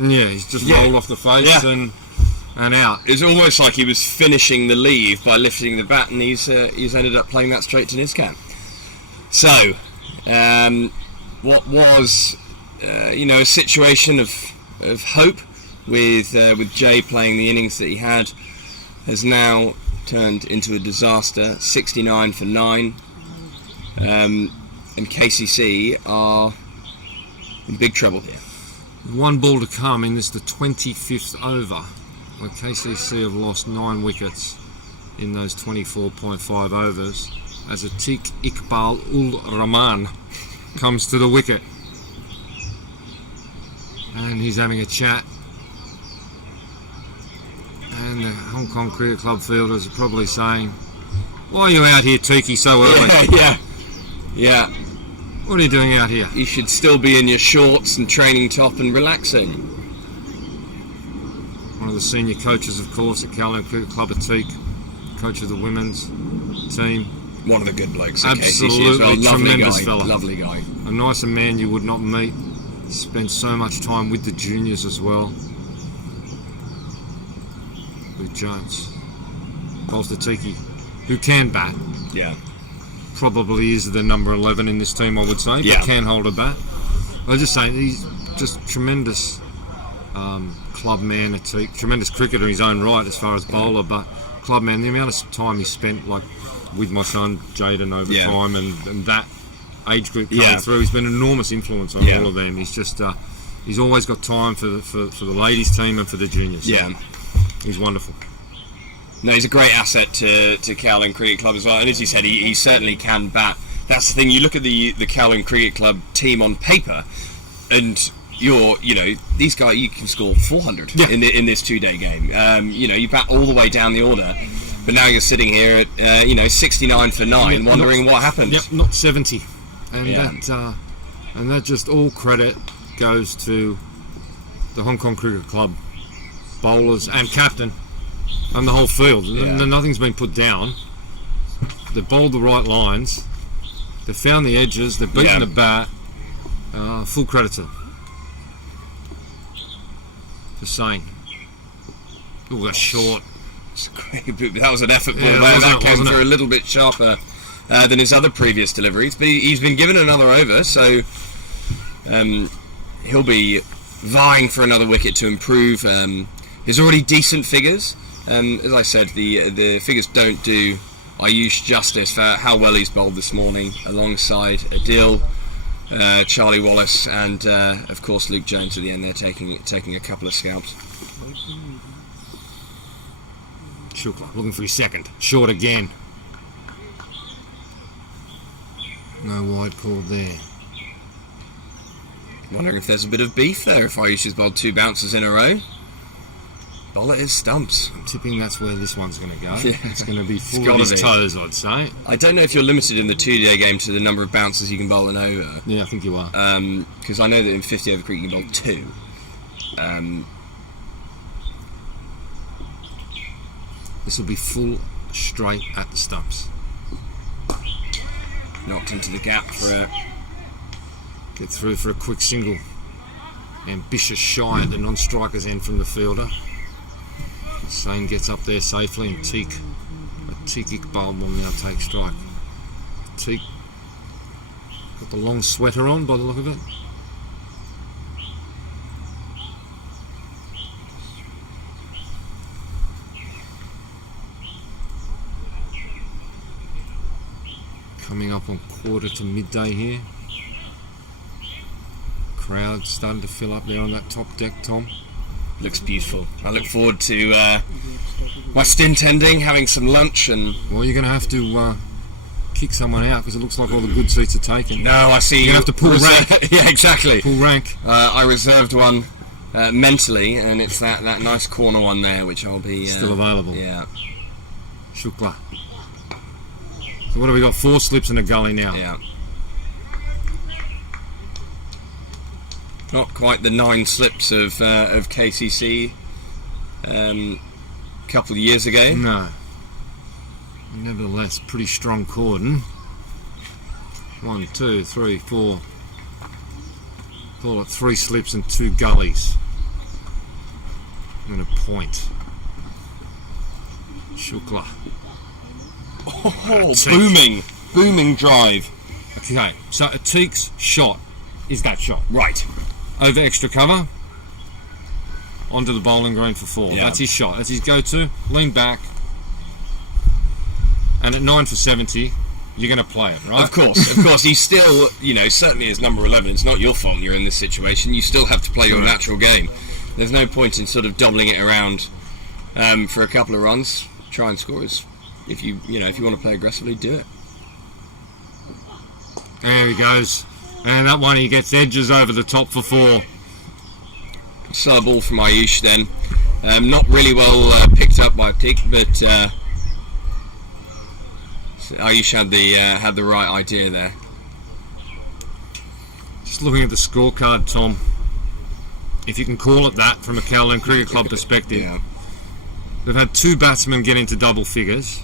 Yeah, he's just rolled off the face and out. It's almost like he was finishing the leave by lifting the bat, and he's ended up playing that straight to Niskan. So, what was a situation of hope with Jay playing the innings that he had has now turned into a disaster. 69 for 9, and KCC are in big trouble here. One ball to come in this, the 25th over, where KCC have lost 9 wickets in those 24.5 overs, as Atiq Iqbal ul Rahman comes to the wicket. And he's having a chat. And the Hong Kong Cricket Club fielders are probably saying, "Why are you out here, Tiki, so early? Yeah. What are you doing out here?" You should still be in your shorts and training top and relaxing. One of the senior coaches, of course, at Kowloon Cricket Club, Atiq, coach of the women's team. One of the good blokes. Absolutely KCC as well. tremendous fella. Lovely guy. A nicer man you would not meet. Spent so much time with the juniors as well. Luke Jones. Bowls to Tiki, who can bat. Yeah. Probably is the number 11 in this team, I would say, but can hold a bat. I'm just saying, he's just tremendous club man, Atiq. Tremendous cricketer in his own right as far as bowler, but club man, the amount of time he spent like with my son Jaden over time and that age group coming through, he's been an enormous influence on all of them. He's just he's always got time for the ladies team and for the juniors. Yeah. He's wonderful. No, he's a great asset to Kowloon Cricket Club as well, and as you said, he certainly can bat. That's the thing, you look at the Kowloon Cricket Club team on paper, and these guys, you can score 400 in this 2-day game. You bat all the way down the order, But now you're sitting here at 69 for 9, wondering what happened. Yep, not 70, and Yeah. that just all credit goes to the Hong Kong Cricket Club bowlers and captain and the whole field. Yeah. Nothing's been put down. They bowled the right lines. They found the edges. They've beaten Yeah. the bat. Full credit to them. Just saying. Oh, that's short. That was an effort ball Yeah, there. wasn't That it, came wasn't through it? a little bit sharper than his other previous deliveries. But he's been given another over, so he'll be vying for another wicket to improve his already decent figures. As I said, the figures don't do Ayush justice for how well he's bowled this morning, alongside Adil, Charlie Wallace, and of course Luke Jones at the end there taking a couple of scalps. Shukla looking for his second. Short again. No wide call there. Wondering if there's a bit of beef there if Ayush has bowled 2 bounces in a row. Bowl at his stumps. I'm tipping that's where this one's going to go. Yeah. It's going to be full gotta of his be. toes, I'd say. I don't know if you're limited in the 2-day game to the number of bounces you can bowl an over. Yeah, I think you are. Because I know that in 50 over cricket you can bowl 2. This will be full straight at the stumps. Knocked into the gap for a... Get through for a quick single. Ambitious shy at the non-striker's end from the fielder. Sane gets up there safely, and Teak Iqbal will now take strike. Teak got the long sweater on by the look of it. Coming up on quarter to midday here. Crowd starting to fill up there on that top deck, Tom. Looks beautiful. I look forward to my stint ending, having some lunch and... Well, you're going to have to kick someone out because it looks like all the good seats are taken. No, I see. You're going to have to pull rank. Yeah, exactly. Pull rank. I reserved one mentally, and it's that nice corner one there, which I'll be... Still available. Yeah. Shukla. So what have we got? 4 slips and a gully now. Yeah. Not quite the 9 slips of KCC a couple of years ago. No. Nevertheless, pretty strong cordon. 1, 2, 3, 4. Call it 3 slips and 2 gullies. And a point. Shukla. Oh, Teak. booming drive. Okay, so Atik's shot is that shot. Right. Over extra cover. Onto the bowling green for 4. Yeah. That's his shot. That's his go-to. Lean back. And at 9 for 70, you're going to play it, right? Of course. He's still, certainly as number 11, it's not your fault you're in this situation. You still have to play your natural game. There's no point in sort of doubling it around for a couple of runs. Try and score us. If you want to play aggressively, do it. There he goes. And that one, he gets edges over the top for 4. Slow ball from Ayush then. Not really well picked up by Pick, but Ayush had the right idea there. Just looking at the scorecard, Tom, if you can call it that from a Kowloon Cricket Club perspective, Yeah. they've had 2 batsmen get into double figures.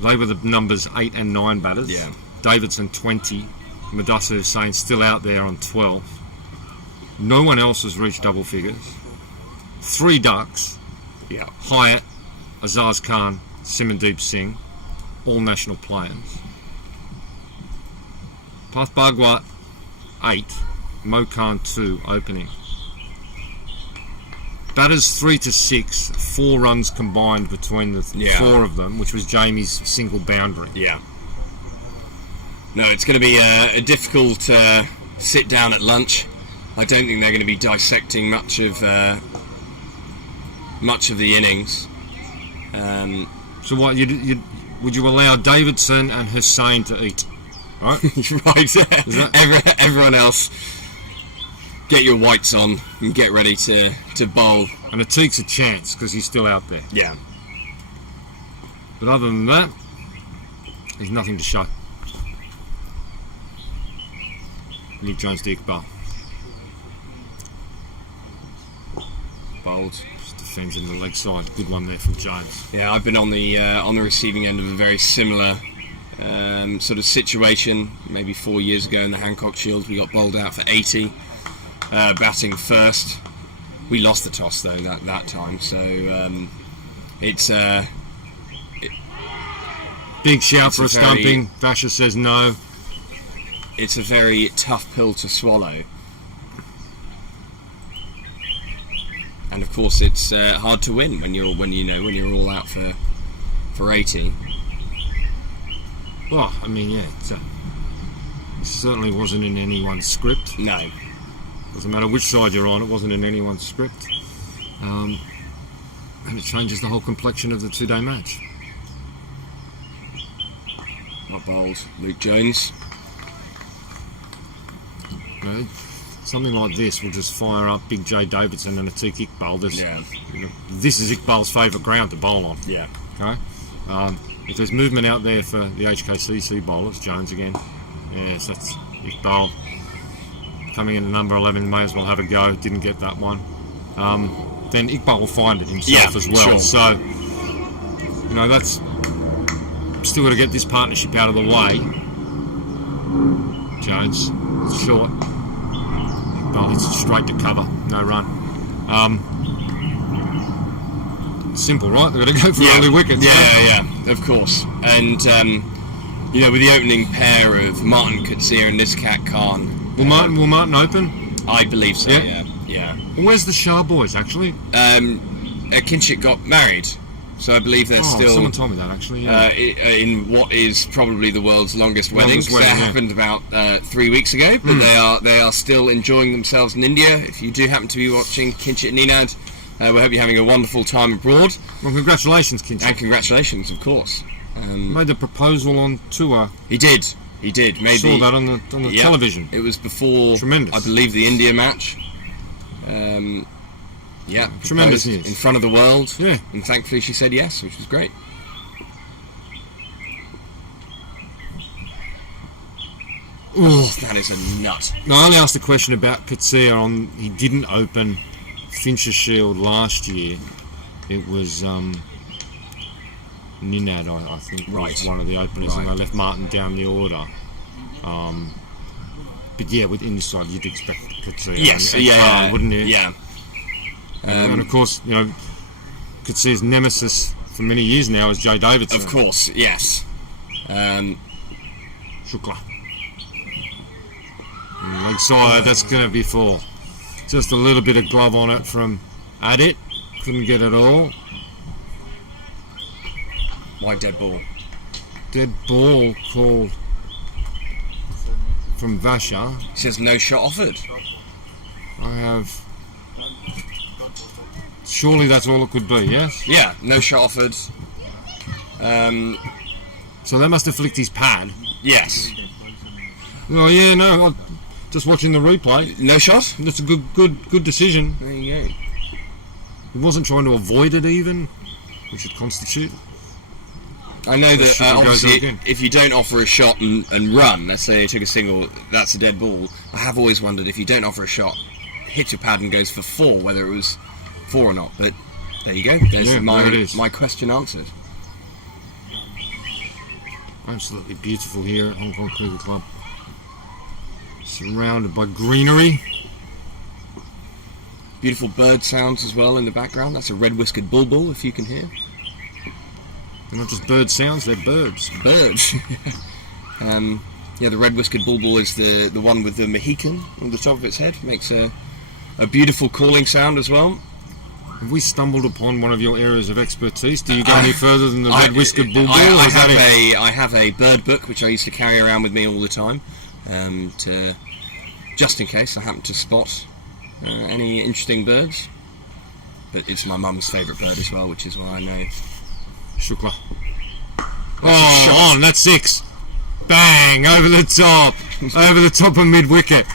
They were the numbers 8 and 9 batters. Yeah. Davidson 20, Madassa Hussain still out there on 12. No one else has reached double figures. 3 ducks. Yeah. Hyatt, Azaz Khan, Simandeep Singh, all national players. Path Bhagwat 8, Mo Khan 2 opening. Batters 3 to 6, 4 runs combined between the 4 of them, which was Jamie's single boundary. Yeah. No, it's going to be a difficult sit down at lunch. I don't think they're going to be dissecting much of the innings. So what would you allow Davidson and Hussain to eat? Right? Right. Everyone else, get your whites on and get ready to bowl. And Atik's a chance because he's still out there. Yeah. But other than that, there's nothing to show. Luke Jones to Iqbal. Bold, just defends in the leg side. Good one there from Jones. Yeah, I've been on the receiving end of a very similar sort of situation. Maybe 4 years ago in the Hancock Shield, we got bowled out for 80, batting first. We lost the toss though that time, so it's big shout for a stumping. Vasher says no. It's a very tough pill to swallow, and of course it's hard to win when you're all out for 80. Well, I mean, yeah, it certainly wasn't in anyone's script. No. Doesn't matter which side you're on, it wasn't in anyone's script. And it changes the whole complexion of the two-day match. Not bowled. Luke Jones. You know, something like this will just fire up Big J Davidson and Atiq Iqbal. This is Iqbal's favourite ground to bowl on. Yeah. Okay. If there's movement out there for the HKCC bowlers, Jones again. Yes, that's Iqbal coming in at number 11. May as well have a go. Didn't get that one. Then Iqbal will find it himself as well. Sure. So, you know, that's still got to get this partnership out of the way. Jones, it's short. Iqbal hits it straight to cover. No run. Simple, right? They've got to go for early wickets. Yeah, of course. And with the opening pair of Martin Katsir and Niskat Khan. Will Martin open? I believe so. Yeah. Well, where's the Shah boys actually? Kinshik got married, so I believe they're still. Someone told me that actually. Yeah. In what is probably the world's longest wedding. That happened about 3 weeks ago, but they are still enjoying themselves in India. If you do happen to be watching Kinshik and Ninad, we hope you're having a wonderful time abroad. Well, congratulations, Kinshik. And congratulations, of course. Made the proposal on tour. He did. Maybe saw that on the television. It was before, tremendous. I believe, the India match. Tremendous news in front of the world. Yeah, and thankfully she said yes, which was great. Oh, that is a nut. No, I only asked a question about Katsir he didn't open Fincher Shield last year. It was Ninad, I think, was one of the openers, and they left Martin down the order. But yeah, with inside, you'd expect Katsir. Yes, Khan, wouldn't you? Yeah. And of course, Katsir's nemesis for many years now is Jay Davidson. Of course, yes. Shukla. Leg side, that's going to be full. Just a little bit of glove on it from Adit. Couldn't get it all. Why dead ball? Dead ball called from Vasher. He says no shot offered. I have. Surely that's all it could be, yes? Yeah, no shot offered. So that must have flicked his pad. Yes. Oh yeah, no. Just watching the replay. No shot? That's a good decision. There you go. He wasn't trying to avoid it even, which would constitute. I know that obviously if you don't offer a shot and run, let's say they took a single, that's a dead ball. I have always wondered if you don't offer a shot, hits your pad and goes for 4, whether it was 4 or not. But there you go. There's my question answered. Absolutely beautiful here at Hong Kong Cricket Club. Surrounded by greenery. Beautiful bird sounds as well in the background. That's a red-whiskered bulbul, if you can hear. They're not just bird sounds, they're birds. Birds. The red-whiskered bulbul is the one with the Mohican on the top of its head. Makes a beautiful calling sound as well. Have we stumbled upon one of your areas of expertise? Do you go any further than the red-whiskered bulbul? I have a bird book which I used to carry around with me all the time, just in case I happen to spot any interesting birds. But it's my mum's favourite bird as well, which is why I know. Shukla. On, that's 6. Bang, over the top of mid-wicket.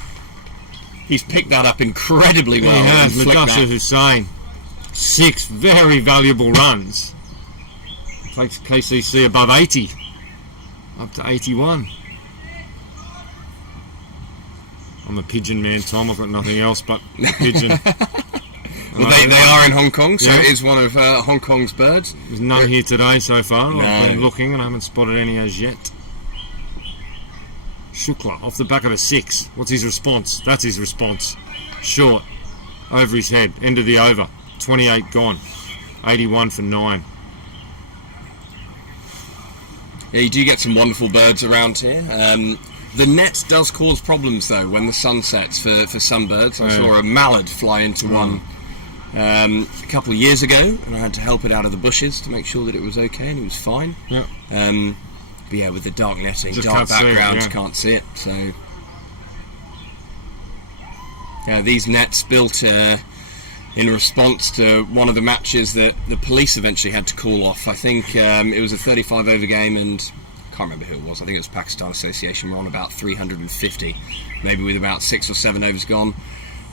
He's picked that up incredibly well. He has, Mudassir Hussain. 6 very valuable runs. Takes KCC above 80. Up to 81. I'm a pigeon man, Tom. I've got nothing else but pigeon. Well, they are in Hong Kong, so Yeah. it is one of Hong Kong's birds. There's none here today so far. No. I've been looking and I haven't spotted any as yet. Shukla off the back of a 6. What's his response? That's his response. Short. Over his head. End of the over. 28 gone. 81 for 9. Yeah, you do get some wonderful birds around here. The net does cause problems though when the sun sets for some birds. I saw a mallard fly into one a couple of years ago, and I had to help it out of the bushes to make sure that it was okay, and it was fine. Yeah. But yeah, with the dark netting, Just dark can't see it, background, yeah. you can't see it. So yeah, these nets built in response to one of the matches that the police eventually had to call off. I think it was a 35 over game, and I can't remember who it was. I think it was Pakistan Association. We're on about 350, maybe with about 6 or 7 overs gone.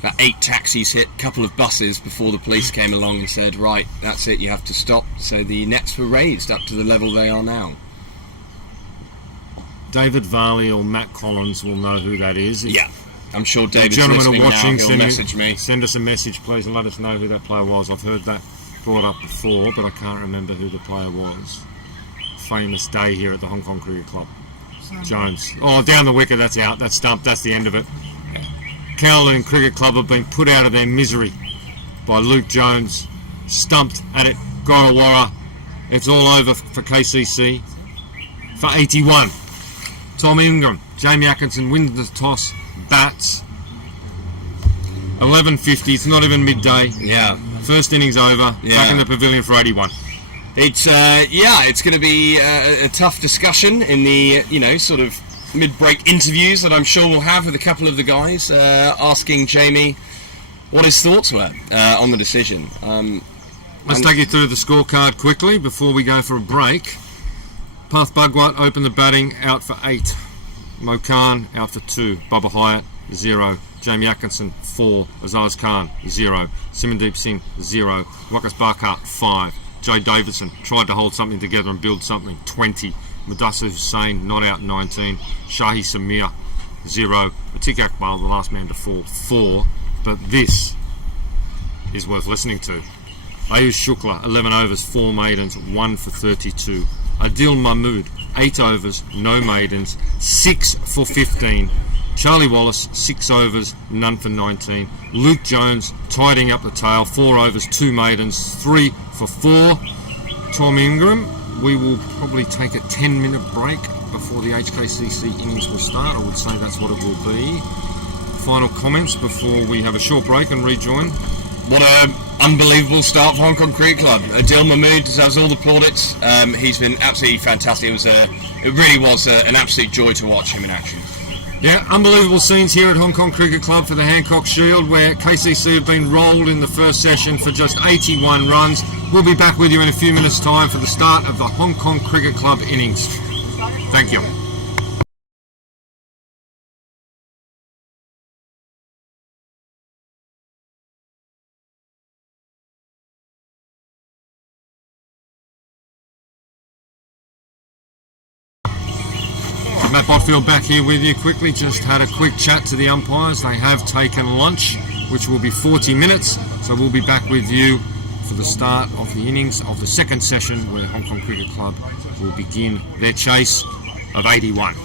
About 8 taxis hit, a couple of buses before the police came along and said, right, that's it, you have to stop. So the nets were raised up to the level they are now. David Varley or Matt Collins will know who that is. If Yeah, I'm sure the David's gentlemen listening are watching, now. He'll message me. send us a message, please, and let us know who that player was. I've heard that brought up before, but I can't remember who the player was. Famous day here at the Hong Kong Cricket Club. Jones. Oh, down the wicket, that's out. That's stumped. That's the end of it. Kowloon Cricket Club have been put out of their misery by Luke Jones. Stumped at it. Gorowarra. It's all over for KCC. For 81. Tom Ingram. Jamie Atkinson wins the toss. Bats. 11:50. It's not even midday. Yeah. First innings over. Yeah. Back in the pavilion for 81. It's it's going to be a tough discussion in the sort of mid-break interviews that I'm sure we'll have with a couple of the guys, asking Jamie what his thoughts were on the decision. Let's take you through the scorecard quickly before we go for a break. Path Bhagwat opened the batting, out for 8. Mo Khan out for 2. Bubba Hyatt 0. Jamie Atkinson 4. Azaz Khan 0. Simandeep Singh 0. Wakas Barkar 5. Jay Davidson tried to hold something together and build something 20. Mudassir Hussain not out 19. Shahi Samir 0. Atik Akbar the last man to fall 4. But this is worth listening to. Ayush Shukla 11 overs 4 maidens 1 for 32. Adil Mahmood 8 overs no maidens 6 for 15. Charlie Wallace 6 overs none for 19. Luke Jones tidying up the tail 4 overs 2 maidens 3 for 4. Tom Ingram, we will probably take a 10-minute break before the HKCC innings will start. I would say that's what it will be. Final comments before we have a short break and rejoin. What an unbelievable start for Hong Kong Cricket Club. Adil Mahmood deserves all the plaudits. He's been absolutely fantastic. It really was an absolute joy to watch him in action. Yeah, unbelievable scenes here at Hong Kong Cricket Club for the Hancock Shield, where KCC have been rolled in the first session for just 81 runs. We'll be back with you in a few minutes' time for the start of the Hong Kong Cricket Club innings. Thank you. Matt Botfield back here with you quickly. Just had a quick chat to the umpires. They have taken lunch, which will be 40 minutes. So we'll be back with you for the start of the innings of the second session, where Hong Kong Cricket Club will begin their chase of 81.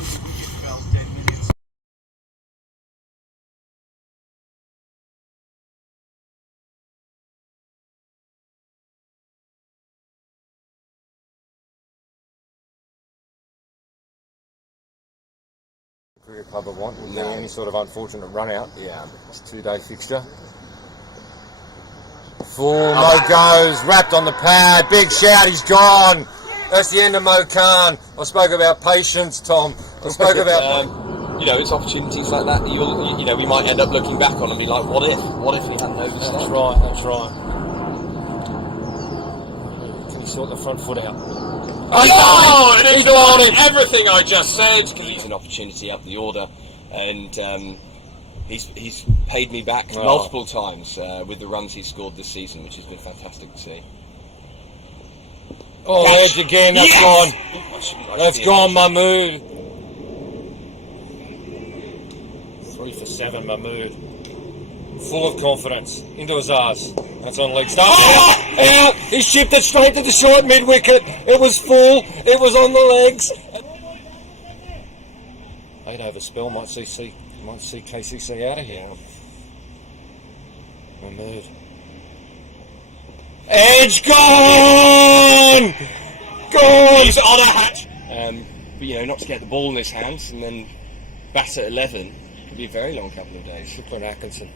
Cricket Club would want. Would there any sort of unfortunate run out? Yeah. It's a 2-day fixture. Full Mo goes, wrapped on the pad, big shout, he's gone. That's the end of Mo Khan. I spoke about patience, Tom. I spoke about... it's opportunities like that we might end up looking back on and be like, what if he hadn't overstepped? That's right. Can he sort the front foot out? Oh, and it's on everything I just said, because he's an opportunity up the order, and he's paid me back multiple times with the runs he's scored this season, which has been fantastic to see. Oh, Catch. edge again. That's Yes! gone. That's gone, Mahmood. 3 for 7, Mahmood. Full of confidence. Into his arse. That's on leg start. Out! He shipped it straight to the short mid wicket. It was full. It was on the legs. 8 over spell might see KCC out of here. Mahmood. Edge gone! Gone! He's on a hatch. But not to get the ball in his hands and then bat at 11 could be a very long couple of days. Shukla Atkinson.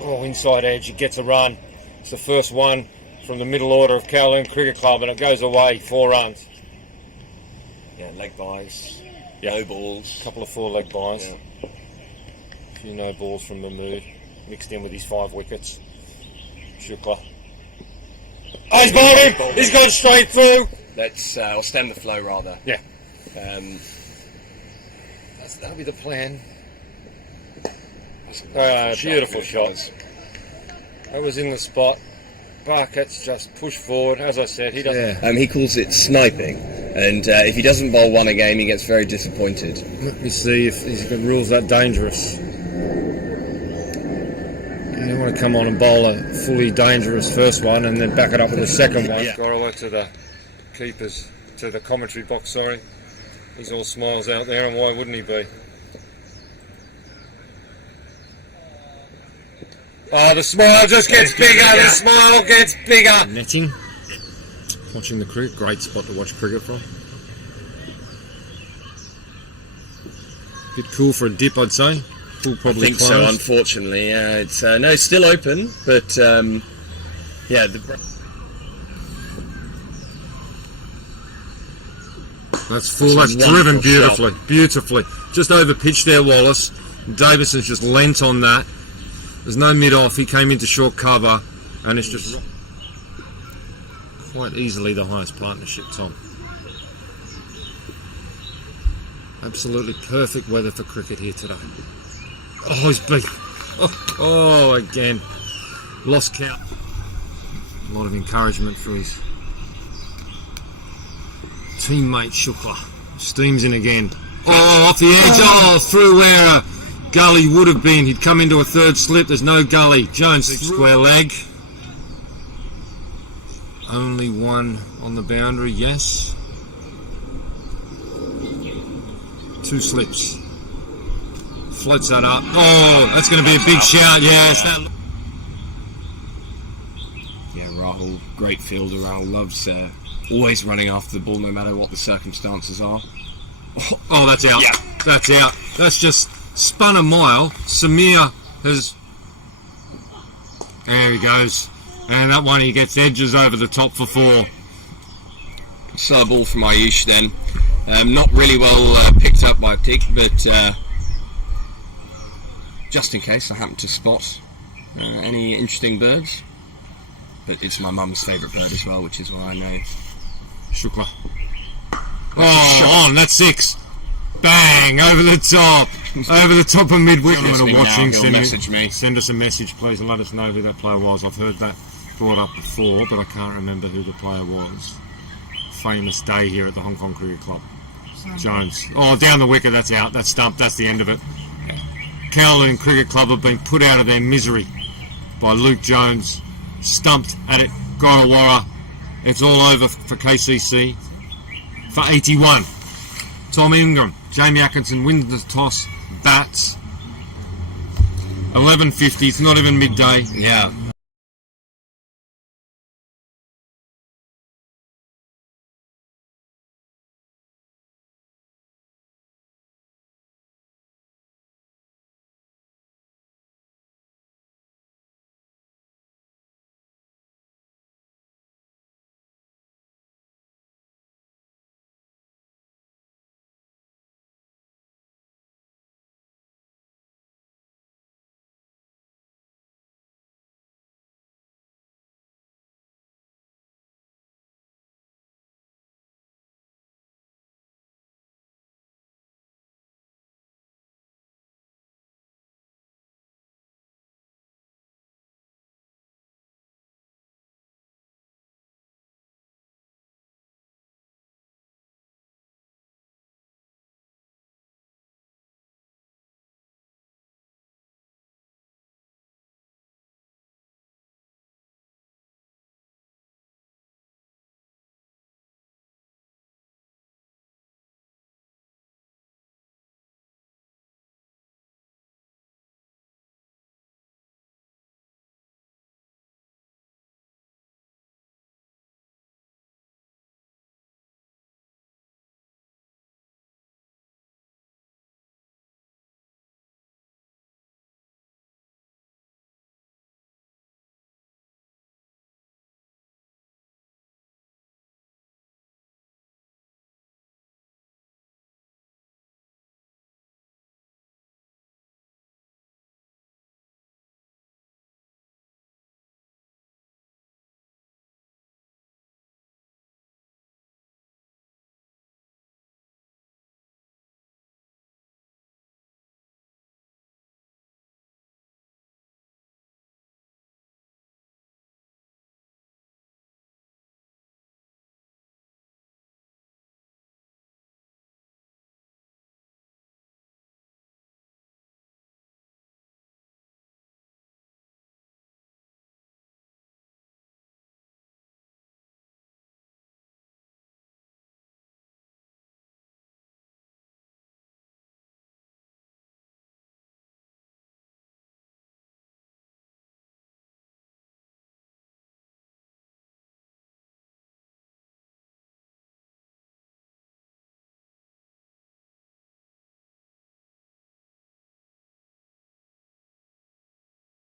Oh, inside edge. He gets a run. It's the first one from the middle order of Kowloon Cricket Club, and it goes away. 4 runs. Yeah, leg buys, Yeah. no balls. A couple of 4-leg buys. Yeah. A few no balls from Mahmood, mixed in with his 5 wickets. Shukla. Oh, he's bowled him! He's gone straight through! Let's or stem the flow rather. Yeah. That'll be the plan. Beautiful shot. That was in the spot. Barkett's just pushed forward. As I said, he doesn't. He calls it sniping, and if he doesn't bowl one a game, he gets very disappointed. Let me see if he rules that dangerous. You want to come on and bowl a fully dangerous first one and then back it up with a second one. Gorowa to the keepers, to the commentary box, sorry. He's all smiles out there, and why wouldn't he be? Oh, the smile just gets bigger, the smile gets bigger. Netting. Watching the cricket, great spot to watch cricket from. Bit cool for a dip, I'd say. Full I probably think so, closed. unfortunately. It's no, still open, but yeah. That's full, that's a driven wonderful beautifully. Just over pitch there, Wallace. Davison's just leant on that. There's no mid-off, he came into short cover, and it's just quite easily the highest partnership, Tom. Absolutely perfect weather for cricket here today. Oh, he's big. Oh, again. Lost count. A lot of encouragement for his teammate Shukla. Steams in again. Oh, off the edge. Oh, through where a gully would have been. He'd come into a third slip. There's no gully. Jones, square leg. Only one on the boundary, yes. 2 slips. Floats that up. Oh, that's going to be a big shout. Yes. Yeah, Rahul, great fielder. Rahul loves always running after the ball, no matter what the circumstances are. Oh, that's out. Yeah. That's out. That's just spun a mile. Samir has... There he goes. And that one he gets edges over the top for 4. So a ball from Ayush then. Not really well picked up by Tick, but just in case I happen to spot any interesting birds. But it's my mum's favourite bird as well, which is why I know. Shukla. Oh, on, that's 6. Bang, over the top. Over the top of mid-wicket. Listening Watching, now, he'll message me. Send us a message, please, and let us know who that player was. I've heard that brought up before, but I can't remember who the player was. Famous day here at the Hong Kong Cricket Club. Jones. Oh, down the wicket, that's out. That's stumped, that's the end of it. Kowloon Cricket Club have been put out of their misery by Luke Jones. Stumped at it, Gorowa. It's all over for KCC. For 81. Tom Ingram, Jamie Atkinson wins the toss, bats. 11:50, it's not even midday. Yeah.